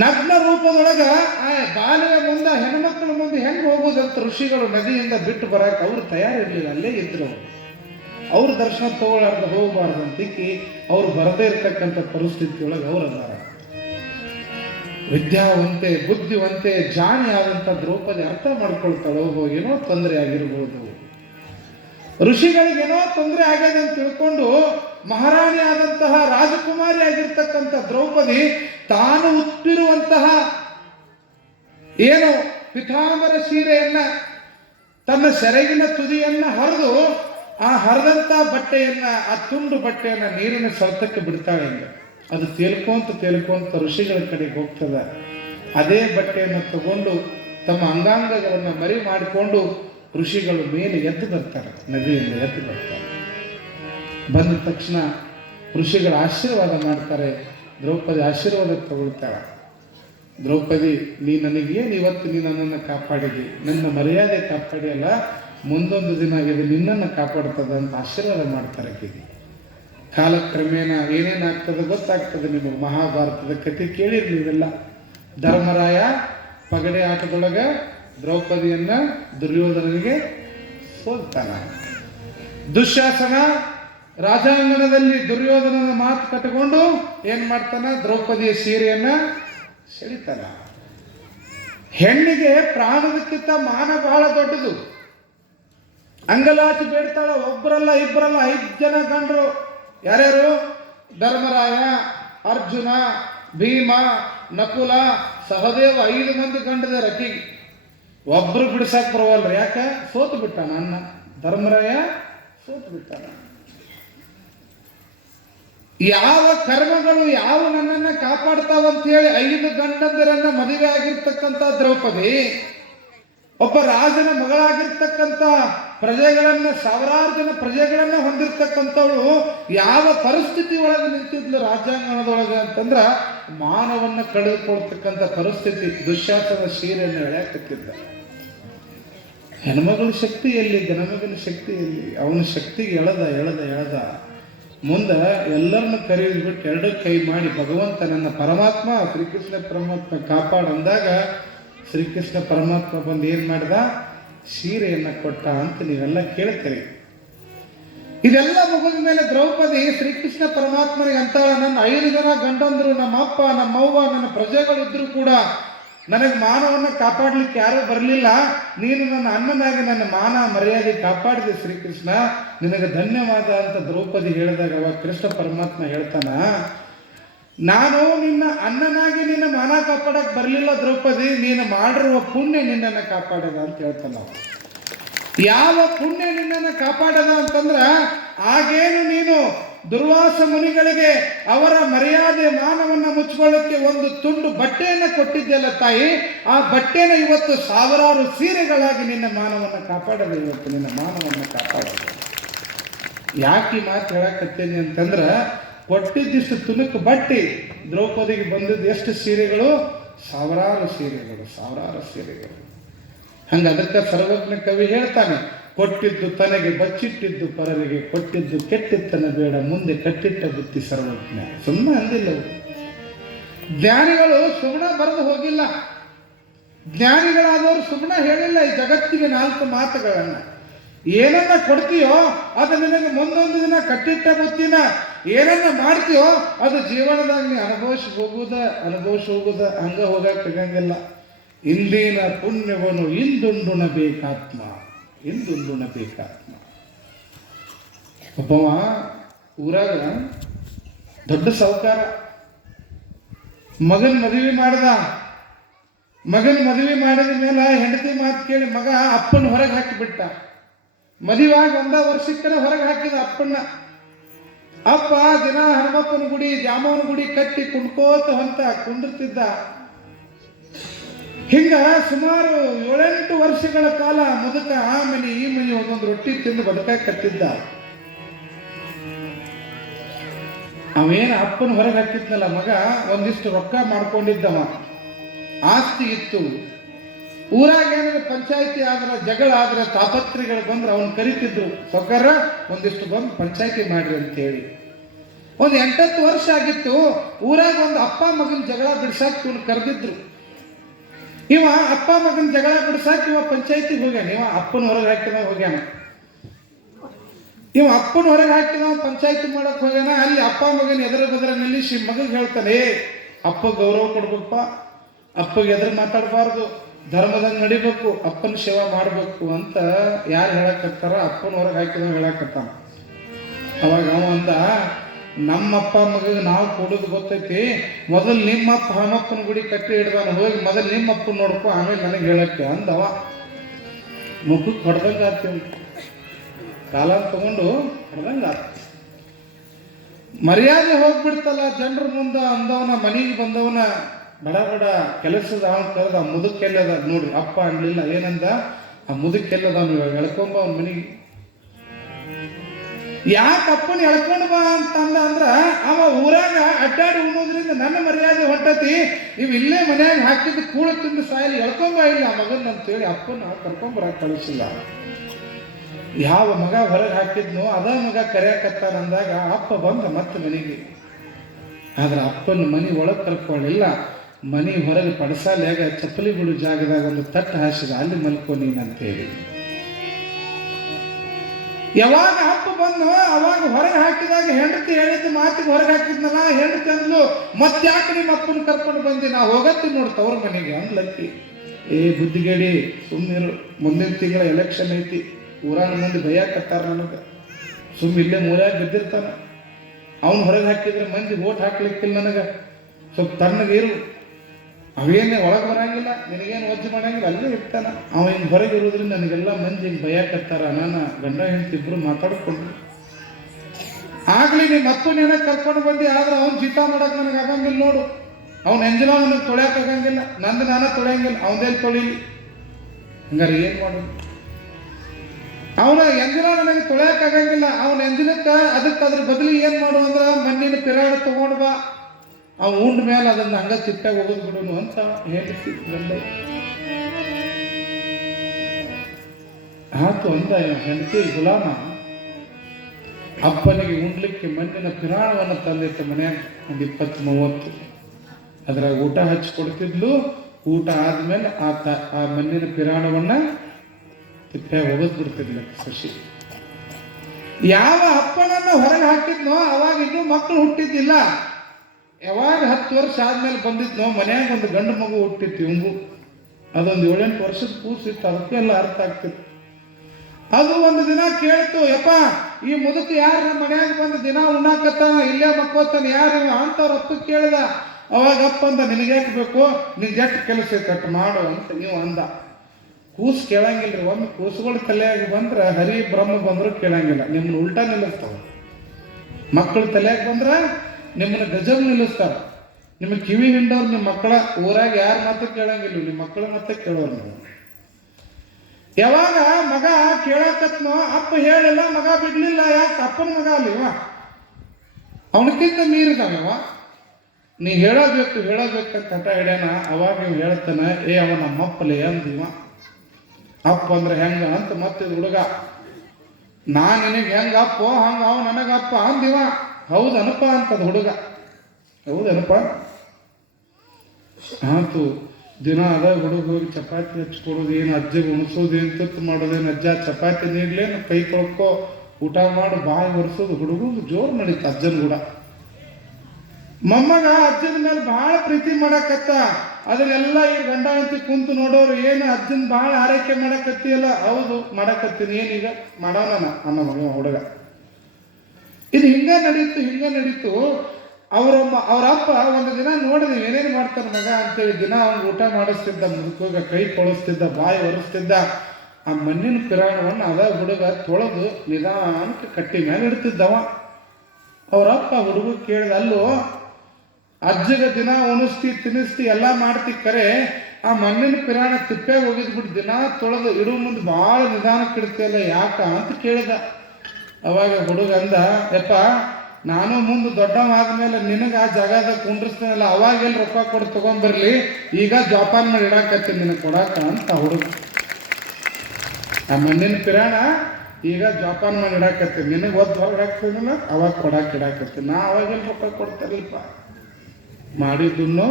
ನಗ್ನ ರೂಪದೊಳಗ ಆ ಬಾಲೆಯ ಮುಂದೆ, ಹೆಣ್ಮಕ್ಳ ಮುಂದೆ ಹೆಂಗೆ ಹೋಗೋದಂತ ಋಷಿಗಳು ನದಿಯಿಂದ ಬಿಟ್ಟು ಬರಕ್ಕೆ ಅವ್ರು ತಯಾರಿರ್ಲಿಲ್ಲ. ಅಲ್ಲೇ ಇದ್ರು. ಅವ್ರ ದರ್ಶನ ತಗೊಳ್ಳಾರ್ದ ಹೋಗಬಾರ್ದಂತಿಕ್ಕಿ ಅವ್ರು ಬರದೇ ಇರ್ತಕ್ಕಂಥ ಪರಿಸ್ಥಿತಿ ಒಳಗೆ ಅವರದಾರ. ವಿದ್ಯಾವಂತೆ, ಬುದ್ಧಿವಂತೆ, ಜಾಣಿ ಆದಂಥ ದ್ರೌಪದಿ ಅರ್ಥ ಮಾಡ್ಕೊಳ್ತಾಳೆ, ಓಹೋ ಏನೋ ತೊಂದರೆ ಆಗಿರ್ಬೋದು, ಋಷಿಗಳಿಗೇನೋ ತೊಂದರೆ ಆಗ್ಯದ ಅಂತ ತಿಳ್ಕೊಂಡು ಮಹಾರಾಣಿ ಆದಂತಹ, ರಾಜಕುಮಾರಿ ಆಗಿರ್ತಕ್ಕಂಥ ದ್ರೌಪದಿ ತಾನು ಉಟ್ಟಿರುವಂತಹ ಏನು ಪಿತಾಂಬರ ಸೀರೆಯನ್ನ, ತನ್ನ ಸೆರಗಿನ ತುದಿಯನ್ನ ಹರಿದು, ಆ ಹರಿದಂತ ಬಟ್ಟೆಯನ್ನ, ಆ ತುಂಡು ಬಟ್ಟೆಯನ್ನ ನೀರಿನ ಸೆಳೆತಕ್ಕೆ ಬಿಡ್ತಾಳೆ. ಹಿಂಗ ಅದು ತೇಲ್ಕೊಂತ ಋಷಿಗಳ ಕಡೆಗೆ ಹೋಗ್ತದ. ಅದೇ ಬಟ್ಟೆಯನ್ನು ತಗೊಂಡು ತಮ್ಮ ಅಂಗಾಂಗಗಳನ್ನು ಮರಿ ಮಾಡಿಕೊಂಡು ಋಷಿಗಳು ಮೇಲೆ ಎದ್ದು ಬರ್ತಾರೆ, ನದಿಯಿಂದ ಎದ್ದು ಬರ್ತಾರೆ. ಬಂದ ತಕ್ಷಣ ಋಷಿಗಳ ಆಶೀರ್ವಾದ ಮಾಡ್ತಾರೆ. ದ್ರೌಪದಿ ಆಶೀರ್ವಾದ ತಗೊಳ್ತಾಳೆ. ದ್ರೌಪದಿ, ನೀ ನನಗೇನು ಇವತ್ತು ನೀ ನನ್ನನ್ನು ಕಾಪಾಡಿದಿ, ನನ್ನ ಮರ್ಯಾದೆ ಕಾಪಾಡಿಯಲ್ಲ, ಮುಂದೊಂದು ದಿನ ಇದು ನಿನ್ನನ್ನು ಕಾಪಾಡ್ತದ ಅಂತ ಆಶೀರ್ವಾದ ಮಾಡ್ತಾರೆ ಆಕೆಗೆ. ಕಾಲಕ್ರಮೇಣ ಏನೇನಾಗ್ತದೆ ಗೊತ್ತಾಗ್ತದೆ ನಿಮಗೆ. ಮಹಾಭಾರತದ ಕಥೆ ಕೇಳಿರ್ಲಿ ಇವೆಲ್ಲ. ಧರ್ಮರಾಯ ಪಗಡೆ ಆಟದೊಳಗ ದ್ರೌಪದಿಯನ್ನ ದುರ್ಯೋಧನನಿಗೆ ಸೋಲ್ತಾನ. ದುಶ್ಯಾಸನ ರಾಜಾಂಗಣದಲ್ಲಿ ದುರ್ಯೋಧನನ ಮಾತು ಕಟ್ಟಿಕೊಂಡು ಏನ್ ಮಾಡ್ತಾನ, ದ್ರೌಪದಿಯ ಸೀರೆಯನ್ನ ಸೆಳಿತಾನ. ಹೆಣ್ಣಿಗೆ ಪ್ರಾಣದಕ್ಕಿಂತ ಮಾನ ಬಹಳ ದೊಡ್ಡದು. ಅಂಗಲಾಚಿ ಬೇಡ್ತಾಳ. ಒಬ್ಬರಲ್ಲ ಇಬ್ಬರಲ್ಲ 5 ಜನ ಗಂಡರು. ಯಾರ್ಯಾರು? ಧರ್ಮರಾಯ, ಅರ್ಜುನ, ಭೀಮ, ನಕುಲ, ಸಹದೇವ 5 ಮಂದಿ ಗಂಡದ ರಕಿಗೆ. ಒಬ್ರು ಬಿಡಿಸಕ್ ಬರವಲ್ರಿ. ಯಾಕೆ? ಸೋತು ಬಿಟ್ಟಾನ ಅಣ್ಣ ಧರ್ಮರಾಯ, ಸೋತು ಬಿಟ್ಟಾನ. ಯಾವ ಕರ್ಮಗಳು ಯಾವ ನನ್ನನ್ನ ಕಾಪಾಡ್ತಾವಂತ ಹೇಳಿ 5 ಗಂಡಂದಿರನ್ನ ಮದುವೆ ಆಗಿರ್ತಕ್ಕಂಥ ದ್ರೌಪದಿ, ಒಬ್ಬ ರಾಜನ ಮಗಳಾಗಿರ್ತಕ್ಕಂಥ ಪ್ರಜೆಗಳನ್ನ, ಸಾವಿರಾರು ಜನ ಪ್ರಜೆಗಳನ್ನ ಹೊಂದಿರತಕ್ಕಂಥವಳು ಯಾವ ಪರಿಸ್ಥಿತಿ ಒಳಗೆ ನಿಂತಿದ್ಲು ರಾಜ್ಯಾಂಗಣದೊಳಗೆ ಅಂತಂದ್ರ ಮಾನವನ್ನ ಕಳೆದುಕೊಳ್ತಕ್ಕಂಥ ಪರಿಸ್ಥಿತಿ. ದುಶ್ಯಾಸನ ಸೀರೆಯನ್ನು ಎಳೆಯಕತ್ತಿದ್ದ. ಹೆಣ್ಮಗಳ ಶಕ್ತಿ ಎಲ್ಲಿ, ಗಣಮಗನ ಶಕ್ತಿ ಎಲ್ಲಿ? ಅವನ ಶಕ್ತಿಗೆ ಎಳೆದ ಮುಂದೆ ಎಲ್ಲರನ್ನ ಕರೆಯಿದ್ಬಿಟ್ಟು 2 ಕೈ ಮಾಡಿ ಭಗವಂತ ನನ್ನ ಪರಮಾತ್ಮ ಶ್ರೀಕೃಷ್ಣ ಪರಮಾತ್ಮ ಕಾಪಾಡು ಅಂದಾಗ ಶ್ರೀಕೃಷ್ಣ ಪರಮಾತ್ಮ ಬಂದು ಏನ್ ಮಾಡಿದ, ಸೀರೆಯನ್ನ ಕೊಟ್ಟ ಅಂತ ನೀವೆಲ್ಲ ಕೇಳ್ತೀರಿ. ಇದೆಲ್ಲ ಮುಗಿದ ಮೇಲೆ ದ್ರೌಪದಿ ಶ್ರೀಕೃಷ್ಣ ಪರಮಾತ್ಮನಿಗೆ ಅಂತಾಳ, ನನ್ನ 5 ಜನ ಗಂಡಂದ್ರು, ನಮ್ಮ ಅಪ್ಪ ನಮ್ಮವ್ವ ನನ್ನ ಪ್ರಜೆಗಳಿದ್ರು ಕೂಡ ನನಗೆ ಮಾನವನ್ನು ಕಾಪಾಡ್ಲಿಕ್ಕೆ ಯಾರೂ ಬರಲಿಲ್ಲ. ನೀನು ನನ್ನ ಅಣ್ಣನಾಗಿ ನನ್ನ ಮಾನ ಮರ್ಯಾದೆ ಕಾಪಾಡಿದೆ ಶ್ರೀಕೃಷ್ಣ, ನಿನಗೆ ಧನ್ಯವಾದ ಅಂತ ದ್ರೌಪದಿ ಹೇಳಿದಾಗ ಅವಾಗ ಕೃಷ್ಣ ಪರಮಾತ್ಮ ಹೇಳ್ತಾನ, ನಾನು ನಿನ್ನ ಅಣ್ಣನಾಗಿ ನಿನ್ನ ಮಾನ ಕಾಪಾಡಕ್ ಬರಲಿಲ್ಲ ದ್ರೌಪದಿ, ನೀನು ಮಾಡಿರುವ ಪುಣ್ಯ ನಿನ್ನನ್ನು ಕಾಪಾಡದ ಅಂತ ಹೇಳ್ತಾನ. ಯಾವ ಪುಣ್ಯ ನಿನ್ನನ್ನು ಕಾಪಾಡದ ಅಂತಂದ್ರ, ಆಗೇನು ನೀನು ದುರ್ವಾಸ ಮುನಿಗಳಿಗೆ ಅವರ ಮರ್ಯಾದೆ ಮಾನವನ್ನ ಮುಚ್ಕೊಳ್ಳಕ್ಕೆ ಒಂದು ತುಂಡು ಬಟ್ಟೆಯನ್ನ ಕೊಟ್ಟಿದ್ದೆಲ್ಲ ತಾಯಿ, ಆ ಬಟ್ಟೆನ ಇವತ್ತು ಸಾವಿರಾರು ಸೀರೆಗಳಾಗಿ ನಿನ್ನ ಮಾನವನ್ನ ಕಾಪಾಡದೆ, ಇವತ್ತು ನಿನ್ನ ಮಾನವನ್ನ ಕಾಪಾಡದೆ. ಯಾಕೆ ಮಾತು ಹೇಳಕತ್ತೇನೆ ಅಂತಂದ್ರ, ಕೊಟ್ಟಿದ್ದಿಷ್ಟು ತುಣುಕು ಬಟ್ಟೆ ದ್ರೌಪದಿಗೆ ಬಂದಿದ್ದು ಎಷ್ಟು ಸೀರೆಗಳು? ಸಾವಿರಾರು ಸೀರೆಗಳು. ಹಂಗ ಅದಕ್ಕೆ ಸರ್ವಜ್ಞ ಕವಿ ಹೇಳ್ತಾನೆ, ಕೊಟ್ಟಿದ್ದು ತನಗೆ ಬಚ್ಚಿಟ್ಟಿದ್ದು ಪರರಿಗೆ, ಕೊಟ್ಟಿದ್ದು ಕೆಟ್ಟಿತ್ತನ ಬೇಡ, ಮುಂದೆ ಕಟ್ಟಿಟ್ಟ ಬುತ್ತಿ ಸರ್ವಜ್ಞ. ಸುಮ್ಮನೆ ಅಂದಿಲ್ಲ. ಜ್ಞಾನಿಗಳು ಸುಮ್ಮನೆ ಬರೆದು ಹೋಗಿಲ್ಲ. ಜ್ಞಾನಿಗಳಾದವರು ಸುಮ್ಮನೆ ಹೇಳಿಲ್ಲ ಈ ಜಗತ್ತಿಗೆ 4 ಮಾತುಗಳನ್ನ. ಏನನ್ನ ಕೊಡ್ತೀಯೋ ಅದು ನಿನಗೆ ಮುಂದೊಂದು ದಿನ ಕಟ್ಟಿಟ್ಟ ಬುತ್ತಿನ. ಏನನ್ನ ಮಾಡ್ತೀಯೋ ಅದು ಜೀವನದಾಗ ನೀ ಅನುಭವಿಸಿ ಹೋಗುದ ಹಂಗ ಹೋಗಕ್ಕಾಗಂಗಿಲ್ಲ. ಇಂದಿನ ಪುಣ್ಯವನ್ನು ಇಂದುಂಡುಣಬೇಕಾತ್ಮ. ಒಬ್ಬವ ಊರಾಗ ದೊಡ್ಡ ಸಾಹುಕಾರ, ಮಗನ್ ಮದುವೆ ಮಾಡಿದ ಮೇಲೆ ಹೆಂಡತಿ ಮಾತು ಕೇಳಿ ಮಗ ಅಪ್ಪನ ಹೊರಗೆ ಹಾಕಿಬಿಟ್ಟ. ಮದುವೆಯಾಗಿ 1 ವರ್ಷಕ್ಕನ ಹೊರಗೆ ಹಾಕಿದ ಅಪ್ಪನ್ನ. ಅಪ್ಪ ದಿನ ಹನುಮಪ್ಪನ ಗುಡಿ ದ್ಯಾಮವನ ಗುಡಿ ಕಟ್ಟಿ ಕುಣ್ಕೋತ ಕುಂದಿರ್ತಿದ್ದ. ಹಿಂಗ ಸುಮಾರು 7-8 ವರ್ಷಗಳ ಕಾಲ ಮುದುಕ ಆ ಮನೆ ಈ ಮನೆ ಒಂದೊಂದು ರೊಟ್ಟಿ ತಿಂದು ಬದುಕತ್ತಿದ್ದ. ಅವೇನು ಅಪ್ಪನ ಹೊರಗೆ ಹಾಕಿದ್ನಲ್ಲ ಮಗ, ಒಂದಿಷ್ಟು ರೊಕ್ಕ ಮಾಡ್ಕೊಂಡಿದ್ದವ, ಆಸ್ತಿ ಇತ್ತು. ಊರಾಗ ಏನಾದ್ರು ಪಂಚಾಯತಿ ಆದ್ರೆ ಜಗಳ ಆದ್ರೆ ತಾಪತ್ರಿಗಳು ಬಂದ್ರೆ ಅವನು ಕರಿತಿದ್ರು, ಸೌಕರ ಒಂದಿಷ್ಟು ಬಂದು ಪಂಚಾಯತಿ ಮಾಡ್ರಿ ಅಂತೇಳಿ. ಒಂದು 8-10 ವರ್ಷ ಆಗಿತ್ತು. ಊರಾಗ ಒಂದು ಅಪ್ಪ ಮಗನ ಜಗಳ ಬಿಡ್ಸಾಕ್ ಇವನು ಕರೆದಿದ್ರು. ಇವ ಅಪ್ಪ ಮಗನ ಜಗಳ ಬಿಡ್ಸಾಕ್ ಇವ ಪಂಚಾಯತಿಗೆ ಹೋಗ್ಯಾನ. ಇವ ಅಪ್ಪನ ಹೊರಗೆ ಹಾಕಿದ ಹೋಗ್ಯಾನ. ಅಪ್ಪನ ಹೊರಗೆ ಹಾಕಿದ ಪಂಚಾಯತಿ ಮಾಡಕ್ ಹೋಗ್ಯಾನ. ಅಲ್ಲಿ ಅಪ್ಪ ಮಗನ ಎದುರು ಬದ್ರ ನಿಲ್ಲಿಸಿ ಮಗಗೆ ಹೇಳ್ತಾನೆ, ಅಪ್ಪ ಗೌರವ ಕೊಡ್ಬೇಕಪ್ಪ, ಅಪ್ಪಗೆ ಎದುರು ಮಾತಾಡಬಾರ್ದು, ಧರ್ಮದಂಗೆ ನಡಿಬೇಕು, ಅಪ್ಪನ ಸೇವಾ ಮಾಡಬೇಕು ಅಂತ ಯಾರು ಹೇಳಕತ್ತಾರ? ಅಪ್ಪನ ಹೊರಗೆ ಹಾಕಿದವ ಹೇಳಕತ್ತಾನ. ಅವಾಗ ಅವ ಅಂದ, ನಮ್ಮಪ್ಪ ಮಗಗೆ ನಾವು ಕೊಡೋದು ಗೊತ್ತೈತಿ, ಮೊದಲು ನಿಮ್ಮಪ್ಪ ಹನುಮಪ್ಪನ ಗುಡಿ ಕಟ್ಟಿ ಹಿಡ್ದಾನ, ಹೋಗಿ ಮೊದಲು ನಿಮ್ಮಪ್ಪನ ನೋಡ್ಕೊ, ಆಮೇಲೆ ನನಗೆ ಹೇಳಕ್ಕೆ ಅಂದವ. ಮುಖಕ್ಕೆ ಹೊಡೆದಂಗ ಆಗ್ತೀವಿ, ಕಾಲ ತಗೊಂಡು ಹೊಡೆದಂಗ ಆತ. ಮರ್ಯಾದೆ ಹೋಗ್ಬಿಡ್ತಲ್ಲ ಜನರ ಮುಂದೆ ಅಂದವನ, ಮನೆಗೆ ಬಂದವನ ಬಡ ಕೆಲಸದ ಅವನು ಕರೆದ, ಆ ಮುದುಕೆಲ್ಲದ ನೋಡ್ರಿ, ಅಪ್ಪ ಅನ್ಲಿಲ್ಲ, ಏನಂದ, ಆ ಮುದುಕೆಲ್ಲದ ಅವನು ಇವಾಗ ಎಳ್ಕೊಂಬ ಅವನ ಮನೆಗೆ. ಯಾಕೆ ಅಪ್ಪನ ಎಳ್ಕೊಂಡು ಬಾ ಅಂತಂದ ಅಂದ್ರ, ಅವ ಊರಾಗ ಅಡ್ಡಾಡಿ ಉಣ್ಣೋದ್ರಿಂದ ನನ್ನ ಮರ್ಯಾದೆ ಹೊಂಟತಿ, ನೀವು ಇಲ್ಲೇ ಮನ್ಯಾಗ ಹಾಕಿದ್ದು ಕೂಳ ತಿಂದು ಸಾಯಲಿ, ಎಳ್ಕೊಂಬ ಇಲ್ಲ ಆ ಮಗನ್ ಅಂತೇಳಿ ಅಪ್ಪನ ಕರ್ಕೊಂಬರಕ್ಕೆ ಕಳಿಸಿಲ್ಲ. ಯಾವ ಮಗ ಹೊರಗೆ ಹಾಕಿದ್ನೋ ಅದ ಮಗ ಕರೆಯಕತ್ತಾನ ಅಂದಾಗ ಅಪ್ಪ ಬಂದ ಮತ್ತೆ ಮನೆಗೆ. ಆದ್ರೆ ಅಪ್ಪನ ಮನೆ ಒಳಗೆ ಕರ್ಕೊಳ್ಳಿಲ್ಲ. ಮನೆ ಹೊರಗೆ ಪಡಸಾಲ್ಯಾಗ ಚಪ್ಪಲಿ ಬಿಡು ಜಾಗದಾಗ ಒಂದು ತಟ್ಟು ಹಾಸಿದ ಅಲ್ಲಿ ಮಲ್ಕೋ ನೀನು ಅಂತೇಳಿ. ಯಾವಾಗ ಹಬ್ಬ ಬಂದು ಅವಾಗ ಹೊರಗೆ ಹಾಕಿದಾಗ ಹೆಂಡತಿ ಹೇಳಿದ್ದು ಮಾತಿಗೆ ಹೊರಗೆ ಹಾಕಿದ್ನಲ್ಲ, ಹೆಂಡತಿ ಅಂದ್ಲು ಮತ್ತ್ಯಾಕೆ ನಿಮ್ಮ ಅಪ್ಪನ ಕರ್ಕೊಂಡು ಬಂದಿ, ನಾ ಹೋಗತ್ತೀನಿ ನೋಡ್ತ ಅವ್ರ ಮನೆಗೆ ಅಂದ್ಲಕ್ಕಿ. ಏ ಬುದ್ಧಿಗೇಡಿ ಸುಮ್ಮನಿರು, ಮುಂದಿನ ತಿಂಗಳ ಎಲೆಕ್ಷನ್ ಐತಿ, ಊರಾನ ಮಂದಿ ಭಯಕತ್ತಾರ ನನಗೆ, ಸುಮ್ಮ ಇಲ್ಲೇ ಮೂಲ್ಯಾಗ ಬಿದ್ದಿರ್ತಾನ, ಅವನು ಹೊರಗೆ ಹಾಕಿದ್ರೆ ಮಂದಿ ಓಟ್ ಹಾಕ್ಲಿಕ್ಕಿಲ್ಲ ನನಗೆ, ಸ್ವಲ್ಪ ತಣ್ಣಗೆ ಇರು, ಅವೇನೇ ಒಳಗೆ ಬರಂಗಿಲ್ಲ, ನಿನಗೇನು ಒಜ್ಜು ಮಾಡಂಗಿಲ್ಲ, ಅಲ್ಲೇ ಇರ್ತಾನ ಅವ ಹಿಂಗೆ ಹೊರಗೆ ಇರೋದ್ರಿಂದ ನನಗೆಲ್ಲ ಮಂದಿ ಹಿಂಗೆ ಭಯಕತ್ತಾರ, ನಾನು ಗಂಡ ಹೆಂಡತಿ ಇಬ್ರು ಮಾತಾಡ್ಕೊಂಡ್ರು. ಆಗ್ಲಿ ನಿಮ್ಮ ಅಪ್ಪನೇನ ಕರ್ಕೊಂಡು ಬಂದು, ಆದ್ರೆ ಅವ್ನು ಜೀತ ಮಾಡಕ್ ನನಗೆ ಆಗಂಗಿಲ್ಲ ನೋಡು, ಅವ್ನ ಎಂಜಲ ನನಗೆ ತೊಳ್ಯಾಕ ಆಗಂಗಿಲ್ಲ, ನಂದು ನಾನ ತೊಳೆಯಂಗಿಲ್ಲ, ಅವನದೇನು ತೊಳಿಲಿ, ಹಂಗಾರೆ ಏನು ಮಾಡೋದು? ಅವನ ಎಂಜಿನ ನನಗೆ ತೊಳೆಯಕ್ ಆಗಂಗಿಲ್ಲ, ಅವನ ಎಂಜಿನಕ್ಕೆ ಅದಕ್ಕೆ ಅದ್ರ ಬದಲಿ ಏನು ಮಾಡು ಅಂದ್ರೆ ಮಣ್ಣಿನ ಪಿರಾಣ ತಗೊಂಡು ಬಾ, ಅವ್ ಉಂಡ ಮೇಲೆ ಅದನ್ನ ಹಂಗ ಚಿತ್ತಾಗ ಹೋಗೋದು ಬಿಡೋನು ಅಂತ ಹೇಳ್ತಿ ಗಂಡ. ಆತು ಅಂದ ಹೆಂಡತಿ ಗುಲಾಮ ಅಪ್ಪನಿಗೆ ಉಣ್ಲಿಕ್ಕೆ ಮಣ್ಣಿನ ಪಿರಾಣವನ್ನು ತಂದಿತ್ತು ಮನ್ಯಾಗ, ಒಂದು 20-30, ಅದ್ರಾಗ ಊಟ ಹಚ್ಚಿ ಕೊಡ್ತಿದ್ಲು. ಊಟ ಆದ್ಮೇಲೆ ಆ ಮಣ್ಣಿನ ಪಿರಾಣವನ್ನ ತಿಪ್ಪಾಗ ಹೋಗೋದು ಬಿಡ್ತಿದ್ಲ ಶಶಿ. ಯಾವ ಅಪ್ಪನನ್ನ ಹೊರಗೆ ಹಾಕಿದ್ನೋ ಅವಾಗ ಇನ್ನೂ ಮಕ್ಕಳು ಹುಟ್ಟಿದ್ದಿಲ್ಲ, ಯಾವಾಗ 10 ವರ್ಷ ಆದ್ಮೇಲೆ ಬಂದಿದ್ನೋ ಮನ್ಯಾಗ ಒಂದು ಗಂಡು ಮಗು ಹುಟ್ಟಿತ್ತು ಇವಂಗು, ಅದೊಂದು 7-8 ವರ್ಷದ ಕೂಸಿತ್ತು, ಅದಕ್ಕೆಲ್ಲ ಅರ್ಥ ಆಗ್ತಿತ್ತು. ಅದು ಒಂದು ದಿನ ಕೇಳ್ತು, ಯಪ್ಪ ಈ ಮುದುಕ ಯಾರು ನಮ್ಮ ಮನ್ಯಾಗ ಬಂದು ದಿನ ಉಣ್ಣಾಕತ್ತಾನ, ಇಲ್ಲೇ ಮಕ್ಕೋತಾನ, ಯಾರು ಅಂತವ್ರ ಅಪ್ಪ ಕೇಳಿದ. ಅವಾಗ ಅಪ್ಪ ಅಂದ, ನಿನಗ್ಯಾಕೆ ಬೇಕು, ನಿನ್ ಜಟ್ಟು ಕೆಲಸ ಕಟ್ ಮಾಡು ಅಂತ ನೀವು ಅಂದ. ಕೂಸು ಕೇಳಂಗಿಲ್ರಿ, ಒಮ್ಮೆ ಕೂಸುಗಳು ತಲೆಯಾಗಿ ಬಂದ್ರೆ ಹರಿ ಬ್ರಹ್ಮ ಬಂದ್ರು ಕೇಳಂಗಿಲ್ಲ, ನಿಮ್ಮನ್ನ ಉಲ್ಟಾ ನಿಲ್ಲಿಸ್ತಾವ. ಮಕ್ಕಳು ತಲೆಯಾಗಿ ಬಂದ್ರೆ ನಿಮ್ಮನ್ನ ಗಜಲ್ ನಿಲ್ಲಿಸ್ತಾರ, ನಿಮಗೆ ಕಿವಿ ಹಿಂಡವ್ರು ನಿಮ್ಮ ಮಕ್ಕಳ, ಊರಾಗ ಯಾರು ಮಾತ್ರ ಕೇಳಂಗಿಲ್ಲ, ನಿಮ್ಮ ಮಕ್ಕಳ ಮತ್ತೆ ಕೇಳೋರು ನೀವು. ಯಾವಾಗ ಮಗ ಕೇಳಕತ್ನೋ ಅಪ್ಪ ಹೇಳಿಲ್ಲ, ಮಗ ಬಿಡ್ಲಿಲ್ಲ, ಯಾಕೆ ಅಪ್ಪನ ಮಗ ಅಲ್ಲಿವ, ಅವನಕ್ಕಿಂತ ಮೀರಿದವ, ನೀ ಹೇಳಬೇಕಂತ ಕಟ ಹಿಡ್ಯಾನ. ಅವಾಗ ನೀವು ಹೇಳ್ತಾನ, ಏ ಅವ ನಮ್ಮಪ್ಪಲೇ ಅಂದಿವ. ಅಪ್ಪ ಅಂದ್ರೆ ಹೆಂಗ ಅಂತ ಮತ್ತೆ ಹುಡುಗ, ನಾ ನಿನಗೆ ಹೆಂಗ ಅಪ್ಪೋ ಹಂಗ ಅವ ನನಗಪ್ಪ ಅಂದಿವ. ಹೌದನಪ್ಪ ಅಂತದ ಹುಡುಗ, ಹೌದನಪ್ಪ ಆತು. ದಿನ ಅದ ಹುಡುಗ ಹೋಗಿ ಚಪಾತಿ ಹಚ್ಕೊಡೋದು, ಏನು ಅಜ್ಜಿಗೆ ಉಣಿಸೋದು, ಏನು ತುತ್ತು ಮಾಡೋದೇನು, ಅಜ್ಜ ಚಪಾತಿ ನೀಡ್ಲೇನು, ಕೈ ತೊಳ್ಕೊ, ಊಟ ಮಾಡು, ಬಾಯಿ ಒರೆಸೋದು, ಹುಡುಗ ಜೋರು ನಡೀತ ಅಜ್ಜನ ಕೂಡ. ಮೊಮ್ಮಗ ಅಜ್ಜನ ಮೇಲೆ ಭಾಳ ಪ್ರೀತಿ ಮಾಡಕತ್ತ. ಅದನ್ನೆಲ್ಲ ಈ ಗಂಡ ಹೆಂಡತಿ ಕುಂತು ನೋಡೋರು, ಏನು ಅಜ್ಜನ ಭಾಳ ಆರೈಕೆ ಮಾಡಕತ್ತಿಯಲ್ಲ, ಹೌದು ಮಾಡಕತ್ತೀನಿ, ಏನೀಗ ಮಾಡೋಣ ಅನ್ನ ಮಗ ಹುಡುಗ. ಇದು ಹಿಂಗ ನಡೀತು. ಅವ್ರ ಅಪ್ಪ ಒಂದು ದಿನ ನೋಡಿದ್ವಿ ಏನೇನು ಮಾಡ್ತಾನೆ ಮಗ ಅಂತೇಳಿ, ದಿನ ಅವ್ನು ಊಟ ಮಾಡಿಸ್ತಿದ್ದ, ಮುದುಕೋಗ ಕೈ ತೊಳಸ್ತಿದ್ದ, ಬಾಯಿ ಒರೆಸ್ತಿದ್ದ. ಆ ಮಣ್ಣಿನ ಪಿರಾಣವನ್ನು ಅದ ಹುಡುಗ ತೊಳೆದು ನಿಧಾನಕ್ಕೆ ಕಟ್ಟಿ ಮೇಲೆ ಇಡ್ತಿದ್ದವ. ಅವ್ರಪ್ಪ ಹುಡುಗ ಕೇಳಿದ, ಅಲ್ಲೋ ಅಜ್ಜಿಗೆ ದಿನ ಉಣಿಸ್ತಿ ತಿನ್ನಿಸ್ತಿ ಎಲ್ಲ ಮಾಡ್ತಿ, ಕರೆ ಆ ಮಣ್ಣಿನ ಪಿರಾಣ ತಿಪ್ಪೆ ಹೋಗಿದ್ಬಿಟ್ಟು ದಿನ ತೊಳೆದು ಇಡೋ ಮುಂದೆ ಭಾಳ ನಿಧಾನಕ್ಕೆ ಇಡ್ತಿಯಲ್ಲ ಯಾಕ ಅಂತ ಕೇಳಿದ. ಅವಾಗ ಹುಡುಗ ಅಂದ, ಯಪ್ಪ ನಾನು ಮುಂದೆ ದೊಡ್ಡವಾದ್ಮೇಲೆ ನಿನಗೆ ಆ ಜಾಗದಾಗ ಕುಂಡ್ರಿಸ್ತಾನಲ್ಲ, ಅವಾಗೆಲ್ಲ ರೊಕ್ಕ ಕೊಡು ತಗೊಂಡ್ಬರ್ಲಿ, ಈಗ ಜೋಪಾನ ಮಾಡಿ ಇಡಾಕತ್ತೀನಿ ನಿನಗೆ ಕೊಡಾಕ ಅಂತ ಹುಡುಗ. ಆ ಮಣ್ಣಿನ ಪಿರಾಣ ಈಗ ಜೋಪಾನ ಮಾಡಿ ಇಡಾಕತ್ತೀನಿ, ನಿನಗೆ ಒದ್ದು ಹೊರಗೆ ಹಾಕ್ತೀನಲ್ಲ ಅವಾಗ ಕೊಡಾಕ ಇಡಾಕತ್ತೀನಿ, ನಾ ಅವಾಗೆಲ್ಲ ರೊಕ್ಕ ಕೊಡ್ತಾರಲ್ಪ. ಮಾಡಿದ್ದನ್ನು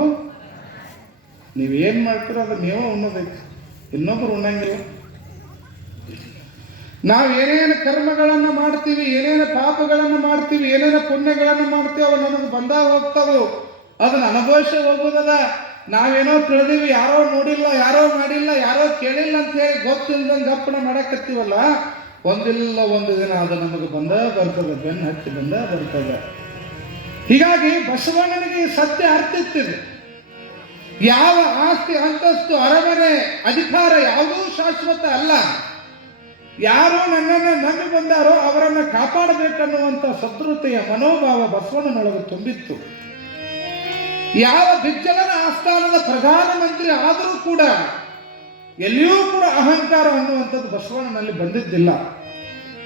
ನೀವೇನು ಮಾಡ್ತೀರೋ ಅದು ನೀವೇ ಉಣ್ಣೋದೈತಿ, ಇನ್ನೊಬ್ರು ಉಣ್ಣಂಗಿಲ್ಲ. ನಾವು ಏನೇನು ಕರ್ಮಗಳನ್ನು ಮಾಡ್ತೀವಿ, ಏನೇನು ಪಾಪಗಳನ್ನು ಮಾಡ್ತೀವಿ, ಏನೇನು ಪುಣ್ಯಗಳನ್ನು ಮಾಡ್ತೀವಿ, ಅವು ನಮಗೆ ಬಂದಾಗ ಹೋಗ್ತಾವು, ಅದನ್ನ ಅನುಭವಿಸಿ ಹೋಗೋದದ. ನಾವೇನೋ ತಿಳಿದೀವಿ, ಯಾರೋ ನೋಡಿಲ್ಲ, ಯಾರೋ ಮಾಡಿಲ್ಲ, ಯಾರೋ ಕೇಳಿಲ್ಲ ಅಂತ ಹೇಳಿ ಗೊತ್ತಿಲ್ದಂಗೆ ಗಪ್ಪಣ ಮಾಡಕತ್ತೀವಲ್ಲ, ಒಂದಿಲ್ಲ ಒಂದು ದಿನ ಅದು ನಮಗೆ ಬರ್ತದೆ, ಬೆನ್ನು ಹತ್ತಿ ಬರ್ತದೆ. ಹೀಗಾಗಿ ಬಸವಣ್ಣನಿಗೆ ಸತ್ಯ ಅರ್ಥಿತ್ತಿದೆ. ಯಾವ ಆಸ್ತಿ ಅಂತಸ್ತು ಅರಮನೆ ಅಧಿಕಾರ ಯಾವುದೂ ಶಾಶ್ವತ ಅಲ್ಲ. ಯಾರು ನನ್ನನ್ನು ನಂಬಿ ಬಂದಾರೋ ಅವರನ್ನು ಕಾಪಾಡಬೇಕನ್ನುವಂಥ ಸದೃತೆಯ ಮನೋಭಾವ ಬಸವಣ್ಣನೊಳಗೆ ತುಂಬಿತ್ತು. ಯಾವ ಬಿಜ್ಜಲನ ಆಸ್ಥಾನದ ಪ್ರಧಾನಮಂತ್ರಿ ಆದರೂ ಕೂಡ ಎಲ್ಲಿಯೂ ಕೂಡ ಅಹಂಕಾರ ಅನ್ನುವಂಥದ್ದು ಬಸವಣ್ಣನಲ್ಲಿ ಬಂದಿದ್ದಿಲ್ಲ.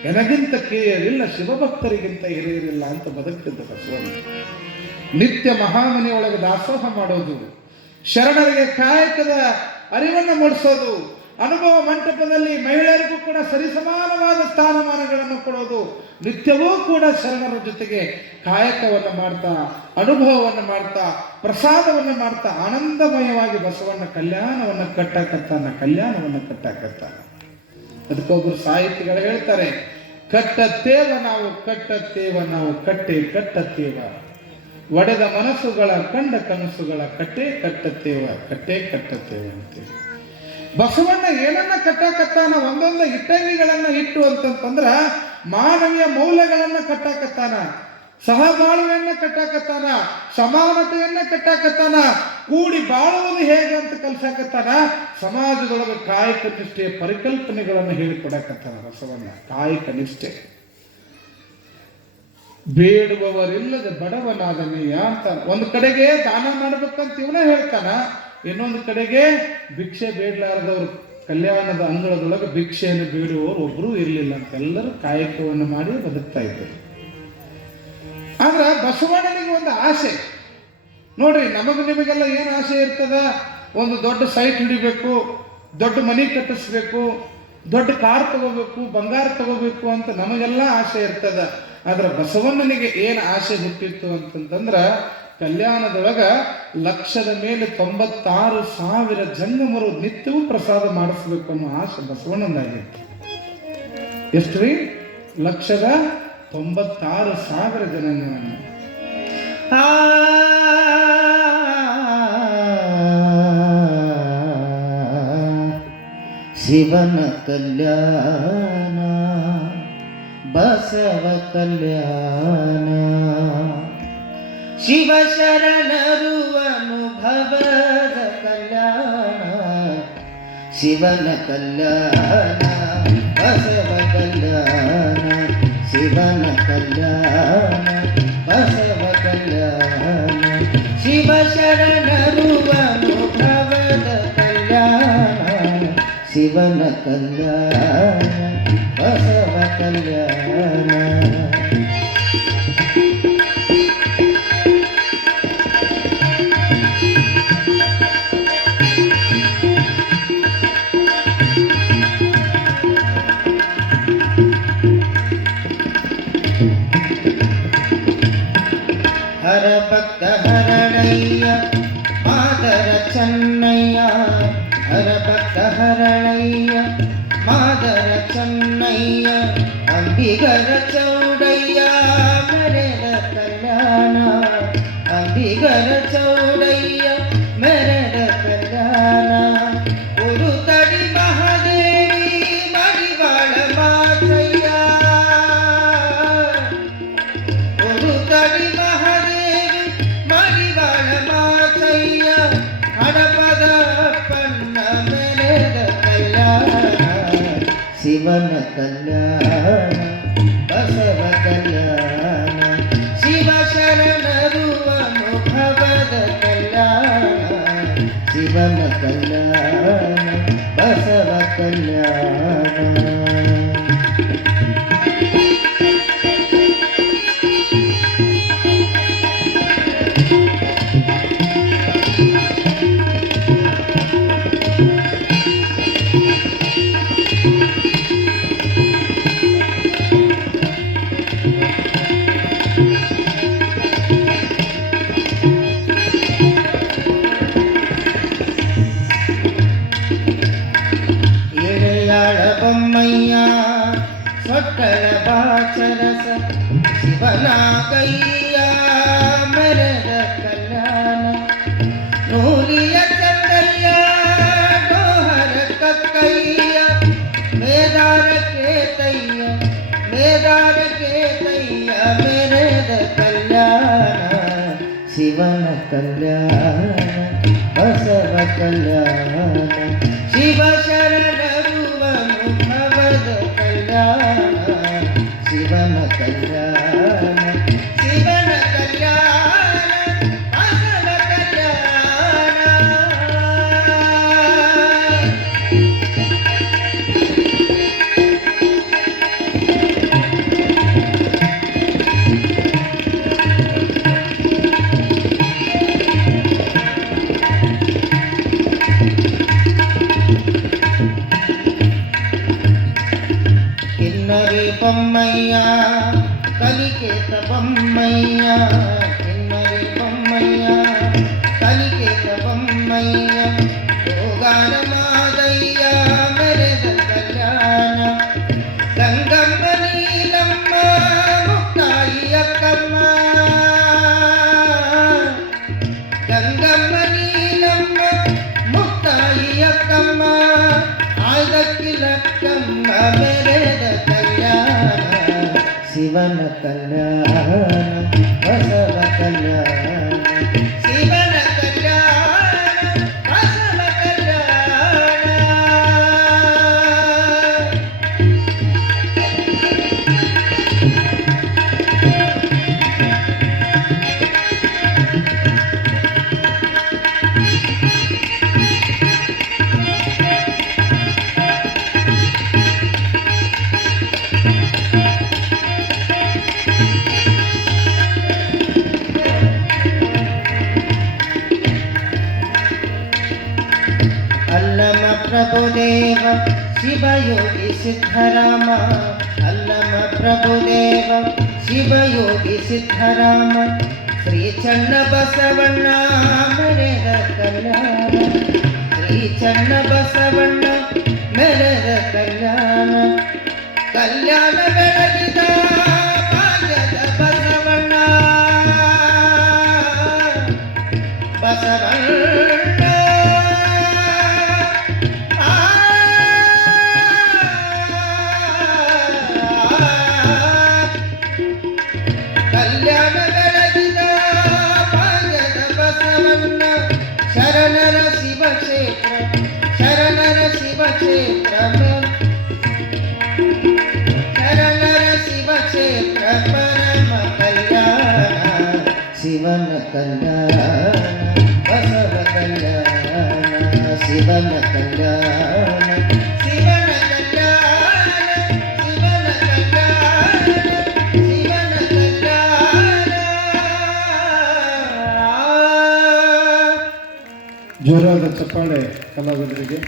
ನನಗಿಂತ ಕಿರಿಯರಿಲ್ಲ, ಶಿವಭಕ್ತರಿಗಿಂತ ಹಿರಿಯರಿಲ್ಲ ಅಂತ ಬದುಕ್ತಿದ್ದ ಬಸವಣ್ಣ. ನಿತ್ಯ ಮಹಾಮನೆಯೊಳಗೆ ದಾಸೋಹ ಮಾಡೋದು, ಶರಣರಿಗೆ ಕಾಯಕದ ಅರಿವನ್ನು ಮೂಡಿಸೋದು, ಅನುಭವ ಮಂಟಪದಲ್ಲಿ ಮಹಿಳೆಯರಿಗೂ ಕೂಡ ಸರಿಸಮಾನವಾದ ಸ್ಥಾನಮಾನಗಳನ್ನು ಕೊಡೋದು, ನಿತ್ಯವೂ ಕೂಡ ಶರಣರ ಜೊತೆಗೆ ಕಾಯಕವನ್ನು ಮಾಡ್ತಾ, ಅನುಭವವನ್ನು ಮಾಡ್ತಾ, ಪ್ರಸಾದವನ್ನು ಮಾಡ್ತಾ ಆನಂದಮಯವಾಗಿ ಬಸವಣ್ಣ ಕಲ್ಯಾಣವನ್ನು ಕಟ್ಟಾಕತ್ತಾನ. ಅದಕ್ಕೊಬ್ಬರು ಸಾಹಿತಿಗಳು ಹೇಳ್ತಾರೆ, ಕಟ್ಟತ್ತೇವ ನಾವು ಕಟ್ಟತ್ತೇವ, ಒಡೆದ ಮನಸ್ಸುಗಳ ಕಂಡ ಕನಸುಗಳ ಕಟ್ಟೇ ಕಟ್ಟತ್ತೇವ ಅಂತೇಳಿ. ಬಸವಣ್ಣ ಏನನ್ನ ಕಟ್ಟಾಕತ್ತಾನ? ಒಂದೊಂದು ಇಟ್ಟಂಗಿಗಳನ್ನ ಇಟ್ಟು ಅಂತಂದ್ರ ಮಾನವೀಯ ಮೌಲ್ಯಗಳನ್ನ ಕಟ್ಟಾಕತ್ತಾನ, ಸಹಬಾಳ್ವೆಯನ್ನ ಕಟ್ಟಾಕತ್ತಾನ, ಸಮಾನತೆಯನ್ನ ಕಟ್ಟಾಕತ್ತಾನ, ಕೂಡಿ ಬಾಳುವುದು ಹೇಗೆ ಅಂತ ಕಲ್ಸಾಕತ್ತಾನ. ಸಮಾಜದೊಳಗೆ ಕಾಯಕ ನಿಷ್ಠೆಯ ಪರಿಕಲ್ಪನೆಗಳನ್ನು ಹೇಳಿಕೊಡಕತ್ತಾನ ಬಸವಣ್ಣ. ಕಾಯಕ ನಿಷ್ಠೆ, ಬೇಡುವವರಿಲ್ಲದ ಬಡವನಾದನೀಯ ಅಂತ ಒಂದು ಕಡೆಗೆ ದಾನ ಮಾಡ್ಬೇಕಂತ ಇವನೇ ಹೇಳ್ತಾನ, ಇನ್ನೊಂದು ಕಡೆಗೆ ಭಿಕ್ಷೆ ಬೇಡಲಾರದವರು ಕಲ್ಯಾಣದ ಅಂಗಳದೊಳಗೆ ಭಿಕ್ಷೆಯನ್ನು ಬೇಡುವವರು ಒಬ್ಬರೂ ಇರಲಿಲ್ಲ ಅಂತ ಎಲ್ಲರೂ ಕಾಯಕವನ್ನು ಮಾಡಿ ಬದುಕ್ತಾ ಇದ್ದರು. ಆದ್ರೆ ಬಸವಣ್ಣನಿಗೆ ಒಂದು ಆಸೆ ನೋಡ್ರಿ, ನಿಮಗೆಲ್ಲ ಏನು ಆಸೆ ಇರ್ತದ? ಒಂದು ದೊಡ್ಡ ಸೈಟ್ ಹಿಡಿಬೇಕು, ದೊಡ್ಡ ಮನೆ ಕಟ್ಟಿಸ್ಬೇಕು, ದೊಡ್ಡ ಕಾರ್ ತಗೋಬೇಕು, ಬಂಗಾರ ತಗೋಬೇಕು ಅಂತ ನಮಗೆಲ್ಲ ಆಸೆ ಇರ್ತದ. ಆದ್ರೆ ಬಸವಣ್ಣನಿಗೆ ಏನು ಆಸೆ ಹುಟ್ಟಿತ್ತು ಅಂತಂದ್ರ, ಕಲ್ಯಾಣದೊಳಗ 196,000 ಜಂಗಮರು ನಿತ್ಯವೂ ಪ್ರಸಾದ ಮಾಡಿಸ್ಬೇಕು ಅನ್ನೋ ಆಸೆ ಬಸವಣ್ಣನಾಗಿತ್ತು. ಎಷ್ಟ್ರಿ? 196,000 ಜನಗಳನ್ನು. ಶಿವನ ಕಲ್ಯಾಣ ಬಸವ ಕಲ್ಯಾಣ, ಶಿವ ಶರಣರು ಅನುಭವದ ಕಲ್ಯಾಣ, ಶಿವನ ಕಲ್ಯಾಣ ಬಸವ ಕಲ್ಯಾಣ, ಶಿವನ ಕಲ್ಯಾಣ ಬಸವ ಕಲ್ಯಾಣ, ಶಿವ ಶರಣರು ಅನುಭವದ ಕಲ್ಯಾಣ, ಶಿವನ ಕಲ್ಯಾಣ ಬಸವ ಕಲ್ಯಾಣ. ಹರಭಕ್ತ ಹರಳಯ್ಯ ಮಾದರ ಚೆನ್ನಯ್ಯ, ಹರಭಕ್ತ ಹರಳಯ್ಯ ಮಾದರ ಚೆನ್ನಯ್ಯ, ಅಂಬಿಗರ ಚೌಡಯ್ಯ ಮೆರೆದ ಕಲ್ಯಾಣ, ಅಂಬಿಗರ ಚೌಡಯ್ಯ ಮೆರೆದ ಕಲ್ಯಾಣ, ಉರುತಡಿ ಮಹಾದೇವಿ ಮಡಿವಾಳ ಮಾಚಯ್ಯ, ಉರುತಡಿ ಮಹಾದೇವಿ ಮಡಿವಾಳ ಮಾಚಯ್ಯ, ಹಡಪದ ಪನ್ನ ಮೆರೆದ ಕಲ್ಯಾಣ, ಶಿವನ ಕಲ್ಯಾಣ ಬಸವ ಕಲ್ಯಾಣ, ಶಿವ ಶರಣರು ಅನುಭವದ ಕಲ್ಯಾಣ, ಶಿವನ ಕಲ್ಯಾಣ ಬಸವ ಕಲ್ಯಾಣ. ಬೊಮ್ಮಯ್ಯ ಸೊಟ್ಟಳ ಬಾಚರಸ, ಶಿವನ ಕೈಯ ಮೆರೆದ ಕಲ್ಯಾಣ, ನೂಲಿಯ ಚಂದಯ್ಯ ಡೋಹರ ಕಕ್ಕಯ್ಯ, ಮೇದಾರ ಕೇತಯ್ಯ ಮೆರೆದ ಕಲ್ಯಾಣ, ಶಿವನ ಕಲ್ಯಾಣ ಬಸವ ಕಲ್ಯಾಣ, ಶಿವ ಶರಣರು ಅನುಭವದ ಕಲ್ಯಾಣ, ಶಿವನ ಕಲ್ಯಾಣ, ಶಿವನ ಕಲ್ಯಾಣ ಬಸವ ಕಲ್ಯಾಣ. ಬೊಮ್ಮಯ್ಯ ಕಲಿಕೇತ ಬೊಮ್ಮಯ್ಯ ಕಿನ್ನರಿ ಬೊಮ್ಮಯ್ಯ ಕಲಿಕೇತ ಬೊಮ್ಮಯ್ಯ ಯೋಗಾನ ಮಾದಯ್ಯ ಮೆರೆದ ಕಲ್ಯಾಣ ಗಂಗಮ್ಮ ನೀಲಮ್ಮ ಮುಕ್ತಾಯಿಯಕ್ಕಮ್ಮ ಗಂಗಮ್ಮ ನೀಲಮ್ಮ ಮುಕ್ತಾಯಿಯಕ್ಕಮ್ಮ ಆಯ್ದಕ್ಕಿಲಕ್ಕಮ್ಮ ಮೆರೆದ ಕಲ್ಯಾಣ ಶಿವನ ಕಲ್ಯಾಣ ಬಸವ ಕಲ್ಯಾಣ ಶಿವನ ಕಲ್ಯಾಣ ಬಸವ ಕಲ್ಯಾಣ. ಅಲ್ಲಮ ಪ್ರಭುದೇವ ಶಿವಯೋಗಿ ಸಿದ್ಧರಾಮ ಅಲ್ಲಮ ಪ್ರಭುದೇವ ಶಿವಯೋಗಿ ಸಿದ್ಧರಾಮ ಶ್ರೀ ಚನ್ನ ಬಸವಣ್ಣ ಮೆರೆದ ಕಲ್ಯಾಣ ಶ್ರೀ ಚನ್ನ ಬಸವಣ್ಣ ಮೆರೆದ ಕಲ್ಯಾಣ ಕಲ್ಯಾಣ ಬೆಳಗಿದ ಭಾಗ್ಯದ ಬಸವಣ್ಣ ಬಸವಣ್ಣ ಕಲ್ಯಾಣ ಬೆಳಗಿದ ಭಾಗ್ಯದ ಬಸವಣ್ಣ ಶರಣರ ಶಿವಕ್ಷೇತ್ರ ಶರಣರ ಶಿವಕ್ಷೇತ್ರ ಶರಣರ ಶಿವಕ್ಷೇತ್ರ ಪರಮ ಕಲ್ಯಾಣ ಶಿವನ ಕಲ್ಯಾಣ ಬಸವ ಕಲ್ಯಾಣ ಶಿವನ ಕಲ್ಯಾಣ ಶಿವನ ಕಲ್ಯಾಣ ಶಿವನ ಕಲ್ಯಾಣ ಶಿವನ ಕಲ್ಯಾಣ. ಜೋರಾದ ಚಪ್ಪಾಳೆ ಕಲಾವಿದರಿಗೆ.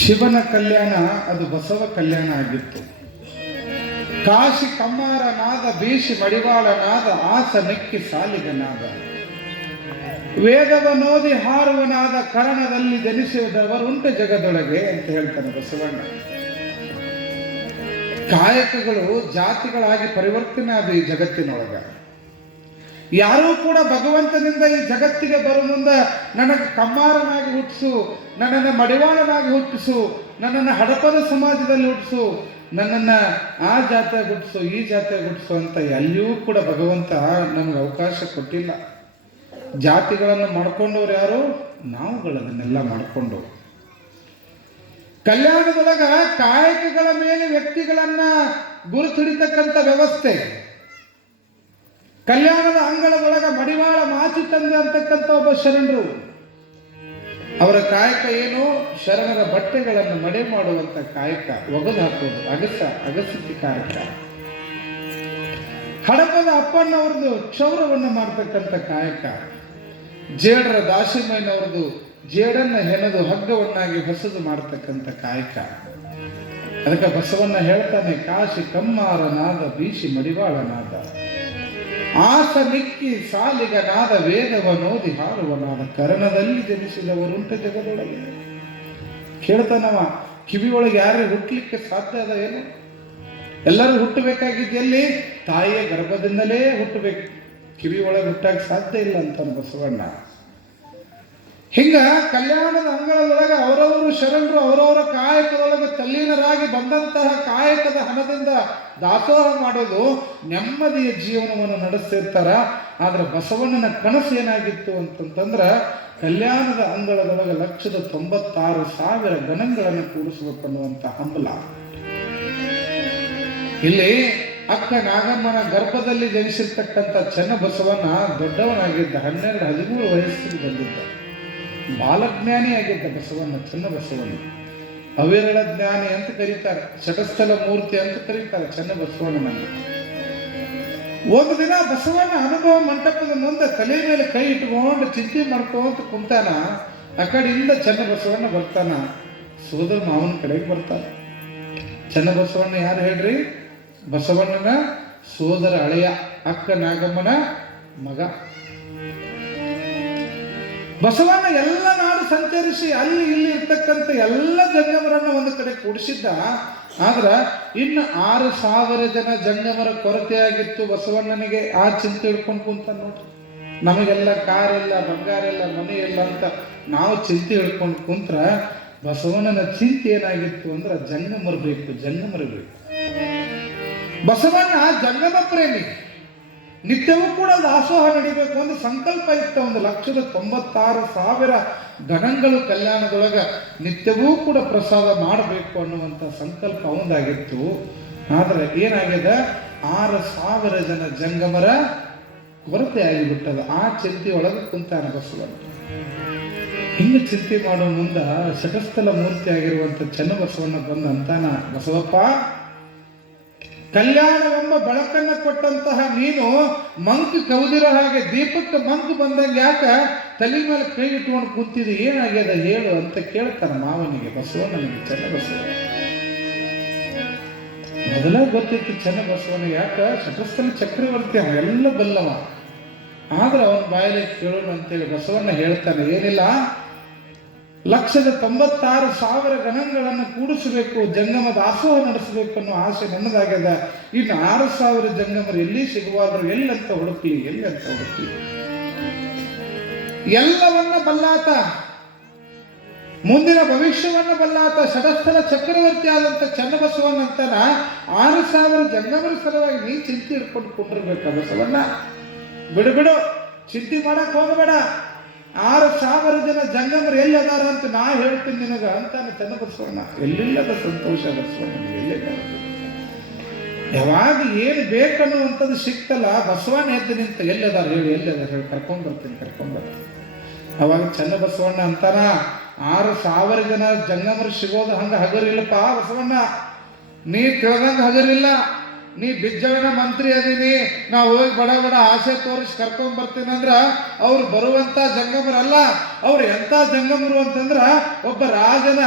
ಶಿವನ ಕಲ್ಯಾಣ ಅದು ಬಸವ ಕಲ್ಯಾಣ ಆಗಿತ್ತು. ಕಾಶಿ ಕಮ್ಮಾರ ನಾದ ಬೀಸಿ ಮಡಿವಾಳ ನಾದ ಆಸ ನೆಕ್ಕಿ ಸಾಲಿಗ ನಾದ ವೇದವನೋದಿ ಹಾರುವನಾದ ಕರಣದಲ್ಲಿ ಜನಿಸಿದವರುಂಟು ಜಗದೊಳಗೆ ಅಂತ ಹೇಳ್ತಾನೆ ಬಸವಣ್ಣ. ಕಾಯಕಗಳು ಜಾತಿಗಳಾಗಿ ಪರಿವರ್ತನೆ ಆದ ಈ ಜಗತ್ತಿನೊಳಗ ಯಾರೂ ಕೂಡ ಭಗವಂತನಿಂದ ಈ ಜಗತ್ತಿಗೆ ಬರೋ ಮುಂದೆ ನನಗೆ ಕಮ್ಮಾರನಾಗಿ ಹುಟ್ಟಿಸು, ನನ್ನನ್ನು ಮಡಿವಾಳನಾಗಿ ಹುಟ್ಟಿಸು, ನನ್ನನ್ನು ಹಡಪದ ಸಮಾಜದಲ್ಲಿ ಹುಟ್ಟಿಸು, ನನ್ನನ್ನು ಆ ಜಾತಿಯಾಗಿ ಹುಟ್ಟಿಸು ಈ ಜಾತಿಯಾಗಿ ಹುಟ್ಟಿಸು ಅಂತ ಎಲ್ಲಿಯೂ ಕೂಡ ಭಗವಂತ ನಮಗೆ ಅವಕಾಶ ಕೊಟ್ಟಿಲ್ಲ. ಜಾತಿಗಳನ್ನು ಮಾಡ್ಕೊಂಡವ್ರು ಯಾರು? ನಾವುಗಳನ್ನೆಲ್ಲ ಮಾಡಿಕೊಂಡು ಕಲ್ಯಾಣದೊಳಗ ಕಾಯಕಗಳ ಮೇಲೆ ವ್ಯಕ್ತಿಗಳನ್ನ ಗುರುತಿಡಿತಕ್ಕಂಥ ವ್ಯವಸ್ಥೆ. ಕಲ್ಯಾಣದ ಅಂಗಳದೊಳಗ ಮಡಿವಾಳ ಮಾಚಿ ತಂದೆ ಅಂತಕ್ಕಂಥ ಒಬ್ಬ ಶರಣರು, ಅವರ ಕಾಯಕ ಏನು? ಶರಣರ ಬಟ್ಟೆಗಳನ್ನು ಮಡೆ ಮಾಡುವಂತ ಕಾಯಕ, ಒಗೆದು ಹಾಕೋದು, ಅಗಸತಿ ಕಾಯಕ. ಹಡಪದ ಅಪ್ಪಣ್ಣವ್ರದ್ದು ಕ್ಷೌರವನ್ನು ಮಾಡ್ತಕ್ಕಂಥ ಕಾಯಕ. ಜೇಡರ ದಾಸಿಮಯ್ಯನವ್ರದ್ದು ಜೇಡನ್ನ ಹೆಣೆದು ಹಗ್ಗವನ್ನಾಗಿ ಹೊಸದು ಮಾಡತಕ್ಕಂಥ ಕಾಯಕ. ಅದಕ್ಕೆ ಬಸವಣ್ಣ ಹೇಳ್ತಾನೆ, ಕಾಶಿ ಕಮ್ಮಾರ ನಾದ ಬೀಸಿ ಮಡಿವಾಳ ನಾದ ಆಸ ನಿಕ್ಕಿ ಸಾಲಿಗ ನಾದ ವೇದವನೋದಿ ಹಾರುವನಾದ ಕರ್ಣದಲ್ಲಿ ಜನಿಸಿದವರುಂಟು ಜಗದೊಳಗೆ. ಕೇಳ್ತಾನವ, ಕಿವಿಯೊಳಗೆ ಯಾರೇ ಹುಟ್ಟಲಿಕ್ಕೆ ಸಾಧ್ಯ ಅದ ಏನು? ಎಲ್ಲರೂ ಹುಟ್ಟಬೇಕಾಗಿದ್ದು ಎಲ್ಲಿ? ತಾಯಿಯ ಗರ್ಭದಿಂದಲೇ ಹುಟ್ಟಬೇಕು, ಕಿವಿಯೊಳಗೆ ಹುಟ್ಟಾಗ ಸಾಧ್ಯ ಇಲ್ಲ ಅಂತಾನೆ ಬಸವಣ್ಣ. ಹಿಂಗ ಕಲ್ಯಾಣದ ಅಂಗಳದೊಳಗೆ ಅವರವರು ಶರಣರು ಅವರವರ ಕಾಯಕದೊಳಗೆ ತಲ್ಲೀನರಾಗಿ ಬಂದಂತಹ ಕಾಯಕದ ಹಣದಿಂದ ದಾಸೋಹ ಮಾಡೋದು, ನೆಮ್ಮದಿಯ ಜೀವನವನ್ನು ನಡೆಸ್ತಿರ್ತಾರ. ಆದ್ರೆ ಬಸವಣ್ಣನ ಕನಸು ಏನಾಗಿತ್ತು ಅಂತಂತಂದ್ರ ಕಲ್ಯಾಣದ ಅಂಗಳದೊಳಗೆ 1,96,000 ಗಣಗಳನ್ನು ಕೂಡಿಸಬೇಕನ್ನುವಂತ ಹಂಬಲ. ಇಲ್ಲಿ ಅಕ್ಕ ನಾಗಮ್ಮನ ಗರ್ಭದಲ್ಲಿ ಜನಿಸಿರ್ತಕ್ಕಂಥ ಚೆನ್ನ ಬಸವಣ್ಣ ದೊಡ್ಡವನಾಗಿದ್ದ, 12-13 ವಯಸ್ಸಿಗೆ ಬಂದಿದ್ದ, ಬಾಲಜ್ಞಾನಿ ಆಗಿದ್ದ ಬಸವಣ್ಣ. ಚೆನ್ನ ಬಸವಣ್ಣ ಅವಿರಳ ಜ್ಞಾನಿ ಅಂತ ಕರೀತಾರೆ, ಶಟಸ್ಥಲ ಮೂರ್ತಿ ಅಂತ ಕರೀತಾರೆ ಚೆನ್ನ ಬಸವಣ್ಣನನ್ನು. ಒಂದು ದಿನ ಬಸವಣ್ಣ ಅನುಭವ ಮಂಟಪದ ಮುಂದೆ ತಲೆ ಮೇಲೆ ಕೈ ಇಟ್ಕೊಂಡು ಚಿಂತೆ ಮಾಡ್ಕೊಂತ ಕುಂತಾನ. ಆ ಕಡೆಯಿಂದ ಚೆನ್ನ ಬಸವಣ್ಣ ಬರ್ತಾನ, ಸೋದರ ಮಾವನ ಕಡೆಗೆ ಬರ್ತಾನ. ಚನ್ನಬಸವಣ್ಣ ಯಾರು ಹೇಳ್ರಿ? ಬಸವಣ್ಣನ ಸೋದರ ಅಳೆಯ, ಅಕ್ಕ ನಾಗಮ್ಮನ ಮಗ. ಬಸವಣ್ಣ ಎಲ್ಲ ನಾಡು ಸಂಚರಿಸಿ ಅಲ್ಲಿ ಇಲ್ಲಿ ಇರ್ತಕ್ಕಂಥ ಎಲ್ಲ ಜಂಗಮರನ್ನ ಒಂದು ಕಡೆ ಕೂಡಿಸಿದ್ದ. ಆದ್ರ ಇನ್ನು 6,000 ಜನ ಜಂಗಮರ ಕೊರತೆಯಾಗಿತ್ತು ಬಸವಣ್ಣನಿಗೆ. ಆ ಚಿಂತೆ ಹಿಡ್ಕೊಂಡು ಕುಂತ ನೋಡ್ರಿ. ನಮಗೆಲ್ಲ ಕಾರ್ ಇಲ್ಲ, ಬಂಗಾರ ಇಲ್ಲ, ಮನೆ ಇಲ್ಲ ಅಂತ ನಾವು ಚಿಂತೆ ಹಿಡ್ಕೊಂಡು ಕುಂತ್ರ ಬಸವಣ್ಣನ ಚಿಂತೆ ಏನಾಗಿತ್ತು ಅಂದ್ರೆ ಜಂಗಮರು ಬೇಕು, ಜಂಗಮರು ಬೇಕು. ಬಸವಣ್ಣ ಜಂಗಮ ಪ್ರೇಮಿ. ನಿತ್ಯವೂ ಕೂಡ ದಾಸೋಹ ನಡಿಬೇಕು ಒಂದು ಸಂಕಲ್ಪ ಇತ್ತು. 1,96,000 ಗಣಗಳು ಕಲ್ಯಾಣದೊಳಗ ನಿತ್ಯವೂ ಕೂಡ ಪ್ರಸಾದ ಮಾಡಬೇಕು ಅನ್ನುವಂಥ ಸಂಕಲ್ಪ ಅವನದಾಗಿತ್ತು. ಆದ್ರೆ ಏನಾಗ್ಯದ, 6,000 ಜನ ಜಂಗಮರ ಕೊರತೆ ಆಗಿಬಿಟ್ಟದ. ಆ ಚಿಂತೆಯೊಳಗೆ ಕುಂತಾನ ಬಸವಣ್ಣ. ಹಿಂಗೆ ಚಿಂತೆ ಮಾಡೋ ಮುಂದ ಶಟಸ್ಥಲ ಮೂರ್ತಿ ಆಗಿರುವಂಥ ಚನ್ನಬಸವಣ್ಣ ಬಂದ ಅಂತಾನ, ಬಸವಪ್ಪ, ಕಲ್ಯಾಣವೆಂಬ ಬೆಳಕನ್ನು ಕೊಟ್ಟಂತಹ ನೀನು ಮಂಕು ಕೌದಿರೋ ಹಾಗೆ ದೀಪಕ್ಕೆ ಮಂಕು ಬಂದಂಗೆ ಯಾಕ ತಲೆ ಮೇಲೆ ಕೈ ಇಟ್ಕೊಂಡು ಕೂತಿದ್ದು, ಏನಾಗ್ಯದ ಹೇಳು ಅಂತ ಕೇಳ್ತಾನ ಮಾವನಿಗೆ ಬಸವಣ್ಣನಿಗೆ. ಚನ್ನಬಸವಣ್ಣ ಮೊದಲ ಗೊತ್ತಿತ್ತು ಚನ್ನಬಸವಣ್ಣ, ಯಾಕ ಶಟಸ್ಥಲ ಚಕ್ರವರ್ತಿ ಅವ, ಎಲ್ಲ ಬಲ್ಲವ. ಆದ್ರೆ ಅವನ ಬಾಯಲ್ಲಿ ಕೇಳೋಣ ಅಂತೇಳಿ ಬಸವಣ್ಣ ಹೇಳ್ತಾನೆ, ಏನಿಲ್ಲ, 1,96,000 ಗಣಗಳನ್ನು ಕೂಡಿಸಬೇಕು, ಜಂಗಮ ದಾಸೋಹ ನಡೆಸಬೇಕು ಅನ್ನೋ ಆಸೆ ನನ್ನದಾಗ್ಯದ. ಇನ್ನು 6,000 ಜಂಗಮರು ಎಲ್ಲಿ ಸಿಗುವಾದ್ರು, ಎಲ್ಲಂತ ಹುಡುಕ್ಲಿ, ಎಲ್ಲಂತ ಹುಡುಕ್ಲಿ. ಎಲ್ಲವನ್ನ ಬಲ್ಲಾತ, ಮುಂದಿನ ಭವಿಷ್ಯವನ್ನ ಬಲ್ಲಾತ, ಶಟಸ್ಥಲ ಚಕ್ರವರ್ತಿ ಆದಂತ ಚನ್ನಬಸವಣ್ಣ ಅಂತಾನ. 6,000 ಜಂಗಮರ ಸಲುವಾಗಿ ನೀ ಚಿಂತೆ ಹಿಡ್ಕೊಂಡು ಕುಂಡಿರ್ಬೇಕ ಬಸವಣ್ಣ. ಬಿಡು, ಚಿಂತೆ ಮಾಡಕ್ ಹೋಗಬೇಡ. 6,000 ಜನ ಜಂಗಮರು ಎಲ್ಲಿ ಅದಾರ ಅಂತ ನಾ ಹೇಳ್ತೀನಿ ನಿನಗ ಅಂತಾನೆ ಚನ್ನಬಸವಣ್ಣ. ಎಲ್ಲಿಲ್ಲದ ಸಂತೋಷ ಬಸವಣ್ಣ, ಎಲ್ಲಿಲ್ಲ. ಯಾವಾಗ ಏನು ಬೇಕನ್ನುವಂಥದ್ದು ಸಿಕ್ತಲ್ಲ, ಬಸವಣ್ಣ ಎದ್ದು ನಿಂತ ಎಲ್ಲದಾರ ಹೇಳಿ, ಎಲ್ಲದಾರ ಹೇಳಿ, ಕರ್ಕೊಂಡ್ ಬರ್ತೀನಿ. ಅವಾಗ ಚನ್ನಬಸವಣ್ಣ ಅಂತಾನ, 6,000 ಜನ ಜಂಗಮರು ಸಿಗೋದು ಹಂಗ ಹಗರಿಲ್ಲಪ್ಪ ಬಸವಣ್ಣ. ನೀ ತಿಳ್ದಂಗ ಹಗರಿಲ್ಲ. ನೀ ಬಿಜ್ಜವನ ಮಂತ್ರಿ ಅದೀನಿ, ನಾ ಹೋಗಿ ಬಡ ಆಸೆ ತೋರಿಸಿ ಕರ್ಕೊಂಡ್ ಬರ್ತೀನಿ ಅಂದ್ರ ಅವ್ರು ಬರುವಂತ ಜಂಗಮರಲ್ಲ. ಅವ್ರು ಎಂತ ಜಂಗಮರು ಅಂತಂದ್ರ ಒಬ್ಬ ರಾಜನ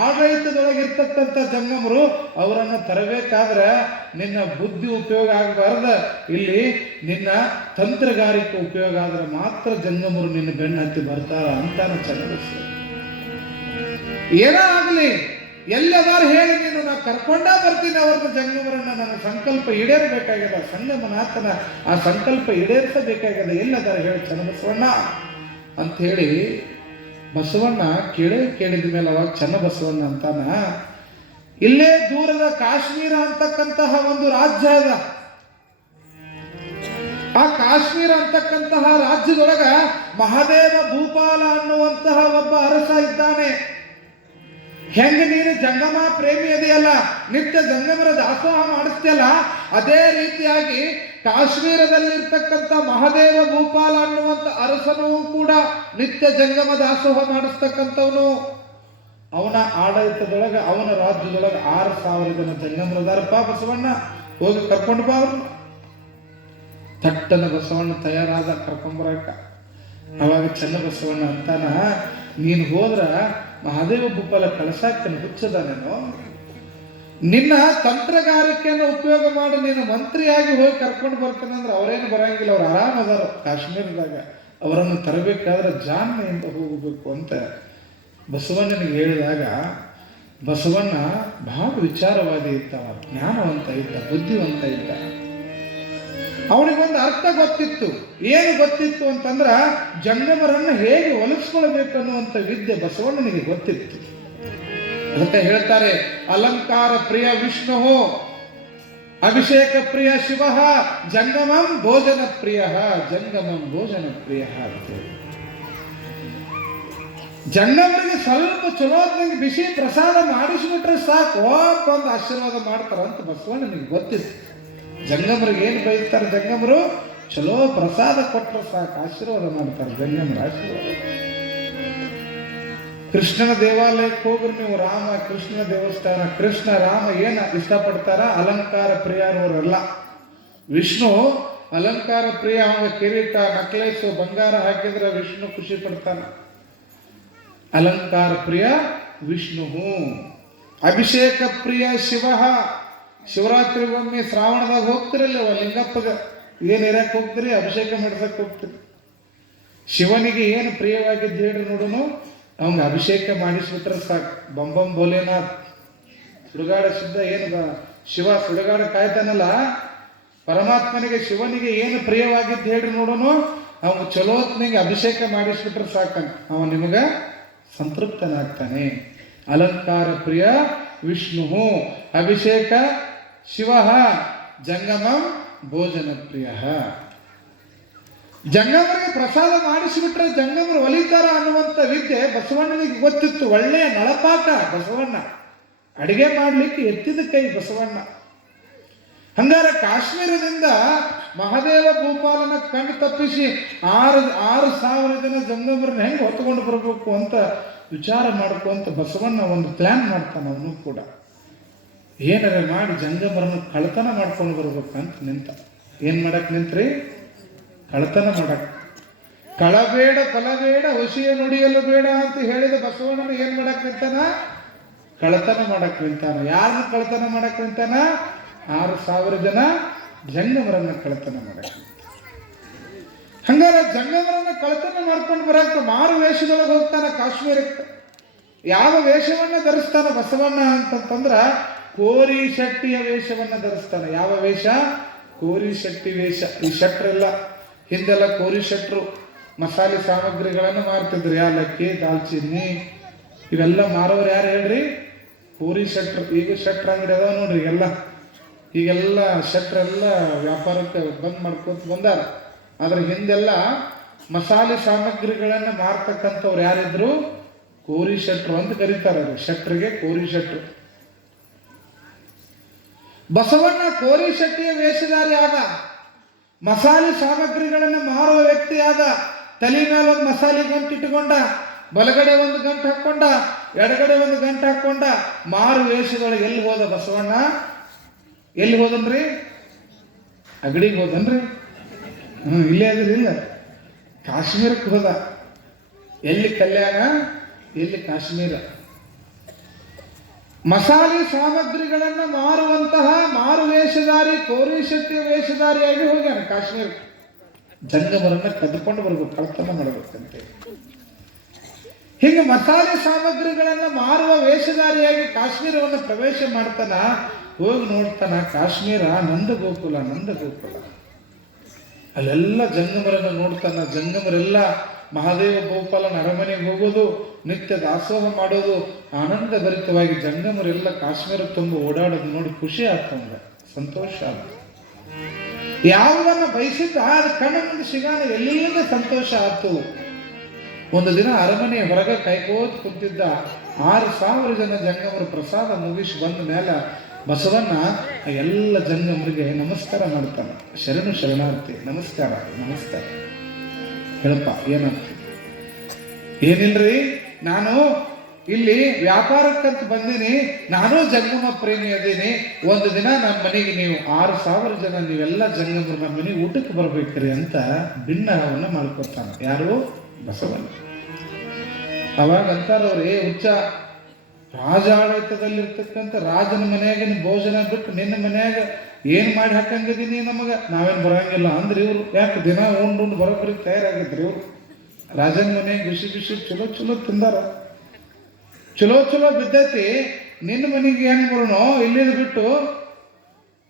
ಆಡಳಿತದೊಳಗಿರ್ತಕ್ಕಂಥ ಜಂಗಮರು. ಅವರನ್ನು ತರಬೇಕಾದ್ರೆ ನಿನ್ನ ಬುದ್ಧಿ ಉಪಯೋಗ ಆಗಬಾರ್ದ, ಇಲ್ಲಿ ನಿನ್ನ ತಂತ್ರಗಾರಿಕೆ ಉಪಯೋಗ ಆದ್ರೆ ಮಾತ್ರ ಜಂಗಮರು ನಿನ್ನ ಬೆನ್ನ ಹತ್ತಿ ಬರ್ತಾರ ಅಂತಾನ ಚನ್ನಬಸವ. ಏನೋ ಆಗ್ಲಿ, ಎಲ್ಲದಾರು ಹೇಳಿ ನೀನು, ನಾ ಕರ್ಕೊಂಡ ಬರ್ತೀನಿ ಅವ್ರನ್ನ ಜಂಗಮರನ್ನ. ನನ್ನ ಸಂಕಲ್ಪ ಈಡೇರಬೇಕಾಗ್ಯದ, ಸಂಗಮನಾಥನ ಆ ಸಂಕಲ್ಪ ಈಡೇರಿಸಬೇಕಾಗ್ಯದ, ಎಲ್ಲದಾರ ಹೇಳಿ ಚನ್ನಬಸವಣ್ಣ ಅಂತ ಹೇಳಿ ಬಸವಣ್ಣ ಕೇಳಿದ ಮೇಲೆ ಅವಾಗ ಚನ್ನಬಸವಣ್ಣ ಅಂತಾನ, ಇಲ್ಲೇ ದೂರದ ಕಾಶ್ಮೀರ ಅಂತಕ್ಕಂತಹ ಒಂದು ರಾಜ್ಯ ಅದ. ಆ ಕಾಶ್ಮೀರ ಅಂತಕ್ಕಂತಹ ರಾಜ್ಯದೊಳಗ ಮಹಾದೇವ ಭೂಪಾಲ ಅನ್ನುವಂತಹ ಒಬ್ಬ ಅರಸ ಇದ್ದಾನೆ. ಹೆಂಗ ನೀನು ಜಂಗಮ ಪ್ರೇಮಿ ಅದೆಯಲ್ಲ, ನಿತ್ಯ ಜಂಗಮರ ದಾಸೋಹ ಮಾಡಿಸ್ತಿಯಲ್ಲ, ಅದೇ ರೀತಿಯಾಗಿ ಕಾಶ್ಮೀರದಲ್ಲಿರ್ತಕ್ಕಂಥ ಮಹಾದೇವ ಭೂಪಾಲ ಅನ್ನುವಂಥ ಅರಸನೂ ಕೂಡ ನಿತ್ಯ ಜಂಗಮ ದಾಸೋಹ ಮಾಡಿಸ್ತಕ್ಕಂಥವನು. ಅವನ ಆಡಳಿತದೊಳಗ, ಅವನ ರಾಜ್ಯದೊಳಗ 6,000 ಜನ ಜಂಗಮರದಾರಪ್ಪ ಬಸವಣ್ಣ, ಹೋಗಿ ಕರ್ಕೊಂಡು ಬಾ ಅವ್ರನ್ನ. ತಟ್ಟನ ಬಸವಣ್ಣ ತಯಾರಾದ ಕರ್ಕೊಂಬರಕ. ಅವಾಗ ಚನ್ನಬಸವಣ್ಣ ಅಂತಾನ, ನೀನು ಹೋದ್ರ ಮಹಾದೇವ ಭೂಪಾಲ ಕಳಸಾಕನ ಹುಚ್ಚದಾನೇನೋ, ನಿನ್ನ ತಂತ್ರಗಾರಿಕೆಯನ್ನು ಉಪಯೋಗ ಮಾಡಿ ನೀನು ಮಂತ್ರಿಯಾಗಿ ಹೋಗಿ ಕರ್ಕೊಂಡು ಬರ್ತಾನೆ ಅಂದ್ರೆ ಅವರೇನು ಬರಂಗಿಲ್ಲ, ಅವ್ರು ಆರಾಮದಾರ ಕಾಶ್ಮೀರದಾಗ. ಅವರನ್ನು ತರಬೇಕಾದ್ರೆ ಜಾನ್ಮೆಯಿಂದ ಹೋಗಬೇಕು ಅಂತ ಬಸವಣ್ಣನಿಗೆ ಹೇಳಿದಾಗ, ಬಸವಣ್ಣ ಬಹಳ ವಿಚಾರವಾದಿ ಇದ್ದವ, ಜ್ಞಾನವಂತ ಇದ್ದ, ಬುದ್ಧಿವಂತ ಇದ್ದ. ಅವನಿಗೊಂದು ಅರ್ಥ ಗೊತ್ತಿತ್ತು. ಏನು ಗೊತ್ತಿತ್ತು ಅಂತಂದ್ರ ಜಂಗಮರನ್ನು ಹೇಗೆ ಒಲಿಸ್ಕೊಳ್ಬೇಕು ಅನ್ನುವಂಥ ವಿದ್ಯೆ ಬಸವಣ್ಣನಿಗೆ ಗೊತ್ತಿತ್ತು. ಅದಕ್ಕೆ ಹೇಳ್ತಾರೆ, ಅಲಂಕಾರ ಪ್ರಿಯ ವಿಷ್ಣು, ಅಭಿಷೇಕ ಪ್ರಿಯ ಶಿವ, ಜಂಗಮಂ ಭೋಜನ ಪ್ರಿಯ, ಜಂಗಮಂ ಭೋಜನ ಪ್ರಿಯ ಅಂತೇಳಿ. ಜಂಗಮರಿಗೆ ಸ್ವಲ್ಪ ಚಲೋದ್ನಂಗೆ ಬಿಸಿ ಪ್ರಸಾದ ಮಾಡಿಸ್ಬಿಟ್ರೆ ಸಾಕು, ಒಂದು ಆಶೀರ್ವಾದ ಮಾಡ್ತಾರ ಅಂತ ಬಸವಣ್ಣನಿಗೆ ಗೊತ್ತಿತ್ತು. ಜಂಗಮರಿಗೆ ಏನು ಬೈತಾರೆ, ಜಂಗಮರು ಚಲೋ ಪ್ರಸಾದ ಕೊಟ್ಟರೆ ಸಾಕು, ಆಶೀರ್ವಾದ ಮಾಡ್ತಾರೆ ಜಂಗಮರ ಆಶೀರ್ವಾದ. ಕೃಷ್ಣನ ದೇವಾಲಯಕ್ಕೆ ಹೋಗ್ರಿ ನೀವು, ರಾಮ ಕೃಷ್ಣನ ದೇವಸ್ಥಾನ, ಕೃಷ್ಣ ರಾಮ ಏನು ಇಷ್ಟಪಡ್ತಾರ, ಅಲಂಕಾರ ಪ್ರಿಯರವರೆಲ್ಲ. ವಿಷ್ಣು ಅಲಂಕಾರ ಪ್ರಿಯ, ಅವನ ಕಿರೀಟ ನಕ್ಲೇಸು ಬಂಗಾರ ಹಾಕಿದ್ರೆ ವಿಷ್ಣು ಖುಷಿ ಪಡ್ತಾನ. ಅಲಂಕಾರ ಪ್ರಿಯ ವಿಷ್ಣು. ಅಭಿಷೇಕ ಪ್ರಿಯ ಶಿವ. ಶಿವರಾತ್ರಿಗೊಮ್ಮೆ ಶ್ರಾವಣದಾಗ ಹೋಗ್ತಿರಲ್ಲ ಲಿಂಗಪ್ಪಗ ಏನು ಇರಕ್ಕೆ ಹೋಗ್ತೀರಿ, ಅಭಿಷೇಕ ಮಾಡ್ಸಕ್ಕೆ ಹೋಗ್ತೀರಿ. ಶಿವನಿಗೆ ಏನು ಪ್ರಿಯವಾಗಿದ್ದು ಹೇಳ್ರಿ ನೋಡೋನು, ಅವಂಗೆ ಅಭಿಷೇಕ ಮಾಡಿಸ್ಬಿಟ್ರೆ ಸಾಕು. ಬಂಬಂ ಭೋಲೆನಾಥ್ ಸುಡುಗಾಡ ಸಿದ್ಧ ಏನು ಶಿವ ಸುಡುಗಾಡ ಕಾಯ್ತಾನಲ್ಲ, ಪರಮಾತ್ಮನಿಗೆ ಶಿವನಿಗೆ ಏನು ಪ್ರಿಯವಾಗಿದ್ದು ಹೇಳ್ರಿ ನೋಡೋನು, ಅವನು ಚಲೋತ್ನಿಗೆ ಅಭಿಷೇಕ ಮಾಡಿಸ್ಬಿಟ್ರೆ ಸಾಕಂತ ಅವ ನಿಮಗೆ ಸಂತೃಪ್ತನಾಗ್ತಾನೆ. ಅಲಂಕಾರ ಪ್ರಿಯ ವಿಷ್ಣು ಅಭಿಷೇಕ ಶಿವ ಜಂಗಮಂ ಭೋಜನ ಪ್ರಿಯ. ಜಂಗಮರಿಗೆ ಪ್ರಸಾದ ಮಾಡಿಸಿಬಿಟ್ರೆ ಜಂಗಮರು ಒಲಿತಾರ ಅನ್ನುವಂಥ ವಿದ್ಯೆ ಬಸವಣ್ಣನಿಗೆ ಗೊತ್ತಿತ್ತು. ಒಳ್ಳೆಯ ನಳಪಾಕ ಬಸವಣ್ಣ, ಅಡಿಗೆ ಮಾಡಲಿಕ್ಕೆ ಎತ್ತಿದ ಕೈ ಬಸವಣ್ಣ. ಹಂಗಾರೆ ಕಾಶ್ಮೀರದಿಂದ ಮಹಾದೇವ ಭೂಪಾಲನ ಕಣ್ಣು ತಪ್ಪಿಸಿ 6,000 ಜನ ಜಂಗಮರನ್ನ ಹೆಂಗೆ ಹೊತ್ಕೊಂಡು ಬರಬೇಕು ಅಂತ ವಿಚಾರ ಮಾಡ್ಕೊಂತ ಬಸವಣ್ಣ ಒಂದು ಪ್ಲ್ಯಾನ್ ಮಾಡ್ತಾನೆ. ಅವನು ಕೂಡ ಏನಾರ ಮಾಡಿ ಜಂಗಮರನ್ನ ಕಳ್ತನ ಮಾಡ್ಕೊಂಡು ಬರ್ಬೇಕಂತ ನಿಂತ. ಏನು ಮಾಡಕ್ಕೆ ನಿಂತ್ರಿ? ಕಳ್ತನ ಮಾಡಕ್ಕೆ. ಕಳಬೇಡ ಫಲಬೇಡ ಹೊಸಿಯ ನುಡಿಯಲು ಬೇಡ ಅಂತ ಹೇಳಿದ ಬಸವಣ್ಣನ ಏನು ಮಾಡಕ್ಕೆ ನಿಂತಾನ? ಕಳ್ತನ ಮಾಡಕ್ಕೆ ನಿಂತಾನ. ಯಾರನ್ನ ಕಳ್ತನ ಮಾಡಕ್ಕೆ ನಿಂತಾನ? 6,000 ಜನ ಜಂಗಮರನ್ನ ಕಳ್ತನ ಮಾಡಕ್ಕೆ. ಹಂಗಾರೆ ಜಂಗಮರನ್ನ ಕಳ್ತನ ಮಾಡ್ಕೊಂಡು ಬರಕ್ಕೆ ಮಾರು ವೇಷದೊಳಗೆ ಹೋಗ್ತಾನ ಕಾಶ್ಮೀರಕ್ಕೆ. ಯಾವ ವೇಷವನ್ನ ಧರಿಸ್ತಾನ ಬಸವಣ್ಣ ಅಂತಂದ್ರ ಕೋರಿ ಶೆಟ್ಟಿಯ ವೇಷವನ್ನ ಧರಿಸ್ತಾನೆ. ಯಾವ ವೇಷ? ಕೋರಿ ಶೆಟ್ಟಿ ವೇಷ. ಈ ಶೆಟ್ರೆಲ್ಲ ಹಿಂದೆಲ್ಲ ಕೋರಿ ಶೆಟ್ರು ಮಸಾಲೆ ಸಾಮಗ್ರಿಗಳನ್ನು ಮಾರ್ತಿದ್ರು. ಯಾಲಕ್ಕಿ, ದಾಲ್ಚಿನ್ನಿ ಇವೆಲ್ಲ ಮಾರೋರು ಯಾರು ಹೇಳ್ರಿ? ಕೋರಿ ಶೆಟ್ರು. ಈಗ ಶೆಟ್ರ್ ಅಂಗಡಿ ಅದಾವ ನೋಡ್ರಿ ಎಲ್ಲ. ಈಗೆಲ್ಲ ಶೆಟ್ರೆಲ್ಲ ವ್ಯಾಪಾರಕ್ಕೆ ಬಂದ್ ಮಾಡ್ಕೊತ ಬಂದಾರ. ಆದ್ರೆ ಹಿಂದೆಲ್ಲ ಮಸಾಲೆ ಸಾಮಗ್ರಿಗಳನ್ನು ಮಾರ್ತಕ್ಕಂಥವ್ರು ಯಾರಿದ್ರು? ಕೋರಿ ಶೆಟ್ರು ಅಂತ ಕರೀತಾರೆ. ಶೆಟ್ರಿಗೆ ಕೋರಿ ಶೆಟ್ರು. ಬಸವಣ್ಣ ಕೋರಿ ಶೆಟ್ಟಿಯ ವೇಷಧಾರಿ ಆದ, ಮಸಾಲೆ ಸಾಮಗ್ರಿಗಳನ್ನು ಮಾರುವ ವ್ಯಕ್ತಿ ಆದ. ತಲೆ ಮೇಲೆ ಒಂದು ಮಸಾಲೆ ಗಂಟು ಇಟ್ಟುಕೊಂಡ, ಬಲಗಡೆ ಒಂದು ಗಂಟು ಹಾಕೊಂಡ, ಎಡಗಡೆ ಒಂದು ಗಂಟು ಹಾಕೊಂಡ, ಮಾರು ವೇಷದೊಳಗೆ ಎಲ್ಲಿ ಹೋದ ಬಸವಣ್ಣ? ಎಲ್ಲಿ ಹೋದನ್ರಿ? ಅಗಡಿಗೆ ಹೋದನ್ರಿ? ಇಲ್ಲೇ ಅದ್ರಿ ಇಲ್ಲ, ಕಾಶ್ಮೀರಕ್ಕೆ ಹೋದ. ಎಲ್ಲಿ ಕಲ್ಯಾಣ, ಎಲ್ಲಿ ಕಾಶ್ಮೀರ. ಮಸಾಲೆ ಸಾಮಗ್ರಿಗಳನ್ನು ಮಾರುವಂತಹ ಮಾರು ವೇಷಧಾರಿ ಕೋರಿ ಶೆಟ್ಟಿಯ ವೇಷಧಾರಿಯಾಗಿ ಹೋಗ್ಯಾನ ಕಾಶ್ಮೀರಕ್ಕೆ. ಜಂಗಮರನ್ನ ಕದ್ಕೊಂಡು ಬರ್ಬೇಕು, ಕಳ್ತನ ಮಾಡಬೇಕಂತೆ. ಹೀಗೆ ಮಸಾಲೆ ಸಾಮಗ್ರಿಗಳನ್ನು ಮಾರುವ ವೇಷಧಾರಿಯಾಗಿ ಕಾಶ್ಮೀರವನ್ನು ಪ್ರವೇಶ ಮಾಡ್ತಾನ. ಹೋಗಿ ನೋಡ್ತಾನ, ಕಾಶ್ಮೀರ ನಂದ ಗೋಕುಲ, ನಂದ ಗೋಕುಲ. ಅಲ್ಲೆಲ್ಲ ಜಂಗಮರನ್ನು ನೋಡ್ತಾನ. ಜಂಗಮರೆಲ್ಲ ಮಹಾದೇವ ಭೂಪಾಲನ ಅರಮನೆಗೆ ಹೋಗೋದು, ನಿತ್ಯ ದಾಸೋಹ ಮಾಡೋದು, ಆನಂದ ಭರಿತವಾಗಿ ಜಂಗಮರೆಲ್ಲ ಕಾಶ್ಮೀರ ತುಂಬ ಓಡಾಡೋದು ನೋಡಿ ಖುಷಿ ಆಗ್ತಂಗ, ಸಂತೋಷ ಆಗ. ಯಾವುದನ್ನ ಬಯಸಿದ್ದ ಅದು ಕಣ್ಣ ಮುಂದೆ ಸಿಗಾನ ಎಲ್ಲಿಂದ ಸಂತೋಷ ಆಯ್ತು. ಒಂದು ದಿನ ಅರಮನೆಯ ಹೊರಗೆ ಕೈಕೋತ್ ಕುಂತಿದ್ದ 6,000 ಜನ ಜಂಗಮರು ಪ್ರಸಾದ ಮುಗಿಸಿ ಬಂದ ಮೇಲೆ ಬಸವಣ್ಣ ಎಲ್ಲ ಜಂಗಮರಿಗೆ ನಮಸ್ಕಾರ ಮಾಡ್ತಾನೆ. ಶರಣು ಶರಣಾರ್ಥಿ, ನಮಸ್ಕಾರ ನಮಸ್ಕಾರ. ಹೇಳಪ್ಪ ಏನಂತ? ಏನಿಲ್ರಿ, ನಾನು ಇಲ್ಲಿ ವ್ಯಾಪಾರಕ್ಕಂತ ಬಂದೀನಿ, ನಾನು ಜಂಗಮ ಪ್ರೇಮಿ ಅದೀನಿ. ಒಂದು ದಿನ ನಮ್ಮ ಮನೆಗೆ ನೀವು 6,000 ಜನ ನೀವೆಲ್ಲ ಜಂಗಮರು ನಮ್ಮ ಮನೆಗೆ ಊಟಕ್ಕೆ ಬರ್ಬೇಕ್ರಿ ಅಂತ ಭಿನ್ನವನ್ನ ಮಾಡ್ಕೊತಾನೆ. ಯಾರು? ಬಸವಣ್ಣ. ಅವಾಗ ಅಂತಾರವ್ರು, ಹುಚ್ಚ, ರಾಜ ಆಡಳಿತದಲ್ಲಿರ್ತಕ್ಕಂಥ ರಾಜನ ಮನೆಯಾಗ ಭೋಜನ ಬಿಟ್ಟು ನಿನ್ನ ಮನೆಯಾಗ ಏನು ಮಾಡಿ ಹಾಕಂಗಿದ್ದೀನಿ ನಮಗೆ, ನಾವೇನು ಬರಂಗಿಲ್ಲ ಅಂದ್ರಿ ಇವರು. ಯಾಕೆ ದಿನ ಉಂಡು ಬರೋಬ್ಬರಿ ತಯಾರಾಗಿದ್ರಿ ಇವರು. ರಾಜನ ಮನೆಯಾಗ ಬಿಸಿ ಬಿಸಿ ಚಲೋ ಚಲೋ ತಿಂದಾರ, ಚಲೋ ಚಲೋ ಬಿದ್ದೈತಿ. ನಿನ್ನ ಮನೆಗೆ ಹೆಂಗೆ ಬರೋಣೋ, ಇಲ್ಲಿಂದ ಬಿಟ್ಟು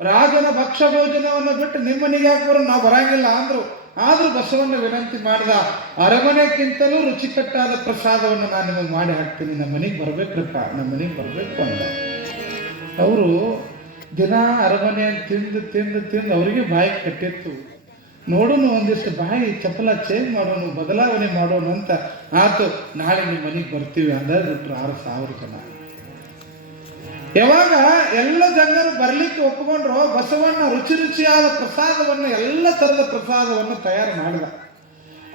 ರಾಜನ ಭಕ್ಷ್ಯ ಭೋಜನವನ್ನು ಬಿಟ್ಟು ನಿಮ್ಮ ಮನೆಗೆ ಯಾಕೆ ಬರೋ, ನಾವು ಬರಂಗಿಲ್ಲ ಅಂದ್ರು. ಆದರೂ ಬಸವಣ್ಣ ವಿನಂತಿ ಮಾಡ್ದ, ಅರಮನೆಗಿಂತಲೂ ರುಚಿಕಟ್ಟಾದ ಪ್ರಸಾದವನ್ನು ನಾನು ನಿಮಗೆ ಮಾಡಿ ಹಾಕ್ತೀನಿ, ನಮ್ಮ ಮನೆಗೆ ಬರ್ಬೇಕ್ರಪ್ಪ, ನಮ್ಮ ಮನೆಗೆ ಬರಬೇಕು ಅಂದ. ಅವರು ದಿನ ಅರಮನೆ ತಿಂದು ತಿಂದು ತಿಂದು ಅವರಿಗೆ ಬಾಯಿ ಕಟ್ಟಿತ್ತು. ನೋಡೋಣ ಒಂದಿಷ್ಟು ಬಾಯಿ ಚಪಲ ಚೇಂಜ್ ಮಾಡೋಣ, ಬದಲಾವಣೆ ಮಾಡೋಣ ಅಂತ ಆತು. ನಾಳೆ ನಿಮ್ಮ ಮನೆಗೆ ಬರ್ತೀವಿ ಅಂದಾಗ ಬಿಟ್ರು 6,000 ಜನ. ಯಾವಾಗ ಎಲ್ಲ ಜನರು ಬರ್ಲಿಕ್ಕೆ ಒಪ್ಪಿಕೊಂಡ್ರು, ಬಸವಣ್ಣ ರುಚಿ ರುಚಿಯಾದ ಪ್ರಸಾದವನ್ನು, ಎಲ್ಲ ಥರದ ಪ್ರಸಾದವನ್ನು ತಯಾರು ಮಾಡಿದ.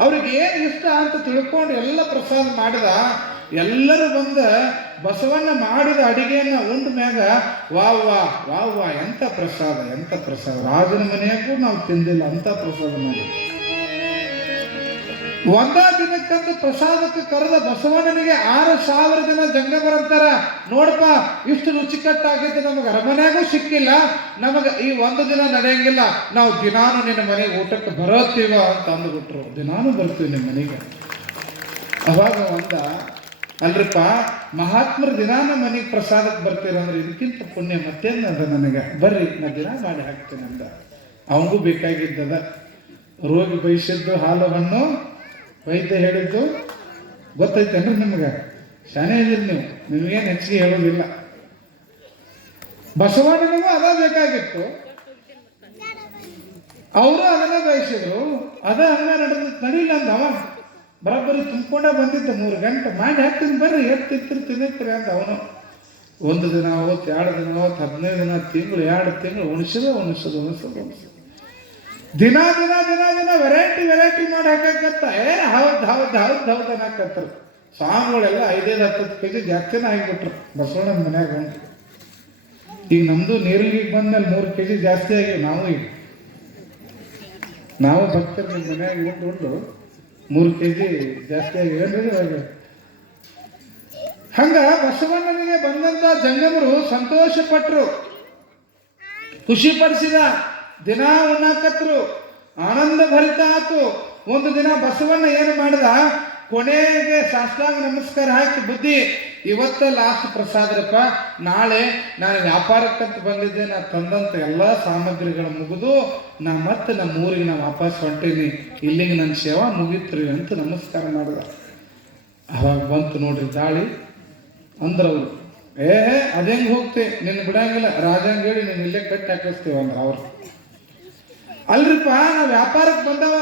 ಅವ್ರಿಗೆ ಏನು ಇಷ್ಟ ಅಂತ ತಿಳ್ಕೊಂಡು ಎಲ್ಲ ಪ್ರಸಾದ ಮಾಡಿದ. ಎಲ್ಲರೂ ಬಂದ ಬಸವಣ್ಣ ಮಾಡಿದ ಅಡಿಗೆಯನ್ನು ಉಂಡ ಮ್ಯಾಗ ವಾವ್ ವಾ ವಾವ್ ವಾ, ಎಂಥ ಪ್ರಸಾದ, ಎಂಥ ಪ್ರಸಾದ, ರಾಜನ ಮನೆಯಾಗೂ ನಾವು ತಿಂದಿಲ್ಲ ಅಂತ ಪ್ರಸಾದ ಮಾಡಿ. ಒಂದ ದಿನಕ್ಕಂದು ಪ್ರಸಾದಕ್ಕೆ ಕರೆದ ಬಸವಣ್ಣನಿಗೆ 6,000 ಜನ ಜಂಗಮರಂತಾರ. ನೋಡಪ್ಪ, ಇಷ್ಟು ರುಚಿಕಟ್ಟಾಗಿದ್ದು ನಮಗೆ ಅರಮನೆಗೂ ಸಿಕ್ಕಿಲ್ಲ, ನಮಗೆ ಈ ಒಂದು ದಿನ ನಡೆಯಂಗಿಲ್ಲ, ನಾವು ದಿನಾನು ನಿನ್ನ ಮನೆಗೆ ಊಟಕ್ಕೆ ಬರೋತ್ತೀವ ಅಂತ ಅಂದ್ಬಿಟ್ರು. ದಿನಾನು ಬರ್ತೀವಿ ನಿಮ್ಮ ಮನೆಗೆ. ಅವಾಗ ಅಲ್ರಿಪ್ಪ, ಮಹಾತ್ಮರ ದಿನ ನಮ್ಮ ಮನೆಗೆ ಪ್ರಸಾದಕ್ಕೆ ಬರ್ತೀರಂದ್ರೆ ಇದಕ್ಕಿಂತ ಪುಣ್ಯ ಮತ್ತೇನು ಅದ ನನಗೆ, ಬರ್ರಿ ನಾ ದಿನ ಮಾಡಿ ಹಾಕ್ತೀನಿ ಅಂದ. ಅವನಿಗೂ ಬೇಕಾಗಿದ್ದದ. ರೋಗಿ ಬಯಸಿದ್ದು ಹಾಲು ಹಣ್ಣು, ವೈದ್ಯ ಹೇಳಿದ್ದು ಗೊತ್ತೈತೇನ್ರಿ ನಿಮ್ಗೆ? ಶಾನೆ ಇದೀರಿ ನೀವು, ನಿಮಗೇನು ಹೆಚ್ಚಿಗೆ ಹೇಳೋದಿಲ್ಲ. ಬಸವಣ್ಣನಿಗೂ ಅದ ಬೇಕಾಗಿತ್ತು, ಅವರು ಅದನ್ನ ಬಯಸಿದ್ರು. ಅದ ಹಂಗ ನಡೀಲ್ಲ ಅಂದ. ಅವ ಬರೋಬ್ಬರಿ ತುಂಬಿಕೊಂಡೇ ಬಂದಿದ್ದ. 3 ಗಂಟೆ ಮಾಡಿ ಹಾಕ್ತೀನಿ ಬರ್ರಿ, ತಿನ್ನಿರ್ತೀರಿ ಅಂದ ಅವನು. 1 ದಿನ ಅವತ್ತು, 2 ದಿನ ಅವತ್ತು, 15 ದಿನ, ತಿಂಗಳು, 2 ತಿಂಗಳು ಉಣಿಸೋದು. ದಿನ ವೆರೈಟಿ ಮಾಡಿ ಹಾಕತ್ತ. ಹೌದು ಅನ್ನಕತ್ತರು. ಸ್ವಾಮಿಗಳೆಲ್ಲ 5-10 ಕೆಜಿ ಜಾಸ್ತಿನೇ ಆಗಿಬಿಟ್ರು ಬಸವಣ್ಣನ ಮನ್ಯಾಗ. ಈಗ ನಮ್ದು ನೀರಿಗೆ ಬಂದ್ಮೇಲೆ 3 ಕೆಜಿ ಜಾಸ್ತಿ ಆಗಿ ನಾವು ಭಕ್ತರು ನಿಮ್ಮ ಮನ್ಯಾಗ ಉಂಡು 3 ಕೆಜಿ ಜಾಸ್ತಿ ಆಗಿವೇನ್ರಿ ಇವಾಗ. ಹಂಗ ಬಸವಣ್ಣನಿಗೆ ಬಂದಂತ ಜಂಗಮರು ಸಂತೋಷ ಪಟ್ರು, ಖುಷಿ ಪಡಿಸಿದ. ದಿನ ಉಣ್ಣಾಕತ್ರು, ಆನಂದ ಭರಿತ ಆತು. ಒಂದು ದಿನ ಬಸವಣ್ಣ ಏನು ಮಾಡಿದ, ಕೊನೆಗೆ ಸಾಷ್ಟಾಂಗ ನಮಸ್ಕಾರ ಹಾಕಿ ಬುದ್ಧಿ, ಇವತ್ತ ಲಾಸ್ಟ್ ಪ್ರಸಾದರಪ್ಪ, ನಾಳೆ ನಾನು ವ್ಯಾಪಾರಕ್ಕಂತ ಬಂದಿದ್ದೆ, ನಾ ತಂದಂತ ಎಲ್ಲ ಸಾಮಗ್ರಿಗಳು ಮುಗಿದು ನಾ ಮತ್ತೆ ನಮ್ಮ ಊರಿಗೆ ನಾ ವಾಪಸ್ ಹೊಂಟೀನಿ, ಇಲ್ಲಿಗೆ ನನ್ನ ಸೇವಾ ಮುಗಿತ್ರಿ ಅಂತ ನಮಸ್ಕಾರ ಮಾಡಿದ. ಅವಾಗ ಬಂತು ನೋಡ್ರಿ ದಾಳಿ. ಅಂದ್ರವ್ರು, ಅದೇಂಗೆ ಹೋಗ್ತೆ, ನಿನ್ನ ಬಿಡಂಗಿಲ್ಲ, ರಾಜಂಗ ಹೇಳಿ ನೀನು ಇಲ್ಲೇ ಕಟ್ಟಿ ಹಾಕಿಸ್ತೀವ ಅಂದ್ರ ಅವ್ರು. ಅಲ್ರಿಪ್ಪ, ನಾ ವ್ಯಾಪಾರಕ್ಕೆ ಬಂದವ,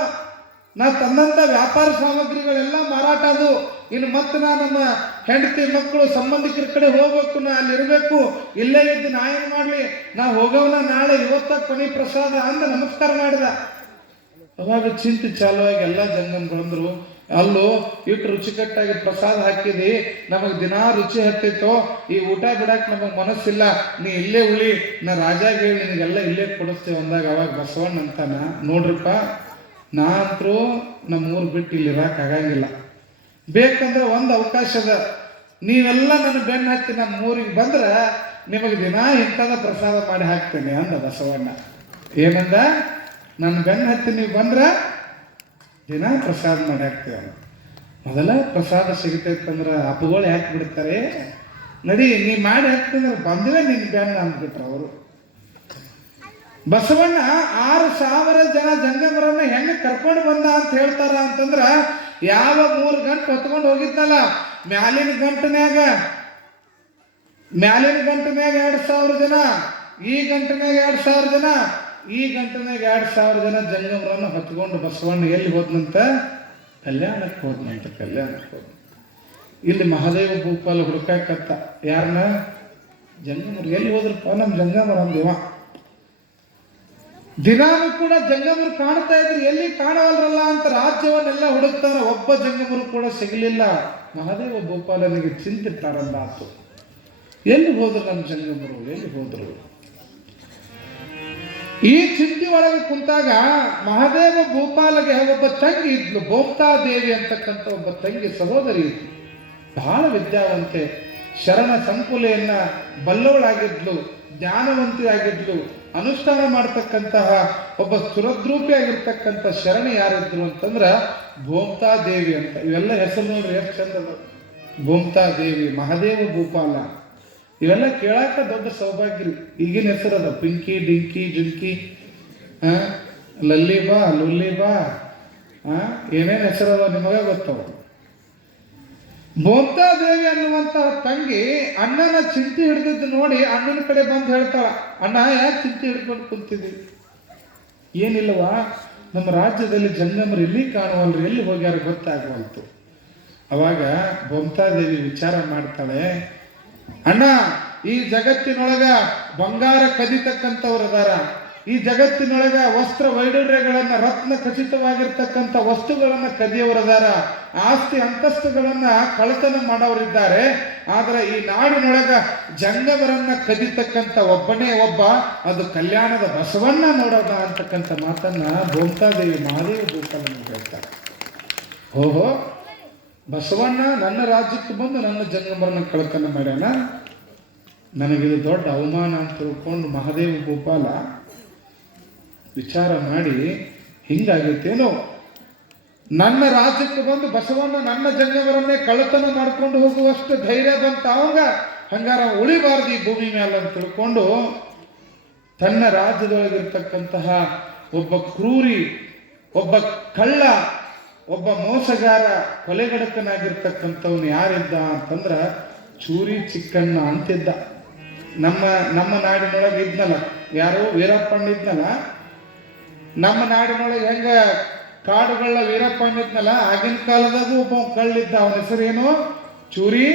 ನಾ ತಂದಂತ ವ್ಯಾಪಾರ ಸಾಮಗ್ರಿಗಳೆಲ್ಲ ಮಾರಾಟ ಅದು. ಇನ್ನು ಮತ್ತೆ ನಾ ನಮ್ಮ ಹೆಂಡತಿ ಮಕ್ಕಳು ಸಂಬಂಧಿಕರ ಕಡೆ ಹೋಗ್ಬೇಕು, ನಾ ಅಲ್ಲಿರ್ಬೇಕು, ಇಲ್ಲೇ ಇದ್ದು ನಾ ಏನು ಮಾಡ್ಲಿ, ನಾ ಹೋಗವನ ನಾಳೆ, ಇವತ್ತ ಕೊನೆ ಪ್ರಸಾದ ಅಂದ ನಮಸ್ಕಾರ ಮಾಡಿದ. ಅವಾಗ ಚಿಂತೆ ಚಾಲುವಾಗಿ ಎಲ್ಲ ಜಂಗಮ್ ಬಂದ್ರು. ಅಲ್ಲೋ ಇಟ್ಟು ರುಚಿಕಟ್ಟಾಗಿ ಪ್ರಸಾದ ಹಾಕಿದಿ, ನಮಗ್ ದಿನಾ ರುಚಿ ಹತ್ತಿತ್ತು, ಈ ಊಟ ಬಿಡಾಕ್ ನಮಗ್ ಮನಸ್ಸಿಲ್ಲ, ನೀ ಇಲ್ಲೇ ಉಳಿ, ನಾ ರಾಜಾಗ ಹೇಳಿ ನಿನಗೆಲ್ಲ ಇಲ್ಲೇ ಕೊಡಿಸ್ತೇವೆ ಅಂದಾಗ ಅವಾಗ ಬಸವಣ್ಣ ಅಂತಾನ, ನೋಡ್ರಿಪ್ಪ, ನಾ ಅಂತರೂ ನಮ್ಮೂರು ಬಿಟ್ಟು ಇಲ್ಲಿ ಇರಾಕ್ ಆಗಂಗಿಲ್ಲ, ಬೇಕಂದ್ರೆ ಒಂದು ಅವಕಾಶ ಅದ, ನೀವೆಲ್ಲ ನನ್ನ ಬೆನ್ನು ಹತ್ತಿ ನಮ್ಮ ಊರಿಗೆ ಬಂದ್ರೆ ನಿಮಗೆ ದಿನಾ ಇಂಥದ ಪ್ರಸಾದ ಮಾಡಿ ಹಾಕ್ತೇನೆ ಅಂದ ಬಸವಣ್ಣ. ಏನಂದ, ನನ್ನ ಬೆನ್ನು ಹತ್ತಿ ನೀವು ಬಂದ್ರೆ ದಿನ ಪ್ರಸಾದ ಮಾಡಿ ಹಾಕ್ತೇವೆ. ಮೊದಲ ಪ್ರಸಾದ ಸಿಗತೈತಂದ್ರೆ ಅಪ್ಪಗಳು ಯಾಕೆ ಬಿಡ್ತಾರೆ, ನಡಿ ನೀ ಮಾಡಿ ಹಾಕ್ತಂದ್ರೆ ಬಂದಿವೆ ನಿನ್ನ ಬೆನ್ನ ಅಂದ್ಬಿಟ್ರು ಅವರು. ಬಸವಣ್ಣ 6,000 ಜನ ಜಂಗಮರನ್ನ ಹೆಂಗೆ ಕರ್ಕೊಂಡು ಬಂದ ಅಂತ ಹೇಳ್ತಾರ ಅಂತಂದ್ರ, ಯಾವ 3 ಗಂಟೆ ಹೊತ್ಕೊಂಡು ಹೋಗಿದ್ನಲ್ಲ, ಮ್ಯಾಲಿನ ಗಂಟನ್ಯಾಗ 2,000 ಜನ, ಈ ಗಂಟನ್ಯಾಗ 2,000 ಜನ, ಈ ಗಂಟನ್ಯಾಗ 2,000 ಜನ ಜಂಗಮರನ್ನ ಹೊತ್ಕೊಂಡು ಬಸವಣ್ಣ ಎಲ್ಲಿ ಹೋದ್ನಂತ, ಕಲ್ಯಾಣಕ್ಕೆ ಹೋದ್ನಂತ. ಇಲ್ಲಿ ಮಹಾದೇವ ಭೂಪಾಲ ಹುಡುಕಾಕತ್ತ ಯಾರನ್ನ, ಜಂಗಮರು. ಎಲ್ಲಿ ಹೋದ್ರಪ್ಪ ನಮ್ಮ ಜಂಗಮರ ಅಂದೇವ. ದಿನಾನು ಕೂಡ ಜಂಗಮರು ಕಾಣ್ತಾ ಇದ್ರು, ಎಲ್ಲಿ ಕಾಣವಲ್ರಲ್ಲ ಅಂತ ರಾಜ್ಯವನ್ನೆಲ್ಲ ಹುಡುಕ್ತಾರ, ಒಬ್ಬ ಜಂಗಮರು ಕೂಡ ಸಿಗಲಿಲ್ಲ. ಮಹಾದೇವ ಭೂಪಾಲನಿಗೆ ಚಿಂತೆ ಪ್ರಾರಂಭ ಆಯ್ತು, ಎಲ್ಲಿ ಹೋದ್ರು ನಮ್ಮ ಜಂಗಮರು, ಎಲ್ಲಿ ಹೋದ್ರು? ಈ ಚಿಂತೆ ಒಳಗೆ ಕುಂತಾಗ ಮಹಾದೇವ ಭೂಪಾಲಗೆ ಒಬ್ಬ ತಂಗಿ ಇದ್ಲು, ಬೋಪ್ತಾದೇವಿ ಅಂತಕ್ಕಂಥ ಒಬ್ಬ ತಂಗಿ ಸಹೋದರಿ ಇದ್ಲು. ಬಹಳ ವಿದ್ಯಾವಂತೆ, ಶರಣ ಸಂಕುಲೆಯನ್ನ ಬಲ್ಲವಳಾಗಿದ್ಲು, ಜ್ಞಾನವಂತಿ ಆಗಿದ್ಲು, ಅನುಷ್ಠಾನ ಮಾಡ್ತಕ್ಕಂತಹ ಒಬ್ಬ ಸುರದ್ರೂಪಿ ಆಗಿರ್ತಕ್ಕಂಥ ಶರಣಿ ಯಾರಿದ್ರು ಅಂತಂದ್ರ ಬೋಪ್ತಾದೇವಿ ಅಂತ. ಇವೆಲ್ಲ ಹೆಸರು ನೋಡ್ರಿ ಎಷ್ಟು ಚಂದ. ಬೋಪ್ತಾದೇವಿ, ಮಹಾದೇವ ಭೂಪಾಲ, ಇವೆಲ್ಲ ಕೇಳಾಕ ದೊಡ್ಡ ಸೌಭಾಗ್ಯ. ಈಗಿನ ಹೆಸರು ಅದ, ಪಿಂಕಿ, ಡಿಂಕಿ, ಜುಂಕಿ, ಲಲ್ಲಿಬಾ, ಲುಲ್ಲಿಬಾ, ಏನೇನು ಹೆಸರದ ನಿಮಗ ಗೊತ್ತವ. ಬೋಪ್ತಾದೇವಿ ಅನ್ನುವಂತಹ ತಂಗಿ ಅಣ್ಣನ ಚಿಂತೆ ಹಿಡಿದಿದ್ದು ನೋಡಿ ಅಣ್ಣನ ಕಡೆ ಬಂದು ಹೇಳ್ತಾಳ, ಅಣ್ಣ ಯಾಕೆ ಚಿಂತೆ ಹಿಡ್ಕೊಂಡು ಕುಂತಿದ್ದೀವಿ? ಏನಿಲ್ಲವಾ, ನಮ್ಮ ರಾಜ್ಯದಲ್ಲಿ ಜಂಗಮರು ಎಲ್ಲಿ ಕಾಣುವಲ್ರಿ, ಎಲ್ಲಿ ಹೋಗ್ಯಾರ ಗೊತ್ತಾಗವಲ್ತು. ಅವಾಗ ಬೋಪ್ತಾದೇವಿ ವಿಚಾರ ಮಾಡ್ತಾಳೆ, ಅಣ್ಣ, ಈ ಜಗತ್ತಿನೊಳಗ ಬಂಗಾರ ಕದಿತಕ್ಕಂಥವ್ರು ಅದಾರ, ಈ ಜಗತ್ತಿನೊಳಗ ವಸ್ತ್ರ ವೈಡೂರ್ಯಗಳನ್ನ, ರತ್ನ ಖಚಿತವಾಗಿರ್ತಕ್ಕಂಥ ವಸ್ತುಗಳನ್ನ ಕದಿಯವರದಾರ, ಆಸ್ತಿ ಅಂತಸ್ತುಗಳನ್ನ ಕಳ್ಳತನ ಮಾಡೋರಿದ್ದಾರೆ. ಆದ್ರೆ ಈ ನಾಡಿನೊಳಗ ಜಂಗಮರನ್ನ ಕದಿತಕ್ಕಂಥ ಒಬ್ಬನೇ ಒಬ್ಬ, ಅದು ಕಲ್ಯಾಣದ ಬಸವಣ್ಣ ನೋಡೋದ ಅಂತಕ್ಕಂಥ ಮಾತನ್ನ ಬೋಪ್ತಾದೇವಿ ಮಹಾದೇವ ಭೂಪಾಲನಿಗೆ ಹೇಳ್ತಾರೆ. ಓಹೋ, ಬಸವಣ್ಣ ನನ್ನ ರಾಜ್ಯಕ್ಕೆ ಬಂದು ನನ್ನ ಜಂಗಮರನ್ನ ಕಳತನ ಮಾಡ್ಯಾನ, ನನಗಿದು ದೊಡ್ಡ ಅವಮಾನ ಅಂತ ತಿಳ್ಕೊಂಡು ಮಹಾದೇವ ಗೋಪಾಲ ವಿಚಾರ ಮಾಡಿ ಹಿಂಗಾಗೈತೇನೋ, ನನ್ನ ರಾಜ್ಯಕ್ಕೆ ಬಂದು ಬಸವಣ್ಣ ನನ್ನ ಜಂಗಮರನ್ನೇ ಕಳ್ಳತನ ಮಾಡ್ಕೊಂಡು ಹೋಗುವಷ್ಟು ಧೈರ್ಯ ಬಂತ ಅವಂಗ, ಹಂಗಾರ ಉಳಿಬಾರ್ದು ಈ ಭೂಮಿ ಮೇಲೆ ಅಂತ ತಿಳ್ಕೊಂಡು ತನ್ನ ರಾಜ್ಯದೊಳಗಿರ್ತಕ್ಕಂತಹ ಒಬ್ಬ ಕ್ರೂರಿ, ಒಬ್ಬ ಕಳ್ಳ, ಒಬ್ಬ ಮೋಸಗಾರ, ಕೊಲೆಗಡಕನಾಗಿರ್ತಕ್ಕಂಥವ್ನು ಯಾರಿದ್ದ ಅಂತಂದ್ರ ಚೂರಿ ಚಿಕ್ಕಣ್ಣ ಅಂತಿದ್ದ. ನಮ್ಮ ನಾಡಿನೊಳಗೆ ಇದ್ನಲ್ಲ, ಯಾರು ವೀರಪ್ಪಣ್ಣ ಇದ್ನಲ್ಲ, ನಮ್ಮ ನಾಡಿನೊಳಗೆ ಹೆಂಗ ಕಾಡುಗಳ ವೀರಪ್ಪಣ್ಣ ಇದ್ನಲ್ಲ, ಆಗಿನ ಕಾಲದಾಗೂ ಒಬ್ಬ ಕಳ್ಳಿದ್ದ. ಅವನ ಹೆಸರೇನು? ಚೂರಿ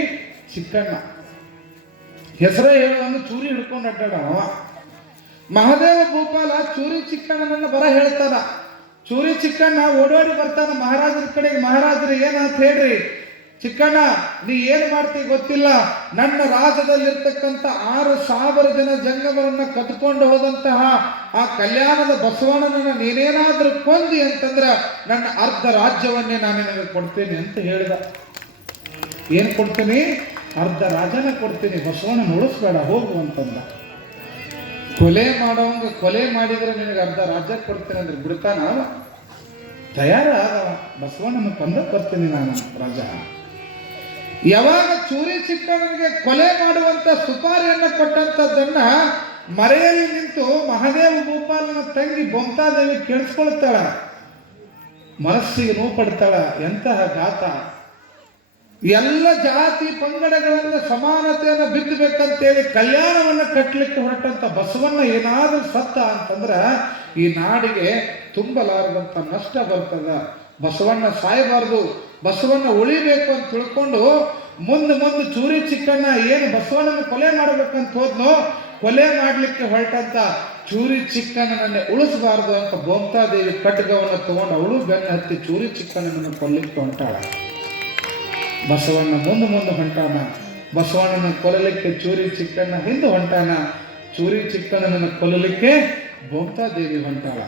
ಚಿಕ್ಕಣ್ಣ. ಹೆಸರೇ ಹೇಳೋದು ಚೂರಿ ಹಿಡ್ಕೊಂಡು ಅಡ್ಡಾಡ. ಮಹಾದೇವ ಗೋಪಾಲ ಚೂರಿ ಚಿಕ್ಕಣ್ಣನನ್ನ ಬರ ಹೇಳ್ತಾನ. ಚೂರಿ ಚಿಕ್ಕಣ್ಣ ಓಡೋಡಿ ಬರ್ತಾನ ಮಹಾರಾಜರ ಕಡೆಗೆ. ಮಹಾರಾಜರು ಏನಂತ ಹೇಳ್ರಿ, ಚಿಕ್ಕಣ್ಣ ನೀ ಏನು ಮಾಡ್ತೀವಿ ಗೊತ್ತಿಲ್ಲ, ನನ್ನ ರಾಜ್ಯದಲ್ಲಿರ್ತಕ್ಕಂಥ 6,000 ಜನ ಜಂಗಮರನ್ನ ಕದ್ಕೊಂಡು ಹೋದಂತಹ ಆ ಕಲ್ಯಾಣದ ಬಸವಣ್ಣನನ್ನ ನೀನೇನಾದ್ರೂ ಕೊಂದಿ ಅಂತಂದ್ರ ನನ್ನ ಅರ್ಧ ರಾಜ್ಯವನ್ನೇ ನಾನು ನಿನಗೆ ಕೊಡ್ತೇನೆ ಅಂತ ಹೇಳಿದ. ಏನು ಕೊಡ್ತೀನಿ? ಅರ್ಧ ರಾಜ್ಯನ ಕೊಡ್ತೀನಿ, ಬಸವಣ್ಣನ ಉಳಿಸ್ಬೇಡ ಹೋಗು ಅಂತಂದ. ಕೊಲೆ ಮಾಡೋಂಗ ಕೊಲೆ ಮಾಡಿದ್ರೆ ನಿನಗೆ ಅರ್ಧ ರಾಜ್ಯ ಕೊಡ್ತೇನೆ ಅಂದ್ರೆ ಬಿಡ್ತಾನ? ತಯಾರಾದವ. ಬಸವಣ್ಣನ ಕೊಂದ ಬರ್ತೀನಿ ನಾನು ರಾಜ. ಯಾವಾಗ ಚೂರಿ ಚಿಕ್ಕಣ್ಣನಿಗೆ ಕೊಲೆ ಮಾಡುವಂತ ಸುಪಾರಿಯನ್ನು ಕೊಟ್ಟಂತದ್ದನ್ನ ಮರೆಯಲ್ಲಿ ನಿಂತು ಮಹಾದೇವ ಗೋಪಾಲನ ತಂಗಿ ಬೊಂತಾದೇವಿ ಕೇಳಿಸ್ಕೊಳ್ತಾಳ, ಮನಸ್ಸಿಗೆ ನೋವು ಪಡ್ತಾಳ. ಎಂತಹ ಗಾತ! ಎಲ್ಲ ಜಾತಿ ಪಂಗಡಗಳನ್ನ ಸಮಾನತೆಯನ್ನು ಬಿದ್ದಬೇಕಂತೇಳಿ ಕಲ್ಯಾಣವನ್ನು ಕಟ್ಟಲಿಕ್ಕೆ ಹೊರಟಂತ ಬಸವಣ್ಣ ಏನಾದ್ರೂ ಸತ್ತ ಅಂತಂದ್ರ ಈ ನಾಡಿಗೆ ತುಂಬಲಾರದಂತ ನಷ್ಟ ಬರ್ತದ. ಬಸವಣ್ಣ ಸಾಯಬಾರ್ದು, ಬಸವಣ್ಣ ಉಳಿಬೇಕು ಅಂತ ತಿಳ್ಕೊಂಡು ಮುಂದೆ ಚೂರಿ ಚಿಕ್ಕಣ್ಣ ಏನು ಬಸವಣ್ಣನ ಕೊಲೆ ಮಾಡ್ಬೇಕಂತ ಹೋದ್ನೋ, ಕೊಲೆ ಮಾಡ್ಲಿಕ್ಕೆ ಹೊರಟಂತ ಚೂರಿ ಚಿಕ್ಕಣ್ಣನನ್ನೇ ಉಳಿಸಬಾರ್ದು ಅಂತ ಬೋಮ್ತಾದೇವಿ ಖಡ್ಗವನ್ನು ತಗೊಂಡು ಅವಳು ಬೆನ್ನ ಹತ್ತಿ ಚೂರಿ ಚಿಕ್ಕಣ್ಣನನ್ನು ಕೊಲ್ಲಿಕ್ಕೆ ಹೊಂಟಾಳ. ಬಸವಣ್ಣ ಮುಂದೆ ಹೊಂಟಾನ. ಬಸವಣ್ಣನ ಕೊಲ್ಲಲಿಕ್ಕೆ ಚೂರಿ ಚಿಕ್ಕಣ್ಣ ಹಿಂದೆ ಹೊಂಟಾನ. ಚೂರಿ ಚಿಕ್ಕಣ್ಣನನ್ನು ಕೊಲ್ಲಲಿಕ್ಕೆ ಬೋಮ್ತಾದೇವಿ ಹೊಂಟಾಳ.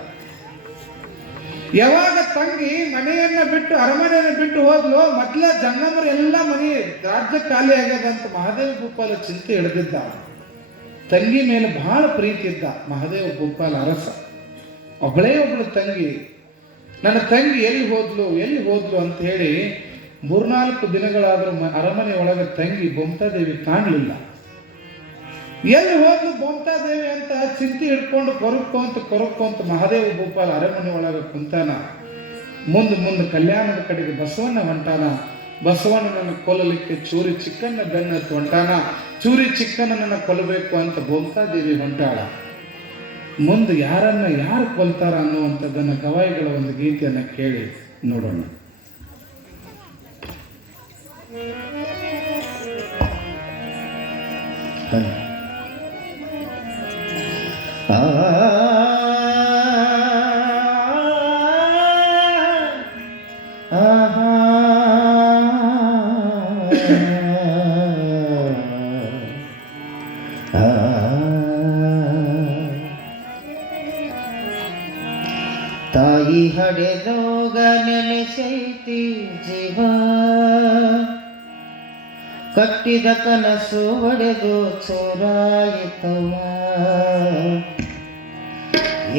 ಯಾವಾಗ ತಂಗಿ ಮನೆಯನ್ನ ಬಿಟ್ಟು ಅರಮನೆಯನ್ನು ಬಿಟ್ಟು ಹೋದ್ಲು, ಮೊದ್ಲ ಜಂಗಮರು ಎಲ್ಲ ಮನೆ ರಾಜ್ಯ ಖಾಲಿ ಆಗ್ಯದಂತ ಮಹಾದೇವ ಗೋಪಾಲ ಚಿಂತೆ ಹಿಡಿದಿದ್ದ. ತಂಗಿ ಮೇಲೆ ಬಹಳ ಪ್ರೀತಿ ಇದ್ದ ಮಹಾದೇವ ಗೋಪಾಲ ಅರಸ. ಒಬ್ಬಳೇ ಒಬ್ಳು ತಂಗಿ. ನನ್ನ ತಂಗಿ ಎಲ್ಲಿ ಹೋದ್ಲು ಅಂತ ಹೇಳಿ 3-4 ದಿನಗಳಾದ್ರೂ ಅರಮನೆ ಒಳಗೆ ತಂಗಿ ಬೊಮ್ತಾದೇವಿ ಕಾಣಲಿಲ್ಲ. ಎಲ್ಲಿ ಹೋದ್ಲು ಬೊಮ್ತಾದೇವಿ ಅಂತ ಚಿಂತೆ ಹಿಡ್ಕೊಂಡು ಕೊರಕೊಂತ ಮಹಾದೇವ ಗೋಪಾಲ ಅರಮನೆ ಒಳಗೆ ಕುಂತಾನ. ಮುಂದೆ ಕಲ್ಯಾಣದ ಕಡೆಗೆ ಬಸವಣ್ಣ ಹೊಂಟಾನ. ಬಸವಣ್ಣನನ್ನು ಕೊಲ್ಲಲಿಕ್ಕೆ ಚೂರಿ ಚಿಕ್ಕಣ್ಣ ಬೆನ್ನ ಹತ್ತಿ ಹೊಂಟಾನ. ಚೂರಿ ಚಿಕ್ಕಣ್ಣನನ್ನ ಕೊಲ್ಲಬೇಕು ಅಂತ ಬೊಮ್ತಾದೇವಿ ಹೊಂಟಾಳ. ಮುಂದೆ ಯಾರು ಕೊಲ್ತಾರ ಅನ್ನುವಂಥದ್ದನ್ನು ಗವಾಯಿಗಳ ಒಂದು ಗೀತೆಯನ್ನು ಕೇಳಿ ನೋಡೋಣ. ತಾಯಿ ಹಡೆದೋಗ ನೆನೆಸೈತಿ ಜೀವ, ಕಟ್ಟಿದ ಕನಸು ಒಡೆದು ಚೋರಾಯಿತವ,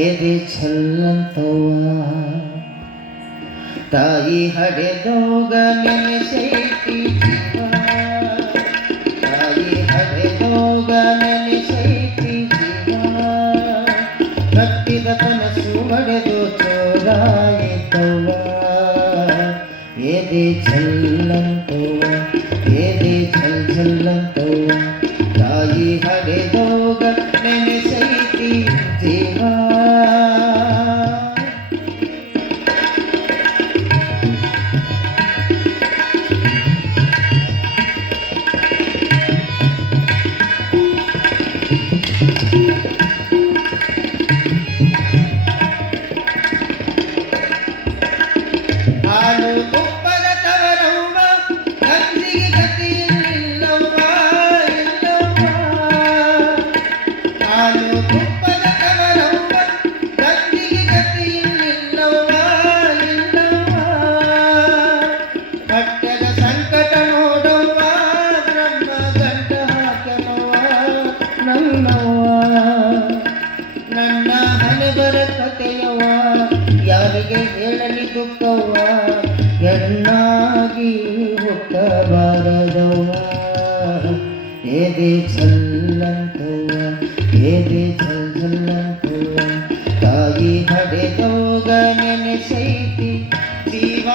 ಎದೆ ಛಲ್ಲಂತವ. ತಾಯಿ ಹಡೆದೋಗ ನೆನೆಸೈತಿ ಜೀವ, ತಾಯಿ ಹಡೆದೋಗ ನೆನೆಸೈತಿ ಜೀವ, ಕಟ್ಟಿದ ಕನಸು ಒಡೆದು ಚೋರಾಯಿತವ, ಎದೆ ಛಲ್ಲಂತವ, ಎದೆ ಛಲ್ಲಂತವ. ತಾಯಿ ಹಡೆದೋಗ ನೆನೆಸೈತಿ ಜೀವ. ಹಾಲು ತುಪ್ಪದ ತವರವ್ವ, ಗಂಜಿಗೆ ಗತಿ ಇಲ್ಲವ್ವ, ಇಲ್ಲವ್ವ, ಛಲ್ಲಂತವ್ವ ಎದೆ ಛಲ್ ಛಲ್ಲಂತವ್ವ ತಾಯಿ ಹಡೆದೋಗ ನೆನೆಸೈತಿ ಜೀವ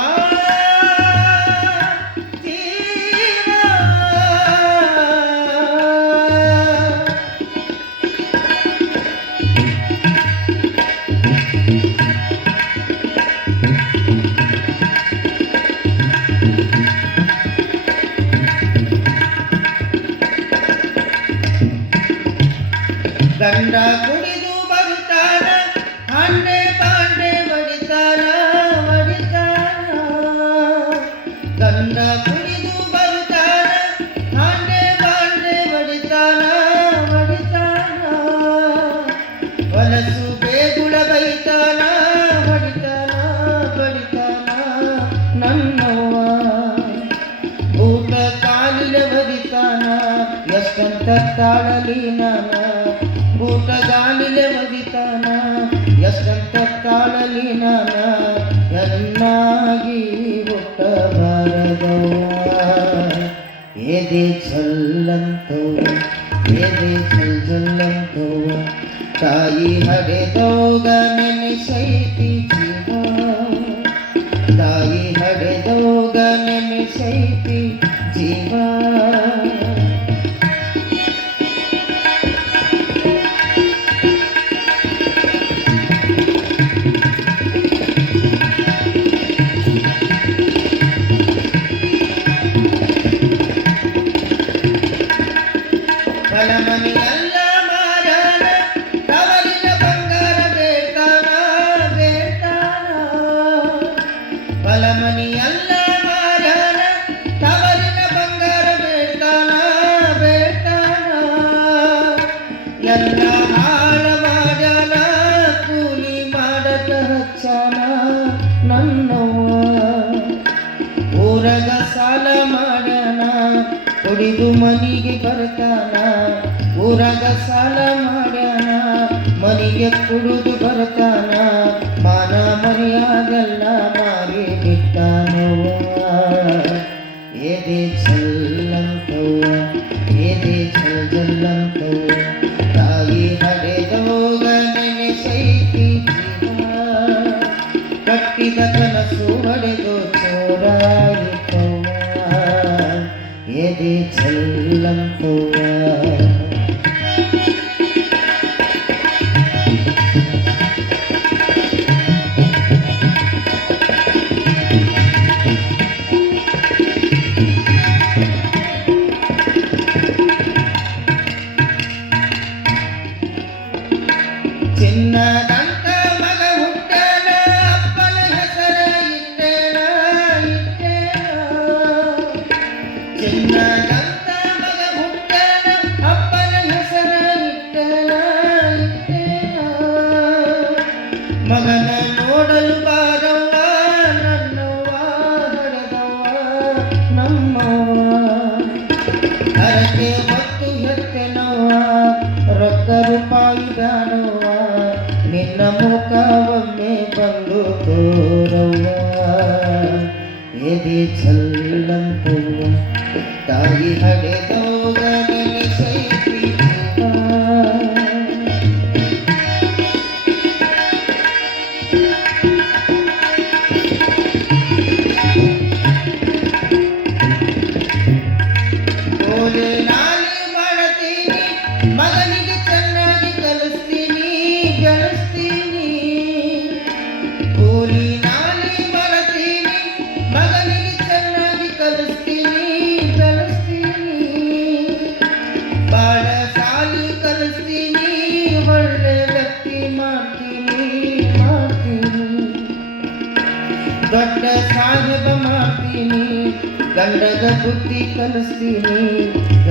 ಗಂಡ ಕುಡಿದು ಬರುತ್ತಾನ ಹಣ್ಣೆ ಬಾಂಡೆ ಬಡಿತಾನ ಗಂಡ ಕುಡಿದು ಬರುತ್ತಾನ ಹಣ್ಣೆ ಬಾಂಡೆ ಬಡಿತಾನ ಹೊಲಸು ಬೇಗುಳ ಬೈತಾನ ಬಡಿತಾನ ನನ್ನವ್ವ ಊಟ ಕಾಲಿಲೆ ಬದಿತಾನ ಎಷ್ಟಂತ ತಾಳಲಿ ನಾನ ಊಟ ಗಾಲಿಲೆ ಬದಿತಾನ ಎಷ್ಟಂತ ತಾಳಲಿ ನಾನ ಎನ್ನಾಗಿ ಹುಟ್ಟಬಾರದವ್ವ ಎದೆ ಛಲ್ಲಂತವ್ವ ಎದೆ ಛಲ್ ಛಲ್ಲಂತವ್ವ ತಾಯಿ ಹಡೆದೋಗ ನೆನೆಸೈತಿ ಜೀವ ತಾಯಿ ಹಡೆದೋಗ ನೆನೆಸೈತಿ ಜೀವ ಬಲಮನಿಯಲ್ಲ ಮಾರಾನ ತವರಿನ ಬಂಗಾರ ಬೇಡ್ತಾನ ಬಲಮನಿಯಲ್ಲ ಮಾರಾನ ತವರಿನ ಬಂಗಾರ ಬೇಡ್ತಾನ ಎಲ್ಲ ಹಾಳ ಮಾಡ್ಯಾನ ಕೂಲಿ ಮಾಡಕ ಹಚ್ಚಾನ ನನ್ನವ್ವ ಊರಗ ಸಾಲ ಮಾಡ್ಯಾನ ಕುಡಿದು ಮನಿಗೆ ಬರ್ತಾನ ಊರಾಗ ಸಾಲ ಮಾಡ್ಯಾನ ಮನಿಗೆ ಕುಡಿದು ಬರ್ತಾನ ಮಾನ ಮರ್ಯಾದೆಲ್ಲ ಮಾರಿ ಬಿಟ್ಟಾನವ್ವ ಎದೆ ಛಲ್ಲಂತವ್ವ ಎದೆ ಛಲ್ ಛಲ್ಲಂತವ್ವ ತಾಯಿ ಹಡೆದೋಗ ನೆನೆಸೈತಿ ಜೀವ ಕಟ್ಟಿದ ಕನಸು ಹೊಡೆದು ಚೋರಾಯಿತವ್ವ ಎದೆ ಛಲ್ಲಂತವ್ವ ಚಿನ್ನದಂತ ಮಗ ಹುಟ್ಟಾನ ಅಪ್ಪನ ಹೆಸರ ಇಟ್ಟೇನ ಚಿನ್ನದಂತ ಮಗ ಹುಟ್ಟಾನ ಅಪ್ಪನ ಹೆಸರ ಇಟ್ಟೇನ ಮಗನ ನೋಡಲು ಬಾರವ್ವ ನನ್ನವ್ವ ಹಡೆದವ್ವ ನಮ್ಮವ್ವ ಹರಕೆ ಹೊತ್ತು ಹೆತ್ತೆನವ್ವ ರೊಕ್ಕ ರೂಪಾಯಿ ಬ್ಯಾಡವ್ವ ನಿನ್ನ ಮುಖ ಒಮ್ಮೆ ಬಂದು ತೋರವ್ವ ಎದೆ ಛಲ್ಲಂತವ್ವ ತಾಯಿ ಹಡೆದೋಗ ನೆನೆಸೈತಿ ಜೀವ ಓಲೆ ನಾಲಿ ಮಾಡ್ತೀನಿ ಮಗನಿಗೆ ಚೆನ್ನಾಗಿ ಕಲಿಸ್ತೀನಿ ಕೂಲಿ ನಾಲಿ ಮಾಡ್ತೀನಿ ಮಗನಿಗೆ ಚೆನ್ನಾಗಿ ಕಲಿಸ್ತೀನಿ ಬಾಳ ಸಾಲಿ ಕಲಿಸ್ತೀನಿ ಒಳ್ಳೆ ವ್ಯಕ್ತಿ ಮಾಡ್ತೀನಿ ದೊಡ್ಡ ಸಾಹೇಬ ಮಾಡ್ತೀನಿ ಗಂಡಗ ಬುದ್ಧಿ ಕಲಿಸ್ತೀನಿ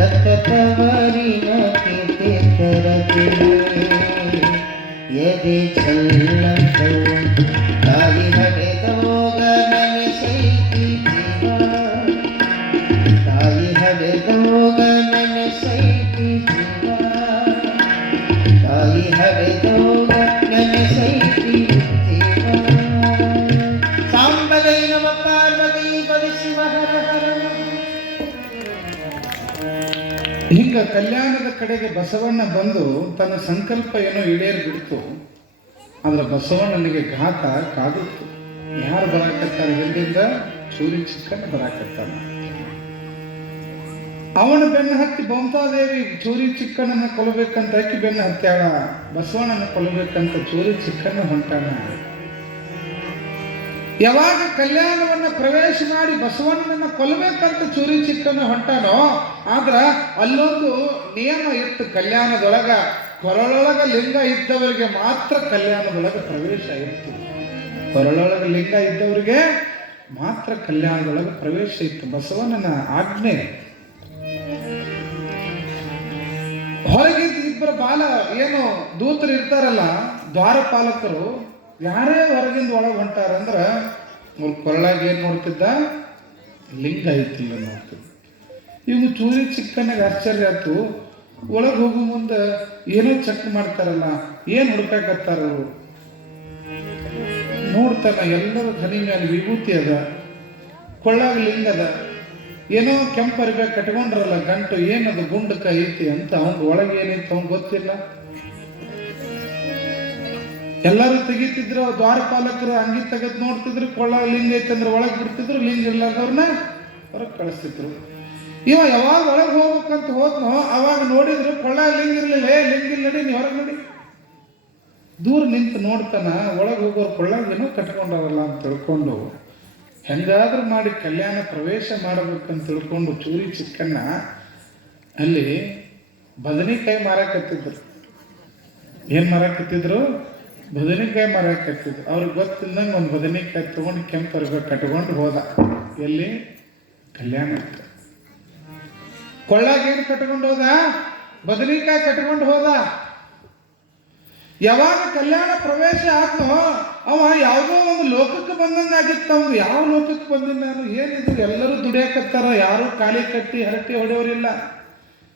ಎತ್ತವರಿನ ಕೀರ್ತಿ ತರತೀನಿ ಎದೆ ಛಲ್ಲಂತವ್ವ ತಾಯಿ ಹಡೆದೋಗ ನೆನೆಸೈತಿ ಜೀವ ತಾಯಿ ಹಡೆದೋಗ ನೆನೆಸೈತಿ ಜೀವ ತಾಯಿ ಹಡೆದೋಗ ನೆನೆಸೈತಿ ಜೀವ ಸಾಂಬವೇ ನಮ ಪಾರ್ವತಿ ಪದಿ ಶಿವ ಹರ ಹರ ಹಿಂಗ ಹಿಂಗ ಕಲ್ಯಾಣದ ಕಡೆಗೆ ಬಸವಣ್ಣ ಬಂದು ತನ್ನ ಸಂಕಲ್ಪ ಏನೋ ಈಡೇರಿ ಬಿಡ್ತು. ಆದ್ರೆ ಬಸವಣ್ಣನಿಗೆ ಘಾತ ಕಾದಿತ್ತು. ಯಾರು ಬರಾಕತ್ತಾರ ಹಿಂದಿಂದ? ಚೂರಿ ಚಿಕ್ಕಣ್ಣ ಬರಾಕತ್ತಾನ. ಅವನ ಬೆನ್ನ ಹತ್ತಿ ಬೊಂತಾದೇವಿ ಚೂರಿ ಚಿಕ್ಕಣ್ಣನ ಕೊಲ್ಲಬೇಕಂತ ಆಕಿ ಬೆನ್ನ ಹತ್ಯಾಳ. ಬಸವಣ್ಣನ ಕೊಲ್ಲಬೇಕಂತ ಚೂರಿ ಚಿಕ್ಕಣ್ಣ ಹೊಂಟಾನ. ಯಾವಾಗ ಕಲ್ಯಾಣವನ್ನ ಪ್ರವೇಶ ಮಾಡಿ ಬಸವಣ್ಣನನ್ನ ಕೊಲ್ಲಬೇಕಂತ ಚೂರಿ ಚಿಕ್ಕಣ್ಣ ಹೊಂಟಾನೋ, ಆದ್ರ ಅಲ್ಲೊಂದು ನಿಯಮ ಇತ್ತು ಕಲ್ಯಾಣದೊಳಗ. ಕೊರಳೊಳಗ ಲಿಂಗ ಇದ್ದವರಿಗೆ ಮಾತ್ರ ಕಲ್ಯಾಣದೊಳಗ ಪ್ರವೇಶ ಇತ್ತು. ಕೊರಳೊಳಗ ಲಿಂಗ ಇದ್ದವರಿಗೆ ಮಾತ್ರ ಕಲ್ಯಾಣದೊಳಗ ಪ್ರವೇಶ ಇತ್ತು. ಬಸವಣ್ಣನ ಆಜ್ಞೆ. ಹೊರಗಿದ್ದ ಇಬ್ಬರ ಬಾಲ ಏನು ದೂತರು ಇರ್ತಾರಲ್ಲ, ದ್ವಾರಪಾಲಕರು, ಯಾರೇ ಹೊರಗಿಂದ ಒಳಗೆ ಹೊಂಟಾರಂದ್ರ ಅವ್ರ ಕೊರಳಾಗ ಏನ್ ನೋಡ್ತಿದ್ದ? ಲಿಂಗ ಐತಿಲ್ಲ ನೋಡ್ತಿದ್ದ. ಇವು ಚೂರಿ ಚಿಕ್ಕನಿಗೆ ಆಶ್ಚರ್ಯ ಆಯ್ತು. ಒಳಗೆ ಹೋಗೋ ಮುಂದೆ ಏನೋ ಚೆಕ್ ಮಾಡ್ತಾರಲ್ಲ, ಏನ್ ಹುಡುಕಾಕತ್ತಾರ ಅವರು? ನೋಡ್ತಾನ ಎಲ್ಲರ ಧನಿ ಮೇಲೆ ವಿಭೂತಿ ಅದ, ಕೊಳ್ಳಾಗ ಲಿಂಗ ಅದ, ಏನೋ ಕೆಂಪರಿಗೆ ಕಟ್ಕೊಂಡ್ರಲ್ಲ ಗಂಟು, ಏನದು ಗುಂಡಕ ಐತಿ ಅಂತ. ಅವ್ನ ಒಳಗೆ ಏನೈತಿ ಅವ್ನ್ ಗೊತ್ತಿಲ್ಲ. ಎಲ್ಲರೂ ತೆಗಿತಿದ್ರು, ದ್ವಾರಪಾಲಕರು ಅಂಗಿ ತೆಗೆದು ನೋಡ್ತಿದ್ರು, ಕೊಳ್ಳಾಗ ಲಿಂಗ ಐತಿ ಅಂದ್ರೆ ಒಳಗೆ ಬಿಡ್ತಿದ್ರು, ಲಿಂಗ ಇರ್ಲಾರ್ದವ್ರನ್ನ ಹೊರಗೆ ಕಳಿಸ್ತಿದ್ರು. ಇವ ಯಾವಾಗ ಒಳಗೆ ಹೋಗ್ಬೇಕಂತ ಹೋದ್ನೋ ಅವಾಗ ನೋಡಿದ್ರು ಕೊಳ್ಳಾಗ ಲಿಂಗ ಇರ್ಲಿಲ್ಲ. ಲಿಂಗ ಇಲ್ಲ ನಡಿ, ನೀ ಹೊರಗೆ ನಡಿ. ದೂರ ನಿಂತು ನೋಡ್ತಾನ, ಒಳಗೆ ಹೋಗೋರು ಕೊಳ್ಳಾಗ ಏನೋ ಕಟ್ಕೊಂಡವಲ್ಲ ಅಂತ ತಿಳ್ಕೊಂಡು ಹೆಂಗಾದ್ರೂ ಮಾಡಿ ಕಲ್ಯಾಣ ಪ್ರವೇಶ ಮಾಡಬೇಕಂತ ತಿಳ್ಕೊಂಡು ಚೂರಿ ಚಿಕ್ಕಣ್ಣ ಅಲ್ಲಿ ಬದನೆಕಾಯಿ ಮಾರಾಕತ್ತಿದ್ರು. ಏನ್ ಮಾರಾಕತ್ತಿದ್ರು? ಬದನೆಕಾಯಿ ಮಾರಾಕತ್ತಿದ್ರು. ಅವ್ರಿಗೆ ಗೊತ್ತಿಲ್ದಂಗೆ ಒಂದು ಬದನೆಕಾಯಿ ತಗೊಂಡು ಕೆಂಪರ್ಗ ಕಟ್ಕೊಂಡು ಹೋದ. ಎಲ್ಲಿ? ಕಲ್ಯಾಣ. ಕೊಳ್ಳಾಗ ಏನು ಕಟ್ಕೊಂಡು ಹೋದ? ಬದನೆಕಾಯಿ ಕಟ್ಕೊಂಡು ಹೋದ. ಯಾವಾಗ ಕಲ್ಯಾಣ ಪ್ರವೇಶ ಆದ್ನೋ ಅವ ಯಾವುದೋ ಒಂದು ಲೋಕಕ್ಕೆ ಬಂದಂಗಾಗಿತ್ತು. ಅವ್ನು ಯಾವ ಲೋಕಕ್ಕೆ ಬಂದಿಲ್ಲ ನಾನು? ಏನಿದ್ರು ಎಲ್ಲರೂ ದುಡಿಯಾಕತ್ತಾರ, ಯಾರು ಖಾಲಿ ಕಟ್ಟಿ ಹರಟಿ ಹೊಡೆಯೋರಿಲ್ಲ,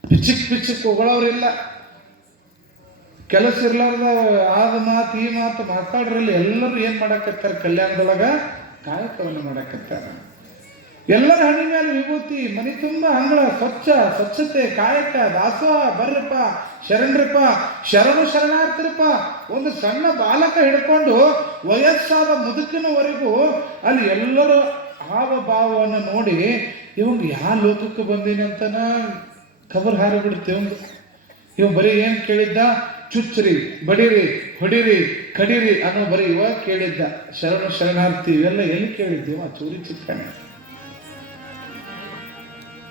ಪಿಚ್ಚಕ್ ಹೊಗಳವ್ರಿಲ್ಲ, ಕೆಲಸ ಇರ್ಲಾರ್ದ ಆದ ಮಾತು ಈ ಮಾತು ಮಾತಾಡ್ರಲ್ಲಿ. ಎಲ್ಲರೂ ಏನ್ ಮಾಡಾಕತ್ತಾರ? ಕಲ್ಯಾಣದೊಳಗ ಕಾಯಕವನ್ನು ಮಾಡಾಕತ್ತಾರ. ಎಲ್ಲರ ಹಣಿ ಮೇಲೆ ವಿಭೂತಿ, ಮನೆ ತುಂಬ ಅಂಗಳ, ಸ್ವಚ್ಛತೆ, ಕಾಯಕ, ದಾಸೋಹ. ಬರ್ರಪ್ಪ ಶರಣರಪ್ಪ, ಶರಣಾರ್ಥರಪ್ಪ. ಒಂದು ಸಣ್ಣ ಬಾಲಕ ಹಿಡ್ಕೊಂಡು ವಯಸ್ಸಾದ ಮುದುಕಿನವರೆಗೂ ಅಲ್ಲಿ ಎಲ್ಲರ ಹಾವಭಾವವನ್ನು ನೋಡಿ ಇವಂಗ ಯಾವ ಲೋಕಕ್ಕೆ ಬಂದಿನಂತನ ಖಬರ್ ಹಾರಿಬಿಡ್ತೀವಿ. ಇವ ಬರೀ ಏನ್ ಕೇಳಿದ್ದ? ಚುಚ್ಚ್ರಿ, ಬಡಿರಿ, ಹೊಡಿರಿ, ಕಡಿರಿ ಅನ್ನೋ ಬರೀ ಇವಾಗ ಕೇಳಿದ್ದ. ಶರಣಾರ್ಥಿ ಇವೆಲ್ಲ ಎಲ್ಲಿ ಕೇಳಿದ್ದೀವ? ಚೂರಿ ಚಿಕ್ಕಣ್ಣ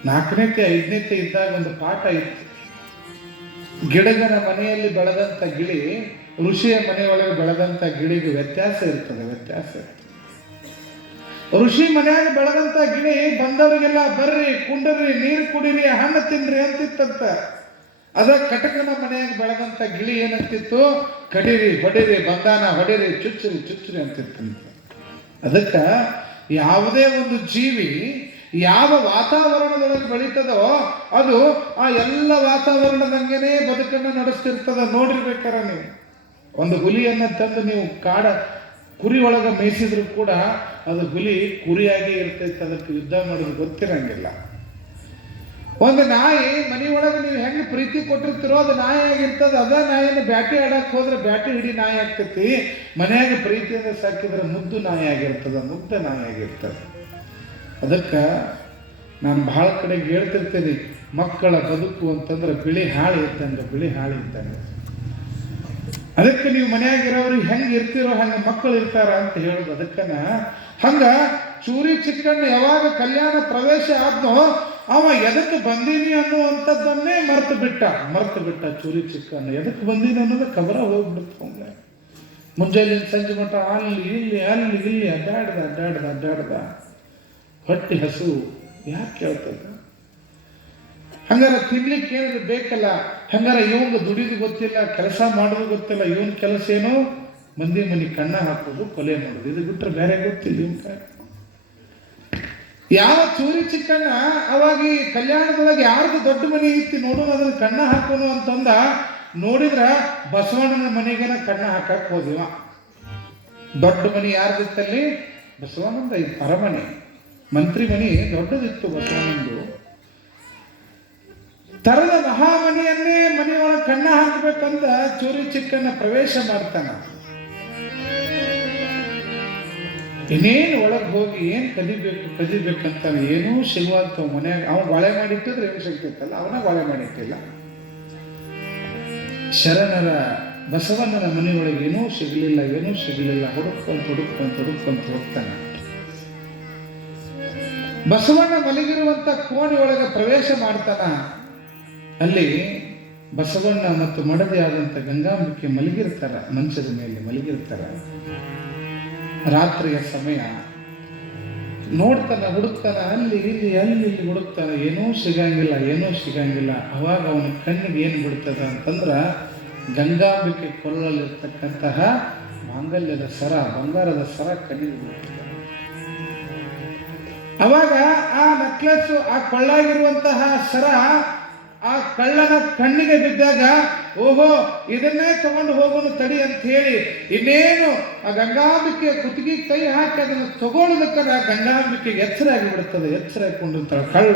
4ನೇತೆ 5ನೇತೆ ಇದ್ದಾಗ ಒಂದು ಪಾಠ ಇತ್ತು. ಗಿಡಗನ ಮನೆಯಲ್ಲಿ ಬೆಳೆದಂತ ಗಿಳಿ, ಋಷಿಯ ಮನೆಯೊಳಗೆ ಬೆಳೆದಂತ ಗಿಳಿಗೆ ವ್ಯತ್ಯಾಸ ಇರ್ತದೆ. ಋಷಿ ಮನೆಯಾಗ ಬೆಳೆದಂತ ಗಿಳಿ ಬಂದವರಿಗೆಲ್ಲ ಬರ್ರಿ, ಕುಂಡ್ರಿ, ನೀರು ಕುಡಿರಿ, ಹಣ್ಣು ತಿನ್ರಿ ಅಂತಿತ್ತಂತ. ಅದ ಕಟಕನ ಮನೆಯಾಗ ಬೆಳೆದಂತ ಗಿಳಿ ಏನಂತಿತ್ತು? ಕಡಿರಿ, ಹೊಡಿರಿ, ಬಂದಾನ ಹೊಡಿರಿ, ಚುಚ್ಚರಿ ಅಂತಿತ್ತಂತ. ಅದಕ್ಕ ಯಾವುದೇ ಒಂದು ಜೀವಿ ಯಾವ ವಾತಾವರಣದೊಳಗೆ ಬೆಳೀತದೋ ಅದು ಆ ಎಲ್ಲ ವಾತಾವರಣದಂಗೆನೇ ಬದುಕನ್ನು ನಡೆಸ್ತಿರ್ತದ. ನೋಡಿರ್ಬೇಕಾರ ನೀವು ಒಂದು ಹುಲಿಯನ್ನ ತಂದು ನೀವು ಕುರಿ ಒಳಗೆ ಮೇಯಿಸಿದ್ರು ಕೂಡ ಅದು ಹುಲಿ ಕುರಿಯಾಗಿ ಇರ್ತೈತೆ. ಅದಕ್ಕೆ ಯುದ್ಧ ಮಾಡೋದು ಗೊತ್ತಿರಂಗಿಲ್ಲ. ಒಂದು ನಾಯಿ ಮನೆಯೊಳಗೆ ನೀವು ಹೆಂಗೆ ಪ್ರೀತಿ ಕೊಟ್ಟಿರ್ತೀರೋ ಅದು ನಾಯಿ ಆಗಿರ್ತದೆ. ಅದ ನಾಯಿನ ಬ್ಯಾಟಿ ಆಡಕ್ಕೆ ಹೋದ್ರೆ ಬ್ಯಾಟಿ ಹಿಡಿ ನಾಯಿ ಆಗ್ತೈತಿ. ಮನೆಯಾಗ ಪ್ರೀತಿಯಿಂದ ಸಾಕಿದ್ರೆ ಮುದ್ದು ನಾಯಿ ಆಗಿರ್ತದೆ, ಮುಗ್ಧ ನಾಯಿ ಆಗಿರ್ತದೆ. ಅದಕ್ಕೆ ನಾನು ಬಹಳ ಕಡೆಗೆ ಹೇಳ್ತಿರ್ತೀನಿ, ಮಕ್ಕಳ ಬದುಕು ಅಂತಂದ್ರೆ ಬಿಳಿ ಹಾಳಿ ಇದ್ದಂಗೆ. ಅದಕ್ಕೆ ನೀವು ಮನೆಯಾಗಿರೋರಿಗೆ ಹೆಂಗೆ ಇರ್ತಿರೋ ಹಂಗೆ ಮಕ್ಕಳು ಇರ್ತಾರ ಅಂತ ಹೇಳೋದು. ಅದಕ್ಕನ ಹಂಗ ಚೂರಿ ಚಿಕ್ಕಣ್ಣ ಯಾವಾಗ ಕಲ್ಯಾಣ ಪ್ರವೇಶ ಆದ್ನೋ ಅವ ಎದಕ್ಕೆ ಬಂದೀನಿ ಅನ್ನುವಂಥದ್ದನ್ನೇ ಮರ್ತು ಬಿಟ್ಟ ಚೂರಿ ಚಿಕ್ಕಣ್ಣ. ಎದಕ್ಕೆ ಬಂದೀನಿ ಅನ್ನೋದು ಕಬರ ಹೋಗ್ಬಿಡ್ತು. ಅವನ ಮುಂಜಾನೆ ಸಂಜೆ ಮಟ್ಟ ಅಲ್ಲಿ ಇಲ್ಲಿ ಅಡ್ಡಾಡ್ದ ಹೊಟ್ಟೆ ಹಸು ಯಾಕೆ ಕೇಳ್ತದ? ಹಂಗಾರ ತಿನ್ಲಿಕ್ಕೆ ಏನಾದ್ರು ಬೇಕಲ್ಲ. ಹಂಗಾರ ಇವಂಗ ದುಡಿದು ಗೊತ್ತಿಲ್ಲ, ಕೆಲಸ ಮಾಡೋದು ಗೊತ್ತಿಲ್ಲ. ಇವನ್ ಕೆಲಸ ಏನು? ಮಂದಿ ಮನೆ ಕಣ್ಣ ಹಾಕೋದು, ಕೊಲೆ ಮಾಡೋದು. ಇದು ಬಿಟ್ಟರೆ ಬೇರೆ ಗೊತ್ತಿಲ್ಲ ಇವನ್. ಯಾವ ಚೂರಿ ಚಿಕ್ಕಣ್ಣ ಅವಾಗ ಈ ಕಲ್ಯಾಣದೊಳಗೆ ಯಾರ್ದು ದೊಡ್ಡ ಮನೆ ಐತಿ ನೋಡೋಣ, ಅದನ್ನ ಕಣ್ಣ ಹಾಕೋನು ಅಂತಂದ. ನೋಡಿದ್ರ ಬಸವಣ್ಣನ ಮನೆಗೇನ ಕಣ್ಣ ಹಾಕಕ್ ಹೋದಿವ. ದೊಡ್ಡ ಮನೆ ಯಾರ್ದಿತ್ತಲ್ಲಿ? ಬಸವಣ್ಣಂದ ಐತಿ. ಅರಮನೆ, ಮಂತ್ರಿ ಮನೆ ದೊಡ್ಡದಿತ್ತು ಬಸವಣ್ಣಂದು. ತರದ ಮಹಾಮನಿಯನ್ನೇ ಮನೆಯೊಳಗೆ ಕಣ್ಣ ಹಾಕಬೇಕಂತ ಚೂರಿ ಚಿಕ್ಕನ್ನ ಪ್ರವೇಶ ಮಾಡ್ತಾನ. ಇನ್ನೇನು ಒಳಗೆ ಹೋಗಿ ಏನು ಕದಿಬೇಕಂತ ಏನೂ ಸಿಗುವಂತ ಮನ್ಯಾಗ ಅವ್ನು ಬಾಳೆ ಮಾಡಿಟ್ಟಿದ್ರೆ ಏನು ಸಿಗ್ತಿತ್ತಲ್ಲ, ಅವನ ಬಾಳೆ ಮಾಡಿಟ್ಟಿಲ್ಲ. ಶರಣರ ಬಸವಣ್ಣನ ಮನೆಯೊಳಗೆ ಏನೂ ಸಿಗಲಿಲ್ಲ. ಹುಡುಕೊಂತ ಹೋಗ್ತಾನೆ. ಬಸವಣ್ಣ ಮಲಗಿರುವಂತ ಕೋಣೆ ಒಳಗೆ ಪ್ರವೇಶ ಮಾಡ್ತಾನ. ಅಲ್ಲಿ ಬಸವಣ್ಣ ಮತ್ತು ಮಡದಿ ಆದಂತ ಗಂಗಾಂಬಿಕೆ ಮಲಗಿರ್ತಾರ, ಮಂಚದ ಮೇಲೆ ಮಲಗಿರ್ತಾರ. ರಾತ್ರಿಯ ಸಮಯ ಹುಡುಕ್ತಾನ, ಅಲ್ಲಿ ಹುಡುಕ್ತಾನ, ಏನೂ ಸಿಗಂಗಿಲ್ಲ. ಅವಾಗ ಅವನ ಕಣ್ಣಿಗೆ ಏನು ಬಿಡ್ತದ ಅಂತಂದ್ರ ಗಂಗಾಂಬಿಕೆ ಕೊರಳಲ್ಲಿರ್ತಕ್ಕಂತಹ ಮಾಂಗಲ್ಯದ ಸರ, ಬಂಗಾರದ ಸರ ಕಣ್ಣಿಗೆ ಬಿಡ್ತದೆ. ಅವಾಗ ಆ ನೆಕ್ಲೆಸ್, ಆ ಕೊಳ್ಳಾಗಿರುವಂತಹ ಸರ ಆ ಕಳ್ಳನ ಕಣ್ಣಿಗೆ ಬಿದ್ದಾಗ, ಓಹೋ ಇದನ್ನೇ ತಗೊಂಡು ಹೋಗೋನು ತಡಿ ಅಂತ ಹೇಳಿ ಇನ್ನೇನು ಆ ಗಂಗಾಂಬಿಕೆಯ ಕುತ್ತಿಗೆ ಕೈ ಹಾಕಿ ಅದನ್ನು ತಗೊಳ್ಳೋದಕ್ಕದ ಗಂಗಾಂಬಿಕೆಗೆ ಎಚ್ಚರ ಆಗಿಬಿಡುತ್ತದೆ. ಎಚ್ಚರ ಹಾಕೊಂಡಿರ್ತಾಳೆ, ಕಳ್ಳ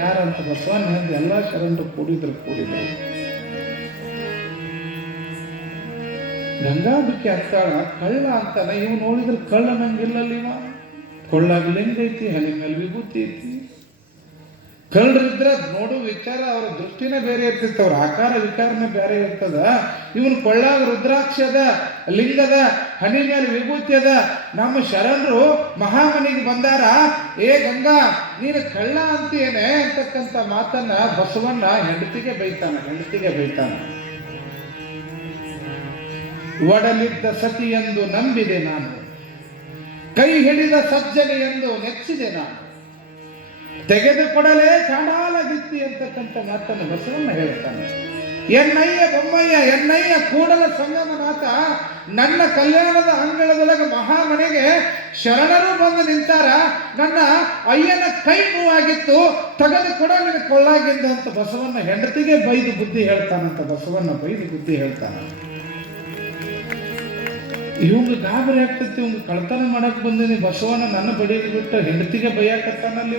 ಯಾರು ಅಂತ ಬಸವಣ್ಣ ಹೇಳಿದ ಎಲ್ಲ ಶರಣರು ಕೂಡಿದ್ರು. ಗಂಗಾಂಬಿಕೆ ಅಂತಾಳ, ಕಳ್ಳ ಅಂತಾನ. ಇವ್ ನೋಡಿದ್ರೆ ಕಳ್ಳ ನಂಗಿಲ್ಲಲ್ಲಿ, ಕೊಳ್ಳಾಗ ಲಿಂಗ ಐತಿ, ಹಲಿ ಮೇಲೆ ವಿಭೂತಿ ಐತಿ. ಕಳ್ಳರಿದ್ರ ನೋಡು ವಿಚಾರ, ಅವ್ರ ದೃಷ್ಟಿನೇ ಬೇರೆ ಇರ್ತಿತ್ತು, ಅವ್ರ ಆಕಾರ ವಿಕಾರನೇ ಬೇರೆ ಇರ್ತದ. ಇವನ್ ಕೊಳ್ಳಾಗ ರುದ್ರಾಕ್ಷ ಅದ, ಲಿಂಗದ, ಹನಿ ಮೇಲೆ ವಿಭೂತಿ ಅದ. ನಮ್ಮ ಶರಣರು ಮಹಾಮನಿಗೆ ಬಂದಾರ, ಏ ಗಂಗಾ ನೀನು ಕಳ್ಳ ಅಂತೀಯೇನೆ ಅಂತಕ್ಕಂಥ ಮಾತನ್ನ ಬಸವಣ್ಣ ಹೆಂಡತಿಗೆ ಬೈತಾನ. ಒಡಲಿದ್ದ ಸತಿ ಎಂದು ನಂಬಿದೆ ನಾನು, ಕೈ ಹಿಡಿದ ಸಜ್ಜನೆ ಎಂದು ನೆಚ್ಚಿದೆ ನಾನು, ತೆಗೆದುಕೊಡಲೇ ಚಾಂಡಾಲಗಿತ್ತಿ ಅಂತಕ್ಕಂಥ ಮಾತನ್ನು ಬಸವಣ್ಣ ಹೇಳ್ತಾನೆ. ಎನ್ನಯ್ಯ ಬೊಮ್ಮಯ್ಯ, ಎನ್ನಯ್ಯ ಕೂಡಲ ಸಂಗಮನಾಥ, ನನ್ನ ಕಲ್ಯಾಣದ ಅಂಗಳದೊಳಗೆ ಮಹಾಮನೆಗೆ ಶರಣರು ಬಂದು ನಿಂತಾರ. ನನ್ನ ಅಯ್ಯನ ಕೈ ನೋವಾಗಿತ್ತು, ತೆಗೆದುಕೊಡ ನಿನ್ನ ಕೊಳ್ಳಾಗಿಂದ ಅಂತ ಬಸವಣ್ಣ ಹೆಂಡತಿಗೆ ಬೈದು ಬುದ್ಧಿ ಹೇಳ್ತಾನ. ಇವಂಗ ಗಾಬರಿ ಆಗ್ತೈತಿ, ಇವಂಗ ಕಳ್ತನ ಮಾಡಕ್ ಬಂದಿನಿ, ಬಸವಣ್ಣ ನನ್ನ ಬಡಿದು ಬಿಟ್ಟು ಹೆಂಡತಿಗೆ ಬೈಯಾಕತ್ತಾನಲ್ಲಿ.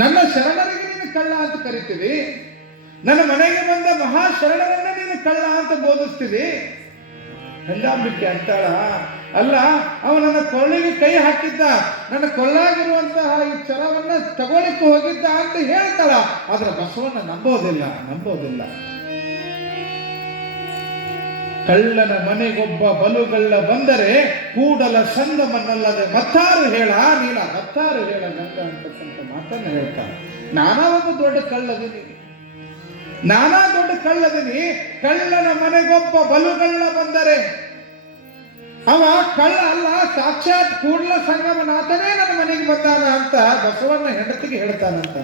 ನನ್ನ ಶರಣರಿಗೆ ನೀನು ಕಳ್ಳ ಅಂತ ಕರಿತೀವಿ, ನನ್ನ ಮನೆಗೆ ಬಂದ ಮಹಾ ಶರಣರನ್ನ ನೀನು ಕಳ್ಳ ಅಂತ ಬೋಧಿಸ್ತೀವಿ. ಗಂಗಾಂಬಿಕೆ ಅಂತಾಳ, ಅಲ್ಲ ಅವ ನನ್ನ ಕೊಳ್ಳಿಗೆ ಕೈ ಹಾಕಿದ್ದ, ನನ್ನ ಕೊಳ್ಳಾಗಿರುವಂತಹ ಈ ಚರವನ್ನ ತಗೊಳಿಕ್ಕೆ ಹೋಗಿದ್ದ ಅಂತ ಹೇಳ್ತಾಳ. ಆದ್ರೆ ಬಸವಣ್ಣ ನಂಬೋದಿಲ್ಲ. ಕಳ್ಳನ ಮನೆಗೊಬ್ಬ ಬಲುಗಳ್ಳ ಬಂದರೆ ಕೂಡಲ ಸಂಗಮನಲ್ಲದೆ ಮತ್ತಾರು ಹೇಳ ಗಂಗ ಅಂತಕ್ಕಂಥ ಮಾತನ್ನ ಹೇಳ್ತಾನೆ. ನಾನಾ ದೊಡ್ಡ ಕಳ್ಳದೀನಿ, ಕಳ್ಳನ ಮನೆಗೊಬ್ಬ ಬಲುಗಳ್ಳ ಬಂದರೆ ಅವ ಕಳ್ಳ ಅಲ್ಲ, ಸಾಕ್ಷಾತ್ ಕೂಡಲ ಸಂಗಮನಾಥನೇ ನನ್ನ ಮನೆಗೆ ಬಂದಾನ ಅಂತ ಬಸವಣ್ಣ ಹೆಂಡತಿಗೆ ಹೇಳ್ತಾನಂತ.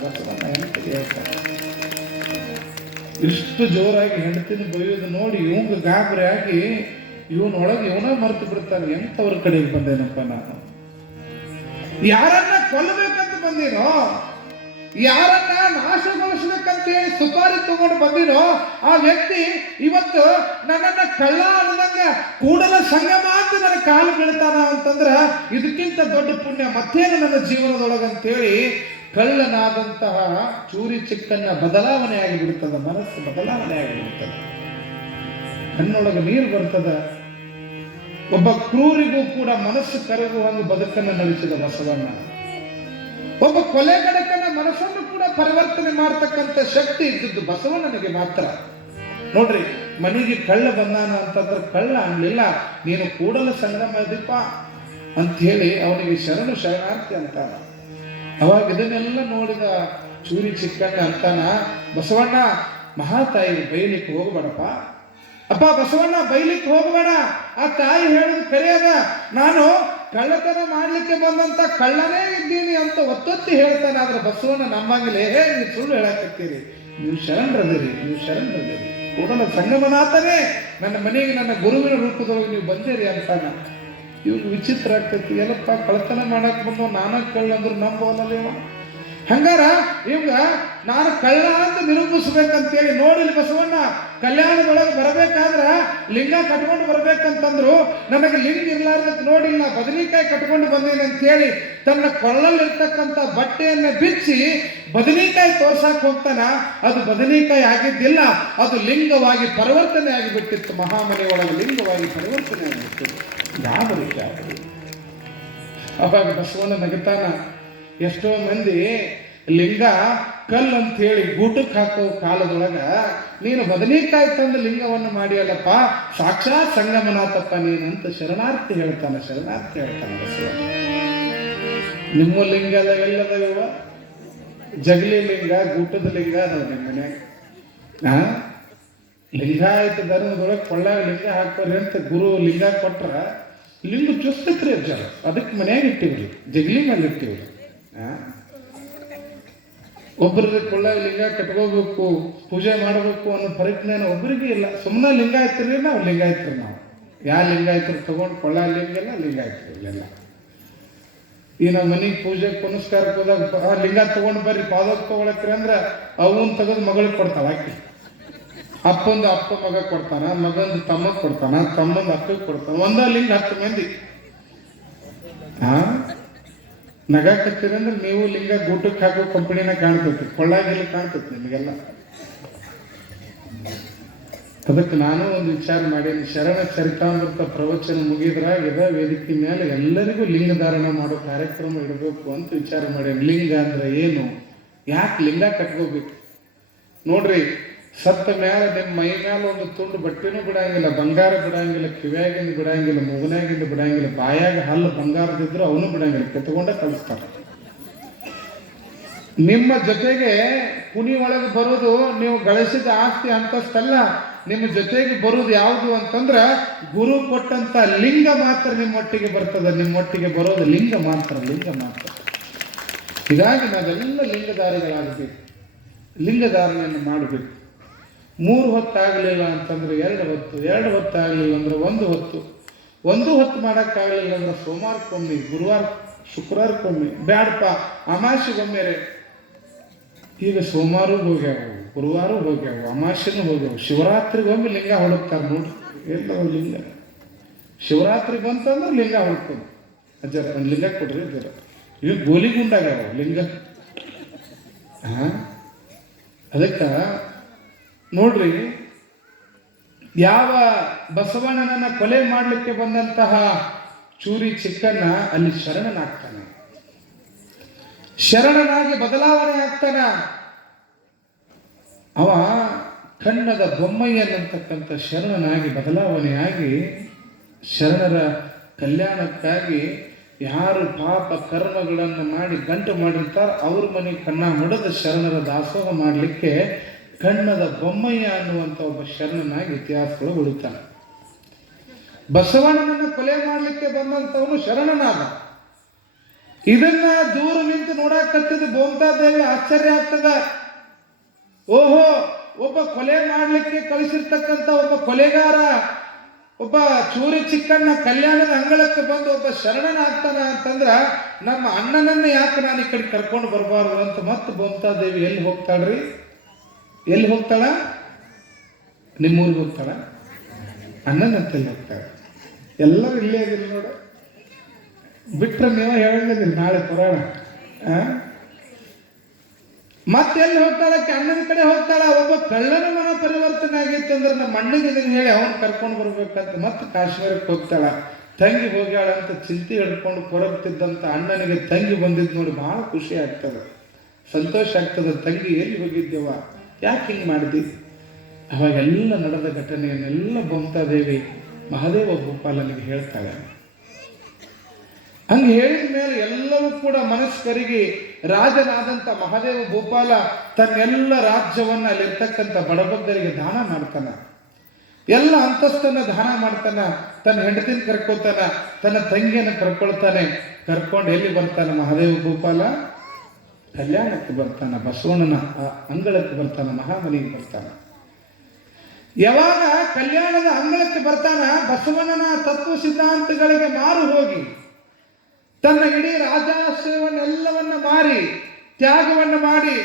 ಇಷ್ಟು ಜೋರಾಗಿ ಹೆಂಡತಿನ ಬೈಯೋದು ನೋಡಿ ಇವಂಗ ಗಾಬರಿ ಆಗಿ ಇವನ ಮರೆತು ಬಿಡ್ತಾನೆ. ಎಂತವ್ರ ಕಡೆಗೆ ಬಂದೇನಪ್ಪ ನಾನು, ಯಾರನ್ನ ಕೊಲ್ಲಬೇಕಂತ ಬಂದಿನೋ, ಯಾರನ್ನ ನಾಶಗೊಳಿಸ್ಬೇಕಂತ ಹೇಳಿ ಸುಪಾರಿ ತಗೊಂಡು ಬಂದಿನೋ ಆ ವ್ಯಕ್ತಿ ಇವತ್ತು ನನ್ನನ್ನ ಕಳ್ಳ ಅನ್ನದಂಗ ಕೂಡಲ ಸಂಗಮ ಅಂತ ನನ್ನ ಕಾಲು ಬೀಳ್ತಾನ ಅಂತಂದ್ರ ಇದಕ್ಕಿಂತ ದೊಡ್ಡ ಪುಣ್ಯ ಮತ್ತೇನು ನನ್ನ ಜೀವನದೊಳಗಂತೇಳಿ ಕಳ್ಳನಾದಂತಹ ಚೂರಿ ಚಿಕ್ಕನ್ನ ಬದಲಾವಣೆ ಆಗಿಬಿಡ್ತದ, ಮನಸ್ಸು ಬದಲಾವಣೆ ಆಗಿಬಿಡ್ತದ, ಕಣ್ಣೊಳಗೆ ನೀರು ಬರ್ತದ. ಒಬ್ಬ ಕ್ರೂರಿಗೂ ಕೂಡ ಮನಸ್ಸು ಕರಗುವಂಗ ಬದುಕನ್ನು ನಡೆಸಿದ ಬಸವಣ್ಣ. ಒಬ್ಬ ಕೊಲೆಗಡಕನ ಮನಸ್ಸನ್ನು ಕೂಡ ಪರಿವರ್ತನೆ ಮಾಡತಕ್ಕಂಥ ಶಕ್ತಿ ಇದ್ದದ್ದು ಬಸವಣ್ಣನಿಗೆ ಮಾತ್ರ. ನೋಡ್ರಿ, ಮನೆಗೆ ಕಳ್ಳ ಬಂದಾನ ಅಂತಂದ್ರೆ ಕಳ್ಳ ಅನ್ಲಿಲ್ಲ, ನೀನು ಕೂಡಲ ಸಂಗಮ ದೀಪ ಅಂತ ಹೇಳಿ ಅವನಿಗೆ ಶರಣಾರ್ಥಿ ಅಂತಾನ. ಅವಾಗ ಇದನ್ನೆಲ್ಲ ನೋಡಿದ ಚೂರಿ ಚಿಕ್ಕಣ್ಣ ಅಂತಾನ, ಬಸವಣ್ಣ ಮಹಾತಾಯಿ ಬೈಲಿಕ್ಕೆ ಹೋಗ್ಬೇಡಪ್ಪ, ಅಪ್ಪ ಬಸವಣ್ಣ ಬೈಲಿಕ್ಕೆ ಹೋಗ್ಬೇಡ, ಆ ತಾಯಿ ಹೇಳೋದು ಕರೆಯದ, ನಾನು ಕಳ್ಳತನ ಮಾಡ್ಲಿಕ್ಕೆ ಬಂದಂತ ಕಳ್ಳನೇ ಇದ್ದೀನಿ ಅಂತ ಒತ್ತೊತ್ತಿ ಹೇಳ್ತಾನೆ. ಆದ್ರೆ ಬಸವಣ್ಣ ನಮ್ಮಂಗಿಲ್ಲ, ನೀವು ಸುಳ್ಳು ಹೇಳಕತ್ತೀರಿ, ನೀವು ಶರಣರದಿರಿ, ಕೂಡಲ ಸಂಗಮನಾಥನೇ ನನ್ನ ಮನೆಗೆ ನನ್ನ ಗುರುವಿನ ರೂಪದೊಳಗೆ ನೀವು ಬಂದಿರಿ ಅಂತಾನ. ಇವ್ರಿಗೆ ವಿಚಿತ್ರ ಆಗ್ತೈತಿ, ಎಲ್ಲಪ್ಪ ಕಳ್ಳತನ ಮಾಡಕ್ ಬಂದು ನಾನ ಕಳ್ಳ ಅಂದ್ರು ನಂಬೋಲ್ಲ. ಹಂಗಾರ ಇವಾಗ ನಾನು ಕಳ್ಳ ಅಂತ ನಿರೂಪಿಸ್ಬೇಕಂತೇಳಿ ನೋಡಿಲಿ ಬಸವಣ್ಣ ಕಲ್ಯಾಣದೊಳಗೆ ಬರಬೇಕಾದ್ರ ಲಿಂಗ ಕಟ್ಕೊಂಡು ಬರ್ಬೇಕಂತಂದ್ರು. ನನಗೆ ಲಿಂಗ ಇರ್ಲಾರ್ದಕ್ಕೆ ನೋಡಿಲ್ಲ, ಬದನೆಕಾಯಿ ಕಟ್ಕೊಂಡು ಬಂದೇನೆ ಅಂತೇಳಿ ತನ್ನ ಕೊಳ್ಳಲ್ಲಿರ್ತಕ್ಕಂಥ ಬಟ್ಟೆಯನ್ನ ಬಿಚ್ಚಿ ಬದನೆಕಾಯಿ ತೋರ್ಸಕ್ ಹೋಗ್ತಾನ. ಅದು ಬದನೆಕಾಯಿ ಆಗಿದ್ದಿಲ್ಲ, ಅದು ಲಿಂಗವಾಗಿ ಪರಿವರ್ತನೆ ಆಗಿಬಿಟ್ಟಿತ್ತು. ಮಹಾಮನೆ ಒಳಗೆ ಲಿಂಗವಾಗಿ ಪರಿವರ್ತನೆ ಆಗಿಬಿಟ್ಟಿತ್ತು. ಯಾವ ರೀತಿ ಅವಾಗ ಬಸವಣ್ಣ ನಗತಾನ. ಎಷ್ಟೋ ಮಂದಿ ಲಿಂಗ ಕಲ್ಲು ಅಂತ ಹೇಳಿ ಗೂಟಕ್ಕೆ ಹಾಕೋ ಕಾಲದೊಳಗ ನೀನು ಬದನೆಕಾಯಿ ತಂದು ಲಿಂಗವನ್ನು ಮಾಡಿಯಲ್ಲಪ್ಪ, ಸಾಕ್ಷಾತ್ ಸಂಗಮನಾಥಪ್ಪ ನೀನಂತ ಶರಣಾರ್ಥಿ ಹೇಳ್ತಾನೆ ಬಸವಣ್ಣ. ನಿಮ್ಮ ಲಿಂಗ ಎಲ್ಲದವ ಜಗಲಿ ಲಿಂಗ, ಗೂಟದ ಲಿಂಗ ಅದಾವ ನಿಮ್ಮ ಮನ್ಯಾಗ. ಲಿಂಗಾಯತ ಧರ್ಮದೊಳಗೆ ಕೊಳ್ಳಾಗ ಲಿಂಗ ಹಾಕೋರಿ ಅಂತ ಗುರು ಲಿಂಗ ಕೊಟ್ರ ಲಿಂಗ ಚುಸ್ತತ್ರಿ ಅಜ್ಜಾರ. ಅದಕ್ಕೆ ಮನ್ಯಾಗ ಇಟ್ಟಿವ್ರಿ, ಜಗಲಿ ಮೇಲೆ ಇಟ್ಟಿವ್ರಿ. ಒಬ್ಬರಿಗೆ ಕೊಳ್ಳಾಗ ಲಿಂಗ ಕಟ್ಕೋಬೇಕು, ಪೂಜೆ ಮಾಡಬೇಕು ಅನ್ನೋ ಪರಿಜ್ಞಾನ ಒಬ್ಬರಿಗೆ ಇಲ್ಲ. ಸುಮ್ಮನೆ ಲಿಂಗಾಯತ್ರಿ ನಾವು ಲಿಂಗಾಯತ್ರಿ ನಾವು ಯಾವ ಲಿಂಗಾಯತ್ರಿ ತಗೊಂಡು ಕೊಳ್ಳ ಲಿಂಗೆಲ್ಲ ಲಿಂಗಾಯತ್ರಿ ಇಲ್ಲೆಲ್ಲ. ಈ ನಾವು ಮನೆಗೆ ಪೂಜೆ ಪುನಸ್ಕಾರಕ್ಕೆ ಹೋದಾಗ ಲಿಂಗ ತಗೊಂಡು ಬರ್ರಿ ಪಾದಕ್ಕೆ ತಗೊಳಕ್ರಿ ಅಂದ್ರೆ ಅವನ್ ತೆಗೆದು ಮಗಳಿಗೆ ಕೊಡ್ತಾಳ ಆಕಿ. ಅಪ್ಪಂದು ಅಪ್ಪ ಮಗ ಕೊಡ್ತಾನ, ಮಗಂದು ತಮ್ಮ ಕೊಡ್ತಾನ, ತಮ್ಮಂದು ಅಕ್ಕಗೆ ಕೊಡ್ತಾನ. ಒಂದ ಲಿಂಗ 10 ಮಂದಿ. ನಗಾಕತ್ತೀರಿ ಅಂದ್ರೆ ನೀವು ಲಿಂಗ ಗೂಟಕ್ಕೆ ಹಾಕೋ ಕಂಪನಿನ ಕಾಣ್ತೈತಿ, ಕೊಳ್ಳಾಗಿಲ್ಲ ಕಾಣ್ತೈತಿ ನಿಮಗೆಲ್ಲ. ಅದಕ್ಕೆ ನಾನು ಒಂದು ವಿಚಾರ ಮಾಡೀನಿ. ಶರಣ ಚರಿತಾಮೃತ ಪ್ರವಚನ ಮುಗಿದ್ರಾಗ ಇದ ವೇದಿಕೆ ಮೇಲೆ ಎಲ್ಲರಿಗೂ ಲಿಂಗ ಧಾರಣ ಮಾಡೋ ಕಾರ್ಯಕ್ರಮ ಇಡಬೇಕು ಅಂತ ವಿಚಾರ ಮಾಡೀನಿ. ಲಿಂಗ ಅಂದ್ರೆ ಏನು, ಯಾಕೆ ಲಿಂಗ ಕಟ್ಕೋಬೇಕು ನೋಡ್ರಿ. ಸತ್ತ ಮ್ಯಾಲ ನಿಮ್ಮ ಮೈ ಮ್ಯಾಲ ಒಂದು ತುಂಡು ಬಟ್ಟೆನೂ ಬಿಡಂಗಿಲ್ಲ, ಬಂಗಾರ ಬಿಡಂಗಿಲ್ಲ, ಕಿವ್ಯಾಗಿಂದ ಬಿಡಂಗಿಲ್ಲ, ಮೂಗನಾಗಿಂದ ಬಿಡಂಗಿಲ್ಲ, ಬಾಯಾಗ ಹಲ್ಲು ಬಂಗಾರದಿದ್ರು ಅವನು ಬಿಡಂಗಿಲ್ಲ, ಕಿತ್ಕೊಂಡ ಕಳಿಸ್ತಾರೆ. ನಿಮ್ಮ ಜೊತೆಗೆ ಕುನಿ ಒಳಗೆ ಬರೋದು ನೀವು ಗಳಿಸಿದ ಆಸ್ತಿ ಅಂತಸ್ತಲ್ಲ. ನಿಮ್ಮ ಜೊತೆಗೆ ಬರೋದು ಯಾವುದು ಅಂತಂದ್ರ ಗುರು ಕೊಟ್ಟಂತ ಲಿಂಗ ಮಾತ್ರ ನಿಮ್ಮೊಟ್ಟಿಗೆ ಬರ್ತದ. ನಿಮ್ಮೊಟ್ಟಿಗೆ ಬರೋದು ಲಿಂಗ ಮಾತ್ರ. ಹೀಗಾಗಿ ನಾವೆಲ್ಲ ಲಿಂಗಧಾರಿಗಳಾಗಬೇಕು, ಲಿಂಗಧಾರಣೆಯನ್ನು ಮಾಡಬೇಕು. 3 ಹೊತ್ತಾಗಲಿಲ್ಲ ಅಂತಂದ್ರೆ 2 ಹೊತ್ತು, 2 ಹೊತ್ತಾಗಲಿಲ್ಲ ಅಂದ್ರೆ 1 ಹೊತ್ತು, 1 ಹೊತ್ತು ಮಾಡೋಕ್ಕಾಗಲಿಲ್ಲ ಅಂದ್ರೆ ಸೋಮವಾರಕ್ಕೊಮ್ಮೆ, ಗುರುವಾರ ಶುಕ್ರವಾರಕ್ಕೊಮ್ಮೆ, ಬ್ಯಾಡಪ್ಪ ಅಮಾಸೆಗೊಮ್ಮೆ. ಈಗ ಸೋಮವಾರ ಹೋಗ್ಯಾವ, ಗುರುವಾರ ಹೋಗ್ಯಾವ, ಅಮಾಸೆನೂ ಹೋಗ್ಯಾವ, ಶಿವರಾತ್ರಿಗೊಮ್ಮೆ ಲಿಂಗ ಹೊಡಕ್ತಾರೆ ನೋಡ್ರಿ. ಎಲ್ಲವೂ ಲಿಂಗ. ಶಿವರಾತ್ರಿ ಬಂತಂದ್ರೆ ಲಿಂಗ ಹೊಡ್ಕೊಂಡು ಅಜ್ಜರ ಒಂದು ಲಿಂಗ ಕೊಡ್ರಿ ಅಜ್ಜರ. ಇವು ಗೋಲಿಗುಂಡಾಗ್ಯಾವ ಲಿಂಗ. ಅದಕ್ಕೆ ನೋಡ್ರಿ, ಯಾವ ಬಸವಣ್ಣನನ್ನ ಕೊಲೆ ಮಾಡಲಿಕ್ಕೆ ಬಂದಂತಹ ಚೂರಿ ಚಿಕ್ಕನ್ನ ಅಲ್ಲಿ ಶರಣನಾಗ್ತಾನೆ, ಶರಣನಾಗಿ ಬದಲಾವಣೆ ಆಗ್ತಾನ. ಅವ ಕಣ್ಣದ ಬೊಮ್ಮಯ್ಯನಂತಕ್ಕಂಥ ಶರಣನಾಗಿ ಬದಲಾವಣೆಯಾಗಿ ಶರಣರ ಕಲ್ಯಾಣಕ್ಕಾಗಿ ಯಾರು ಪಾಪ ಕರ್ಮಗಳನ್ನು ಮಾಡಿ ಗಂಟು ಮಾಡಿರ್ತಾರ ಅವ್ರ ಮನೆಗೆ ಕಣ್ಣ ಹೊಡೆದ ಶರಣರ ದಾಸೋಹ ಮಾಡಲಿಕ್ಕೆ ಕಣ್ಣದ ಬೊಮ್ಮಯ್ಯ ಅನ್ನುವಂಥ ಒಬ್ಬ ಶರಣನಾಗಿ ಇತಿಹಾಸಗಳು ಉಳಿತಾನೆ. ಬಸವಣ್ಣನನ್ನು ಕೊಲೆ ಮಾಡಲಿಕ್ಕೆ ಬಂದಂಥವನು ಶರಣನಾದ. ಇದನ್ನ ದೂರ ನಿಂತು ನೋಡಕತ್ತಿದ್ದು ಬೋಮ್ತಾದೇವಿ ಆಶ್ಚರ್ಯ ಆಗ್ತದ. ಓಹೋ, ಒಬ್ಬ ಕೊಲೆ ಮಾಡಲಿಕ್ಕೆ ಕಳಿಸಿರ್ತಕ್ಕಂಥ ಒಬ್ಬ ಕೊಲೆಗಾರ, ಒಬ್ಬ ಚೂರಿ ಚಿಕ್ಕಣ್ಣ ಕಲ್ಯಾಣದ ಅಂಗಳಕ್ಕೆ ಬಂದು ಒಬ್ಬ ಶರಣನಾಗ್ತಾನ ಅಂತಂದ್ರ ನಮ್ಮ ಅಣ್ಣನನ್ನ ಯಾಕೆ ನಾನು ಈ ಕಡೆ ಕರ್ಕೊಂಡು ಬರಬಾರ್ದು ಅಂತ ಮತ್ತೆ ಬೋಮ್ತಾದೇವಿ ಎಲ್ಲಿ ಹೋಗ್ತಾಳ್ರಿ? ಎಲ್ಲಿ ಹೋಗ್ತಾಳ? ನಿಮ್ಮೂರಿಗೆ ಹೋಗ್ತಾಳ? ಅಣ್ಣನಂತಲ್ಲಿ ಹೋಗ್ತಾಳ. ಎಲ್ಲರೂ ಇಲ್ಲೇ ಆಗಿಲ್ಲ ನೋಡ. ಬಿಟ್ರೆ ನೀವು ಹೇಳಂಗಿಲ್ಲ ನಾಳೆ ಪುರಾಣ. ಮತ್ತೆಲ್ಲಿ ಹೋಗ್ತಾಳಕ್ಕೆ? ಅಣ್ಣನ ಕಡೆ ಹೋಗ್ತಾಳ. ಒಬ್ಬ ಕಳ್ಳನ ಮನ ಪರಿವರ್ತನೆ ಆಗಿತ್ತು ಅಂದ್ರೆ ನಮ್ಮ ಅಣ್ಣಗೆ ಇದನ್ನು ಹೇಳಿ ಅವನು ಕರ್ಕೊಂಡು ಬರ್ಬೇಕಂತ ಮತ್ತೆ ಕಾಶ್ಮೀರಕ್ಕೆ ಹೋಗ್ತಾಳ. ತಂಗಿ ಹೋಗ್ಯಾಳ ಅಂತ ಚಿಂತೆ ಹಿಡ್ಕೊಂಡು ಕೊರಗ್ತಿದ್ದಂಥ ಅಣ್ಣನಿಗೆ ತಂಗಿ ಬಂದಿದ್ದು ನೋಡಿ ಬಹಳ ಖುಷಿ ಆಗ್ತದೆ, ಸಂತೋಷ ಆಗ್ತದೆ. ತಂಗಿ ಎಲ್ಲಿ ಹೋಗಿದ್ದೇವ, ಯಾಕೆ ಹಿಂಗೆ ಮಾಡಿದಿ? ಅವಾಗೆಲ್ಲ ನಡೆದ ಘಟನೆಯನ್ನೆಲ್ಲ ಬೋಮ್ತಾದೇವಿ ಮಹಾದೇವ ಭೂಪಾಲನಿಗೆ ಹೇಳ್ತಾಳೆ. ಹಂಗೆ ಹೇಳಿದ ಮೇಲೆ ಎಲ್ಲವೂ ಕೂಡ ಮನಸ್ಸು ಕರಗಿ ರಾಜನಾದಂಥ ಮಹಾದೇವ ಭೂಪಾಲ ತನ್ನೆಲ್ಲ ರಾಜ್ಯವನ್ನ ಅಲ್ಲಿರ್ತಕ್ಕಂಥ ಬಡಬಗ್ಗರಿಗೆ ದಾನ ಮಾಡ್ತಾನ. ಎಲ್ಲ ಅಂತಸ್ತನ್ನ ದಾನ ಮಾಡ್ತಾನ. ತನ್ನ ಹೆಂಡತಿನ ಕರ್ಕೊತಾನ, ತನ್ನ ತಂಗಿಯನ್ನು ಕರ್ಕೊಳ್ತಾನೆ. ಕರ್ಕೊಂಡು ಎಲ್ಲಿ ಬರ್ತಾನೆ ಮಹಾದೇವ ಭೂಪಾಲ? ಕಲ್ಯಾಣಕ್ಕೆ ಬರ್ತಾನ, ಬಸವಣ್ಣನ ಅಂಗಳಕ್ಕೆ ಬರ್ತಾನ, ಮಹಾಮನಿಗೆ ಬರ್ತಾನ. ಯಾವಾಗ ಕಲ್ಯಾಣದ ಅಂಗಳಕ್ಕೆ ಬರ್ತಾನ, ಬಸವಣ್ಣನ ತತ್ವ ಸಿದ್ಧಾಂತಗಳಿಗೆ ಮಾರು ಹೋಗಿ ತನ್ನ ಇಡೀ ರಾಜಾಶ್ರಯವನ್ನೆಲ್ಲವನ್ನ ಮಾರಿ ತ್ಯಾಗವನ್ನು ಮಾಡಿ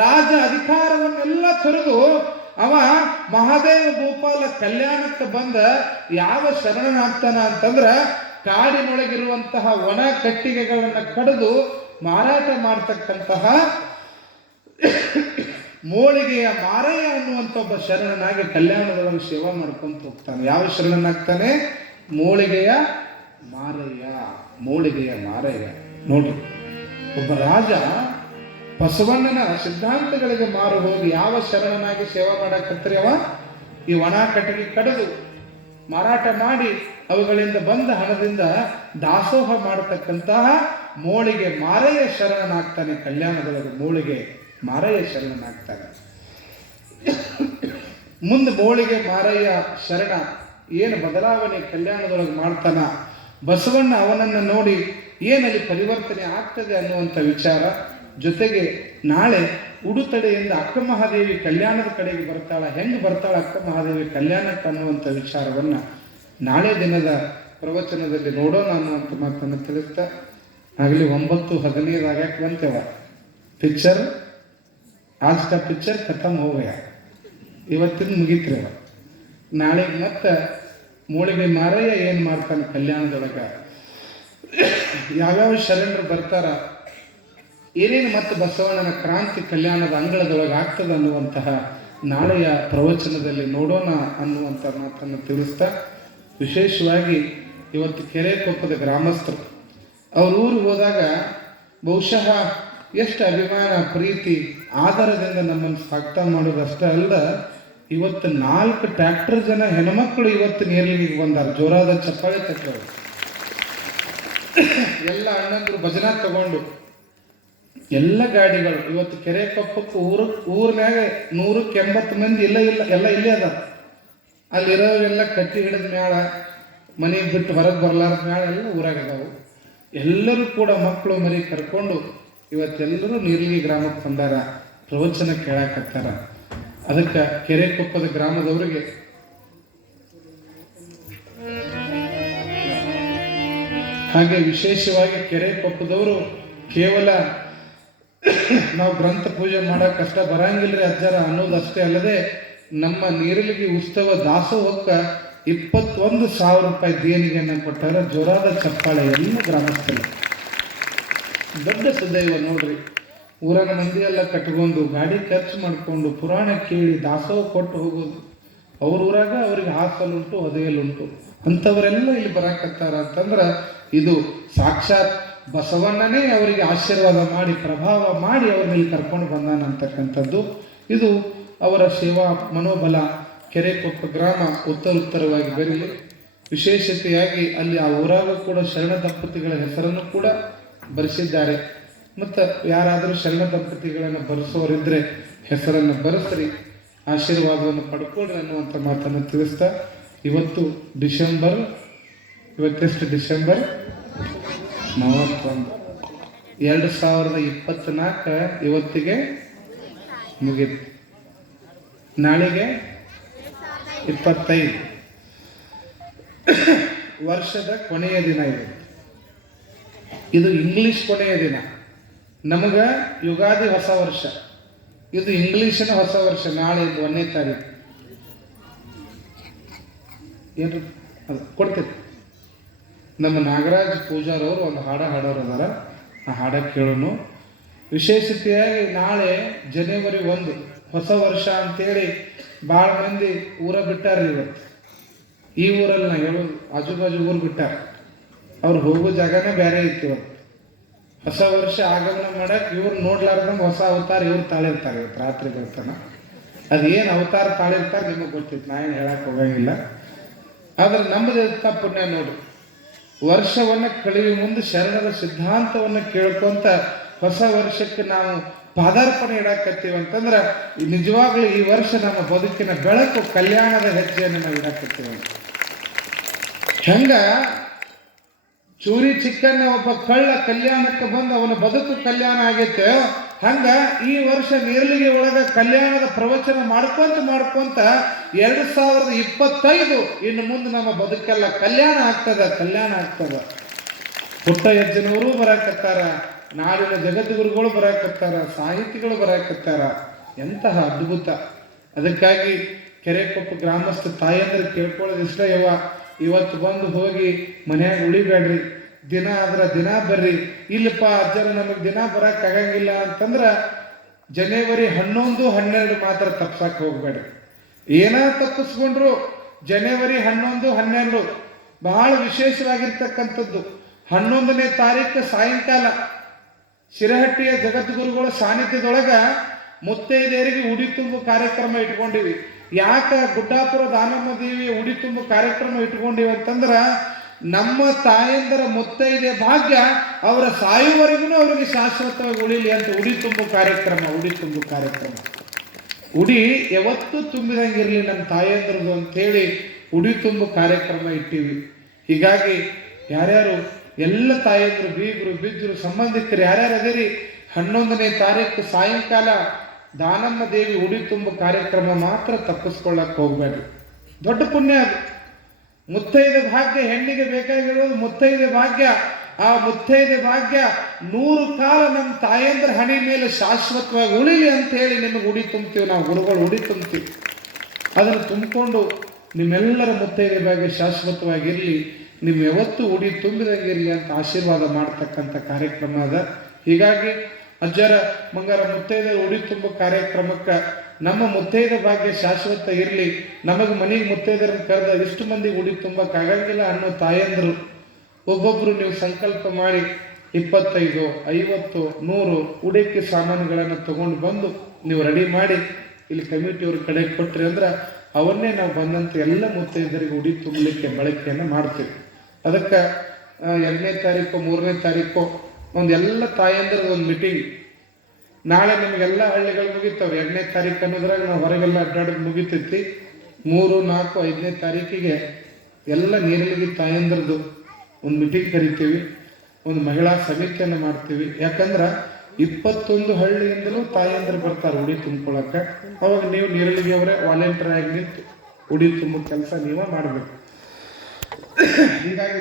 ರಾಜ ಅಧಿಕಾರವನ್ನೆಲ್ಲ ತೊರೆದು ಅವ ಮಹಾದೇವ ಭೂಪಾಲ ಕಲ್ಯಾಣಕ್ಕೆ ಬಂದ ಯಾವ ಶರಣನಾಗ್ತಾನ ಅಂತಂದ್ರ ಕಾಡಿನೊಳಗಿರುವಂತಹ ಒಣ ಕಟ್ಟಿಗೆಗಳನ್ನು ಕಡಿದು ಮಾರಾಟ ಮಾಡ್ತಕ್ಕಂತಹ ಮೋಳಿಗೆಯ ಮಾರಯ್ಯ ಅನ್ನುವಂಥ ಒಬ್ಬ ಶರಣನಾಗಿ ಕಲ್ಯಾಣದೊಳಗೆ ಸೇವಾ ಮಾಡ್ಕೊಂತ ಹೋಗ್ತಾನೆ. ಯಾವ ಶರಣನಾಗ್ತಾನೆ? ಮೋಳಿಗೆಯ ಮಾರಯ್ಯ. ಮೋಳಿಗೆಯ ಮಾರಯ್ಯ. ನೋಡ್ರಿ, ಒಬ್ಬ ರಾಜ ಬಸವಣ್ಣನ ಸಿದ್ಧಾಂತಗಳಿಗೆ ಮಾರು ಹೋಗಿ ಯಾವ ಶರಣನಾಗಿ ಸೇವಾ ಮಾಡಕತ್ರಿ? ಅವ ಈ ಒಣ ಕಟ್ಟಿಗೆ ಕಡಿದು ಮಾರಾಟ ಮಾಡಿ ಅವುಗಳಿಂದ ಬಂದ ಹಣದಿಂದ ದಾಸೋಹ ಮಾಡತಕ್ಕಂತಹ ಮೋಳಿಗೆ ಮಾರಯ್ಯ ಶರಣನಾಗ್ತಾನೆ. ಕಲ್ಯಾಣದೊಳಗೆ ಮೋಳಿಗೆ ಮಾರಯ್ಯ ಶರಣನಾಗ್ತಾನೆ. ಮುಂದೆ ಮೋಳಿಗೆ ಮಾರಯ್ಯ ಶರಣ ಏನು ಬದಲಾವಣೆ ಕಲ್ಯಾಣದೊಳಗೆ ಮಾಡ್ತಾನ, ಬಸವಣ್ಣ ಅವನನ್ನು ನೋಡಿ ಏನಲ್ಲಿ ಪರಿವರ್ತನೆ ಆಗ್ತದೆ ಅನ್ನುವಂಥ ವಿಚಾರ. ಜೊತೆಗೆ ನಾಳೆ ಉಡುತಡೆಯಿಂದ ಅಕ್ಕ ಮಹಾದೇವಿ ಕಲ್ಯಾಣದ ಕಡೆಗೆ ಬರ್ತಾಳ. ಹೆಂಗೆ ಬರ್ತಾಳ ಅಕ್ಕ ಮಹಾದೇವಿ ಕಲ್ಯಾಣಕ್ಕೆ ಅನ್ನುವಂಥ ವಿಚಾರವನ್ನು ನಾಳೆ ದಿನದ ಪ್ರವಚನದಲ್ಲಿ ನೋಡೋಣ ಅನ್ನುವಂಥ ಮಾತನ್ನು ತಿಳಿಸ್ತಾ, ಆಗಲಿ 9:15 ಆಗಕ್ಕೆ ಬಂತೇವ. ಪಿಕ್ಚರ್ ಆಜ್ ಕಾ ಪಿಕ್ಚರ್ ಖತಮ್ ಹೋ ಗಯಾ. ಇವತ್ತಿನ ಮುಗಿತ್ರಿ ಅವ. ನಾಳೆಗೆ ಮತ್ತೆ ಮೋಳಿಗೆ ಮಾರಯ್ಯ ಏನು ಮಾಡ್ತಾನೆ ಕಲ್ಯಾಣದೊಳಗೆ, ಯಾವ್ಯಾವ ಶರಣರು ಬರ್ತಾರ, ಏನೇನು ಮತ್ತೆ ಬಸವಣ್ಣನ ಕ್ರಾಂತಿ ಕಲ್ಯಾಣದ ಅಂಗಳದೊಳಗೆ ಆಗ್ತದೆ ಅನ್ನುವಂತಹ ನಾಳೆಯ ಪ್ರವಚನದಲ್ಲಿ ನೋಡೋಣ ಅನ್ನುವಂಥ ಮಾತನ್ನು ತಿಳಿಸ್ತಾ, ವಿಶೇಷವಾಗಿ ಇವತ್ತು ಕೆರೆಕೊಪ್ಪದ ಗ್ರಾಮಸ್ಥರು ಅವ್ರ ಊರಿಗೆ ಹೋದಾಗ ಬಹುಶಃ ಎಷ್ಟು ಅಭಿಮಾನ, ಪ್ರೀತಿ, ಆಧಾರದಿಂದ ನಮ್ಮನ್ನು ಸ್ವಾಗತ ಮಾಡೋದಷ್ಟೇ ಅಲ್ಲ, ಇವತ್ತು 4 ಟ್ರ್ಯಾಕ್ಟರ್ ಜನ ಹೆಣ್ಮಕ್ಳು ಇವತ್ತು ನೀರ್ಲಿಗೆ ಬಂದಾರ. ಜೋರಾದ ಚಪ್ಪಾಳೆ ತಟ್ಟರು. ಎಲ್ಲ ಅಣ್ಣಂದ್ರು ಭಜನಾ ತಗೊಂಡು ಎಲ್ಲ ಗಾಡಿಗಳು ಇವತ್ತು ಕೆರೆಕೊಪ್ಪಕ್ಕೆ ಊರ್ನಾಗ 180 ಮಂದಿ ಎಲ್ಲ ಇಲ್ಲೇ ಅದ. ಅಲ್ಲಿರೋವೆಲ್ಲ ಕಟ್ಟಿ ಹಿಡಿದ ಮ್ಯಾಳ, ಮನೆಗೆ ಬಿಟ್ಟು ಹೊರಗೆ ಬರಲಾರ್ದ ಮ್ಯಾಳ ಎಲ್ಲ ಊರಾಗದಾವು. ಎಲ್ಲರೂ ಕೂಡ ಮಕ್ಕಳು ಮರಿ ಕರ್ಕೊಂಡು ಇವತ್ತೆಲ್ಲರೂ ನೀರ್ಲಿಗಿ ಗ್ರಾಮಕ್ಕೆ ಬಂದಾರ, ಪ್ರವಚನ ಕೇಳಾಕತ್ತಾರ. ಅದಕ್ಕೆ ಕೆರೆಕೊಪ್ಪದ ಗ್ರಾಮದವರಿಗೆ ಹಾಗೆ ವಿಶೇಷವಾಗಿ ಕೆರೆಕೊಪ್ಪದವರು ಕೇವಲ ನಾವು ಗ್ರಂಥ ಪೂಜೆ ಮಾಡೋಕೆ ಕಷ್ಟ ಬರಂಗಿಲ್ರಿ ಅಜ್ಜಾರ ಅನ್ನೋದಷ್ಟೇ ಅಲ್ಲದೆ ನಮ್ಮ ನೀರಲಿಗಿ ಉತ್ಸವ ದಾಸೋಹಕ್ಕೆ 21,000 ರೂಪಾಯಿ ದೇಣಿಗೆಯನ್ನು ಕೊಟ್ಟಾರ. ಜೋರಾದ ಚಪ್ಪಾಳೆ ಎಲ್ಲ ಗ್ರಾಮಸ್ಥರು. ದೊಡ್ಡ ಸುದೈವ ನೋಡ್ರಿ. ಊರನ ಮಂದಿ ಎಲ್ಲ ಕಟ್ಕೊಂಡು ಗಾಡಿ ಖರ್ಚು ಮಾಡಿಕೊಂಡು ಪುರಾಣ ಕೇಳಿ ದಾಸೋಹ ಕೊಟ್ಟು ಹೋಗೋದು. ಅವ್ರ ಊರಾಗ ಅವ್ರಿಗೆ ಹಾಸಲುಂಟು, ಹೊದೆಯಲ್ಲುಂಟು, ಅಂಥವರೆಲ್ಲ ಇಲ್ಲಿ ಬರಾಕತ್ತಾರ ಅಂತಂದ್ರೆ ಇದು ಸಾಕ್ಷಾತ್ ಬಸವಣ್ಣನೇ ಅವರಿಗೆ ಆಶೀರ್ವಾದ ಮಾಡಿ ಪ್ರಭಾವ ಮಾಡಿ ಅವ್ರನ್ನ ಇಲ್ಲಿ ಕರ್ಕೊಂಡು ಬಂದಾನ ಅಂತಕ್ಕಂಥದ್ದು. ಇದು ಅವರ ಸೇವಾ ಮನೋಬಲ. ಕೆರೆಕೊಪ್ಪ ಗ್ರಾಮ ಉತ್ತರವಾಗಿ ಬೆರೀಲಿ. ವಿಶೇಷತೆಯಾಗಿ ಅಲ್ಲಿ ಆ ಊರಾಗ ಕೂಡ ಶರಣ ದಂಪತಿಗಳ ಹೆಸರನ್ನು ಕೂಡ ಬರೆಸಿದ್ದಾರೆ. ಮತ್ತು ಯಾರಾದರೂ ಶರಣ ದಂಪತಿಗಳನ್ನು ಬರೆಸೋರಿದ್ರೆ ಹೆಸರನ್ನು ಬರೆಸ್ರಿ, ಆಶೀರ್ವಾದವನ್ನು ಪಡ್ಕೊಳ್ರಿ ಅನ್ನುವಂಥ ಮಾತನ್ನು ತಿಳಿಸ್ತಾ, ಇವತ್ತು ಡಿಸೆಂಬರ್ 41 2024 ಇವತ್ತಿಗೆ ಮುಗಿತು. ನಾಳೆಗೆ 25 ವರ್ಷದ ಕೊನೆಯ ದಿನ ಇದು ಇಂಗ್ಲಿಷ್ ಕೊನೆಯ ದಿನ. ನಮಗೆ ಯುಗಾದಿ ಹೊಸ ವರ್ಷ, ಇದು ಇಂಗ್ಲಿಷಿನ ಹೊಸ ವರ್ಷ. ನಾಳೆ 1ನೇ ತಾರೀಕು ಏನು ಅದು ಕೊಡ್ತೈತಿ. ನಮ್ಮ ನಾಗರಾಜ್ ಪೂಜಾರ್ ಅವರು ಒಂದು ಹಾಡೋರು ಅದಾರ, ಆ ಹಾಡ ಕೇಳೋನು. ವಿಶೇಷತೆಯಾಗಿ ನಾಳೆ ಜನವರಿ 1 ಹೊಸ ವರ್ಷ ಅಂತೇಳಿ ಭಾಳ ಮಂದಿ ಊರ ಬಿಟ್ಟಾರ್ರಿ. ಇವತ್ತು ಈ ಊರಲ್ಲಿ ನಾ ಹೇಳೋದು ಆಜುಬಾಜು ಊರು ಬಿಟ್ಟಾರ. ಅವ್ರು ಹೋಗೋ ಜಾಗನೇ ಬೇರೆ ಇತ್ತು. ಇವತ್ತು ಹೊಸ ವರ್ಷ ಆಗಮನ ಮಾಡಕ್ಕೆ ಇವ್ರು ನೋಡ್ಲಾರ್ದಂಗೆ ಹೊಸ ಅವತಾರ ಇವ್ರು ತಾಳಿರ್ತಾರೆ. ಇವತ್ತು ರಾತ್ರಿ ಬರ್ತಾನ ಅದೇನು ಅವತಾರ ತಾಳಿರ್ತಾರೆ ನಿಮಗೆ ಗೊತ್ತಿತ್ತು, ನಾ ಏನು ಹೇಳಕ್ಕೆ ಹೋಗಂಗಿಲ್ಲ. ಆದ್ರೆ ನಮ್ಮದು ಪುಣ್ಯ ನೋಡಿ, ವರ್ಷವನ್ನು ಕಳೆಯುವ ಮುಂದೆ ಶರಣರ ಸಿದ್ಧಾಂತವನ್ನು ಕೇಳ್ಕೊಂತ ಹೊಸ ವರ್ಷಕ್ಕೆ ನಾವು ಪಾದಾರ್ಪಣೆ ಇಡಾಕತ್ತೀವಿ ಅಂತಂದ್ರೆ ನಿಜವಾಗ್ಲೂ ಈ ವರ್ಷ ನಮ್ಮ ಬದುಕಿನ ಬೆಳಕು ಕಲ್ಯಾಣದ ಹೆಜ್ಜೆಯನ್ನು ನಾವು ಇಡಾಕತ್ತೀವಿ. ಹೆಂಗ ಚೂರಿ ಚಿಕ್ಕನ್ನ ಒಬ್ಬ ಕಳ್ಳ ಕಲ್ಯಾಣಕ್ಕೆ ಬಂದು ಅವನ ಬದುಕು ಕಲ್ಯಾಣ ಆಗೈತೆ, ಹಂಗ ಈ ವರ್ಷ ನೀರ್ಲಿಗೆ ಒಳಗ ಕಲ್ಯಾಣದ ಪ್ರವಚನ ಮಾಡ್ಕೊಂತ 2025 ಇನ್ನು ಮುಂದೆ ನಮ್ಮ ಬದುಕೆಲ್ಲ ಕಲ್ಯಾಣ ಆಗ್ತದ. ಪುಟ್ಟ ಯಜ್ಜನವರು ಬರಾಕತ್ತಾರ, ನಾಡಿನ ಜಗದ್ಗುರುಗಳು ಬರಾಕತ್ತಾರ, ಸಾಹಿತಿಗಳು ಬರಾಕತ್ತಾರ. ಎಂತಹ ಅದ್ಭುತ. ಅದಕ್ಕಾಗಿ ಕೆರೆಕೊಪ್ಪ ಗ್ರಾಮಸ್ಥ ತಾಯಂದ್ರೆ ಕೇಳ್ಕೊಳ್ಳೋದು ಇಷ್ಟ ಇವತ್ತು ಬಂದು ಹೋಗಿ ಮನ್ಯಾಗ ಉಳಿಬೇಡ್ರಿ, ದಿನ ಆದ್ರೆ ದಿನ ಬರ್ರಿ. ಇಲ್ಲಪ್ಪ ಅಜ್ಜರ ನಮಗೆ ದಿನ ಬರೋಕ್ಕಾಗಂಗಿಲ್ಲ ಅಂತಂದ್ರೆ ಜನವರಿ 11, 12 ಮಾತ್ರ ತಪ್ಸಕ್ಕೆ ಹೋಗ್ಬೇಡ್ರಿ. ಏನ ತಪ್ಪಿಸ್ಕೊಂಡ್ರು ಜನವರಿ 11, 12 ಬಹಳ ವಿಶೇಷವಾಗಿರ್ತಕ್ಕಂಥದ್ದು. 11ನೇ ತಾರೀಕು ಸಾಯಂಕಾಲ ಶಿರಹಟ್ಟಿಯ ಜಗದ್ಗುರುಗಳ ಸಾನ್ನಿಧ್ಯದೊಳಗ ಮುತ್ತೈದೆಯರಿಗೆ ಉಡಿ ತುಂಬು ಕಾರ್ಯಕ್ರಮ ಇಟ್ಕೊಂಡಿವಿ. ಯಾಕೆ ಗುಡ್ಡಾಪುರ ದಾನಮ್ಮ ದೇವಿಯ ಉಡಿ ತುಂಬು ಕಾರ್ಯಕ್ರಮ ಇಟ್ಕೊಂಡಿವಿ ಅಂತಂದ್ರೆ ನಮ್ಮ ತಾಯಂದರ ಮುತ್ತೈದೆ ಭಾಗ್ಯ ಅವರ ಸಾಯುವವರೆಗೂ ಅವರಿಗೆ ಶಾಶ್ವತವಾಗಿ ಉಳಿಲಿ ಅಂತ ಉಡಿ ತುಂಬು ಕಾರ್ಯಕ್ರಮ. ಉಡಿ ಯಾವತ್ತೂ ತುಂಬಿದಂಗಿರಲಿ ನಮ್ಮ ತಾಯಂದ್ರದು ಅಂತೇಳಿ ಉಡಿ ತುಂಬು ಕಾರ್ಯಕ್ರಮ ಇಟ್ಟಿವಿ. ಹೀಗಾಗಿ ಯಾರ್ಯಾರು ಎಲ್ಲ ತಾಯಂದ್ರು, ಬೀಗರು, ಬಿಜ್ಜರು, ಸಂಬಂಧಿಕರು ಯಾರ್ಯಾರು ಅದೇರಿ 11ನೇ ತಾರೀಕು ಸಾಯಂಕಾಲ ದಾನಮ್ಮ ದೇವಿ ಉಡಿ ತುಂಬು ಕಾರ್ಯಕ್ರಮ ಮಾತ್ರ ತಪ್ಪಿಸ್ಕೊಳ್ಳಕ್ಕೆ ಹೋಗ್ಬೇಡ್ರಿ. ದೊಡ್ಡ ಪುಣ್ಯ ಅದು. ಮುತ್ತೈದೆ ಭಾಗ್ಯ ಹೆಣ್ಣಿಗೆ ಬೇಕಾಗಿರೋದು ಮುತ್ತೈದೆ ಭಾಗ್ಯ. ಆ ಮುತ್ತೈದೆ ಭಾಗ್ಯ 100 ಕಾಲ ನಮ್ಮ ತಾಯಂದ್ರ ಹಣಿ ಮೇಲೆ ಶಾಶ್ವತವಾಗಿ ಉಳಿಲಿ ಅಂತ ಹೇಳಿ ನಿಮಗೆ ಉಡಿ ತುಂಬ್ತೀವಿ. ನಾವು ಗುರುಗಳು ಉಡಿ ತುಂಬ್ತೀವಿ. ಅದನ್ನು ತುಂಬಿಕೊಂಡು ನಿಮ್ಮೆಲ್ಲರ ಮುತ್ತೈದೆ ಭಾಗ್ಯ ಶಾಶ್ವತವಾಗಿರಲಿ, ನೀವು ಯಾವತ್ತೂ ಉಡಿ ತುಂಬಿದಂಗಿರಲಿ ಅಂತ ಆಶೀರ್ವಾದ ಮಾಡ್ತಕ್ಕಂಥ ಕಾರ್ಯಕ್ರಮ ಅದ. ಹೀಗಾಗಿ ಅಜ್ಜರ ಮಂಗರ ಮುತ್ತೈದೆ ಉಡಿ ತುಂಬ ಕಾರ್ಯಕ್ರಮಕ್ಕೆ ನಮ್ಮ ಮುತ್ತೈದೆ ಭಾಗ್ಯ ಶಾಶ್ವತ ಇರಲಿ. ನಮಗೆ ಮನೆಗೆ ಮುತ್ತೈದರನ್ನು ಕರೆದ ಇಷ್ಟು ಮಂದಿಗೆ ಉಡಿ ತುಂಬಕ್ಕಾಗಂಗಿಲ್ಲ ಅನ್ನೋ ತಾಯಂದರು ಒಬ್ಬೊಬ್ಬರು ನೀವು ಸಂಕಲ್ಪ ಮಾಡಿ 25, 50, 100 ಉಡಿಕೆ ಸಾಮಾನುಗಳನ್ನು ತಗೊಂಡು ಬಂದು ನೀವು ರೆಡಿ ಮಾಡಿ ಇಲ್ಲಿ ಕಮಿಟಿಯವ್ರ ಕಡೆ ಕೊಟ್ರಿ ಅಂದ್ರೆ ಅವನ್ನೇ ನಾವು ಬಂದಂಥ ಎಲ್ಲ ಮುತ್ತೈದರಿಗೆ ಉಡಿ ತುಂಬಲಿಕ್ಕೆ ಬಳಕೆಯನ್ನು ಮಾಡ್ತೀವಿ. ಅದಕ್ಕೆ 2ನೇ ತಾರೀಕು 3ನೇ ತಾರೀಕು ಎಲ್ಲ ತಾಯಂದ್ರದ ಒಂದು ಮೀಟಿಂಗ್. ನಾಳೆ ನಿಮಗೆಲ್ಲ ಹಳ್ಳಿಗಳು ಮುಗಿತಾವ್ರಿ. 2ನೇ ತಾರೀಕು ಅನ್ನೋದ್ರಾಗ ನಾವು ಹೊರಗೆಲ್ಲ ಅಡ್ಡಾಡೋದು ಮುಗಿತೈತಿ. 3, 4, 5ನೇ ತಾರೀಕಿಗೆ ಎಲ್ಲ ನೀರಲಿಗೆ ತಾಯಂದ್ರದ್ದು ಒಂದು ಮೀಟಿಂಗ್ ಕರಿತೀವಿ. ಒಂದು ಮಹಿಳಾ ಸಮಿತಿಯನ್ನು ಮಾಡ್ತೀವಿ. ಯಾಕಂದ್ರೆ 21 ಹಳ್ಳಿಯಿಂದಲೂ ತಾಯಂದ್ರು ಬರ್ತಾರೆ ಉಡಿ ತುಂಬ್ಕೊಳಕ್ಕೆ. ಅವಾಗ ನೀವು ನೀರಲಿಗೆ ಅವರೇ ವಾಲಂಟಿಯರ್ ಆಗಿ ನಿಂತು ಉಡಿ ತುಂಬ ಕೆಲಸ ನೀವೇ ಮಾಡಬೇಕು. ಹೀಗಾಗಿ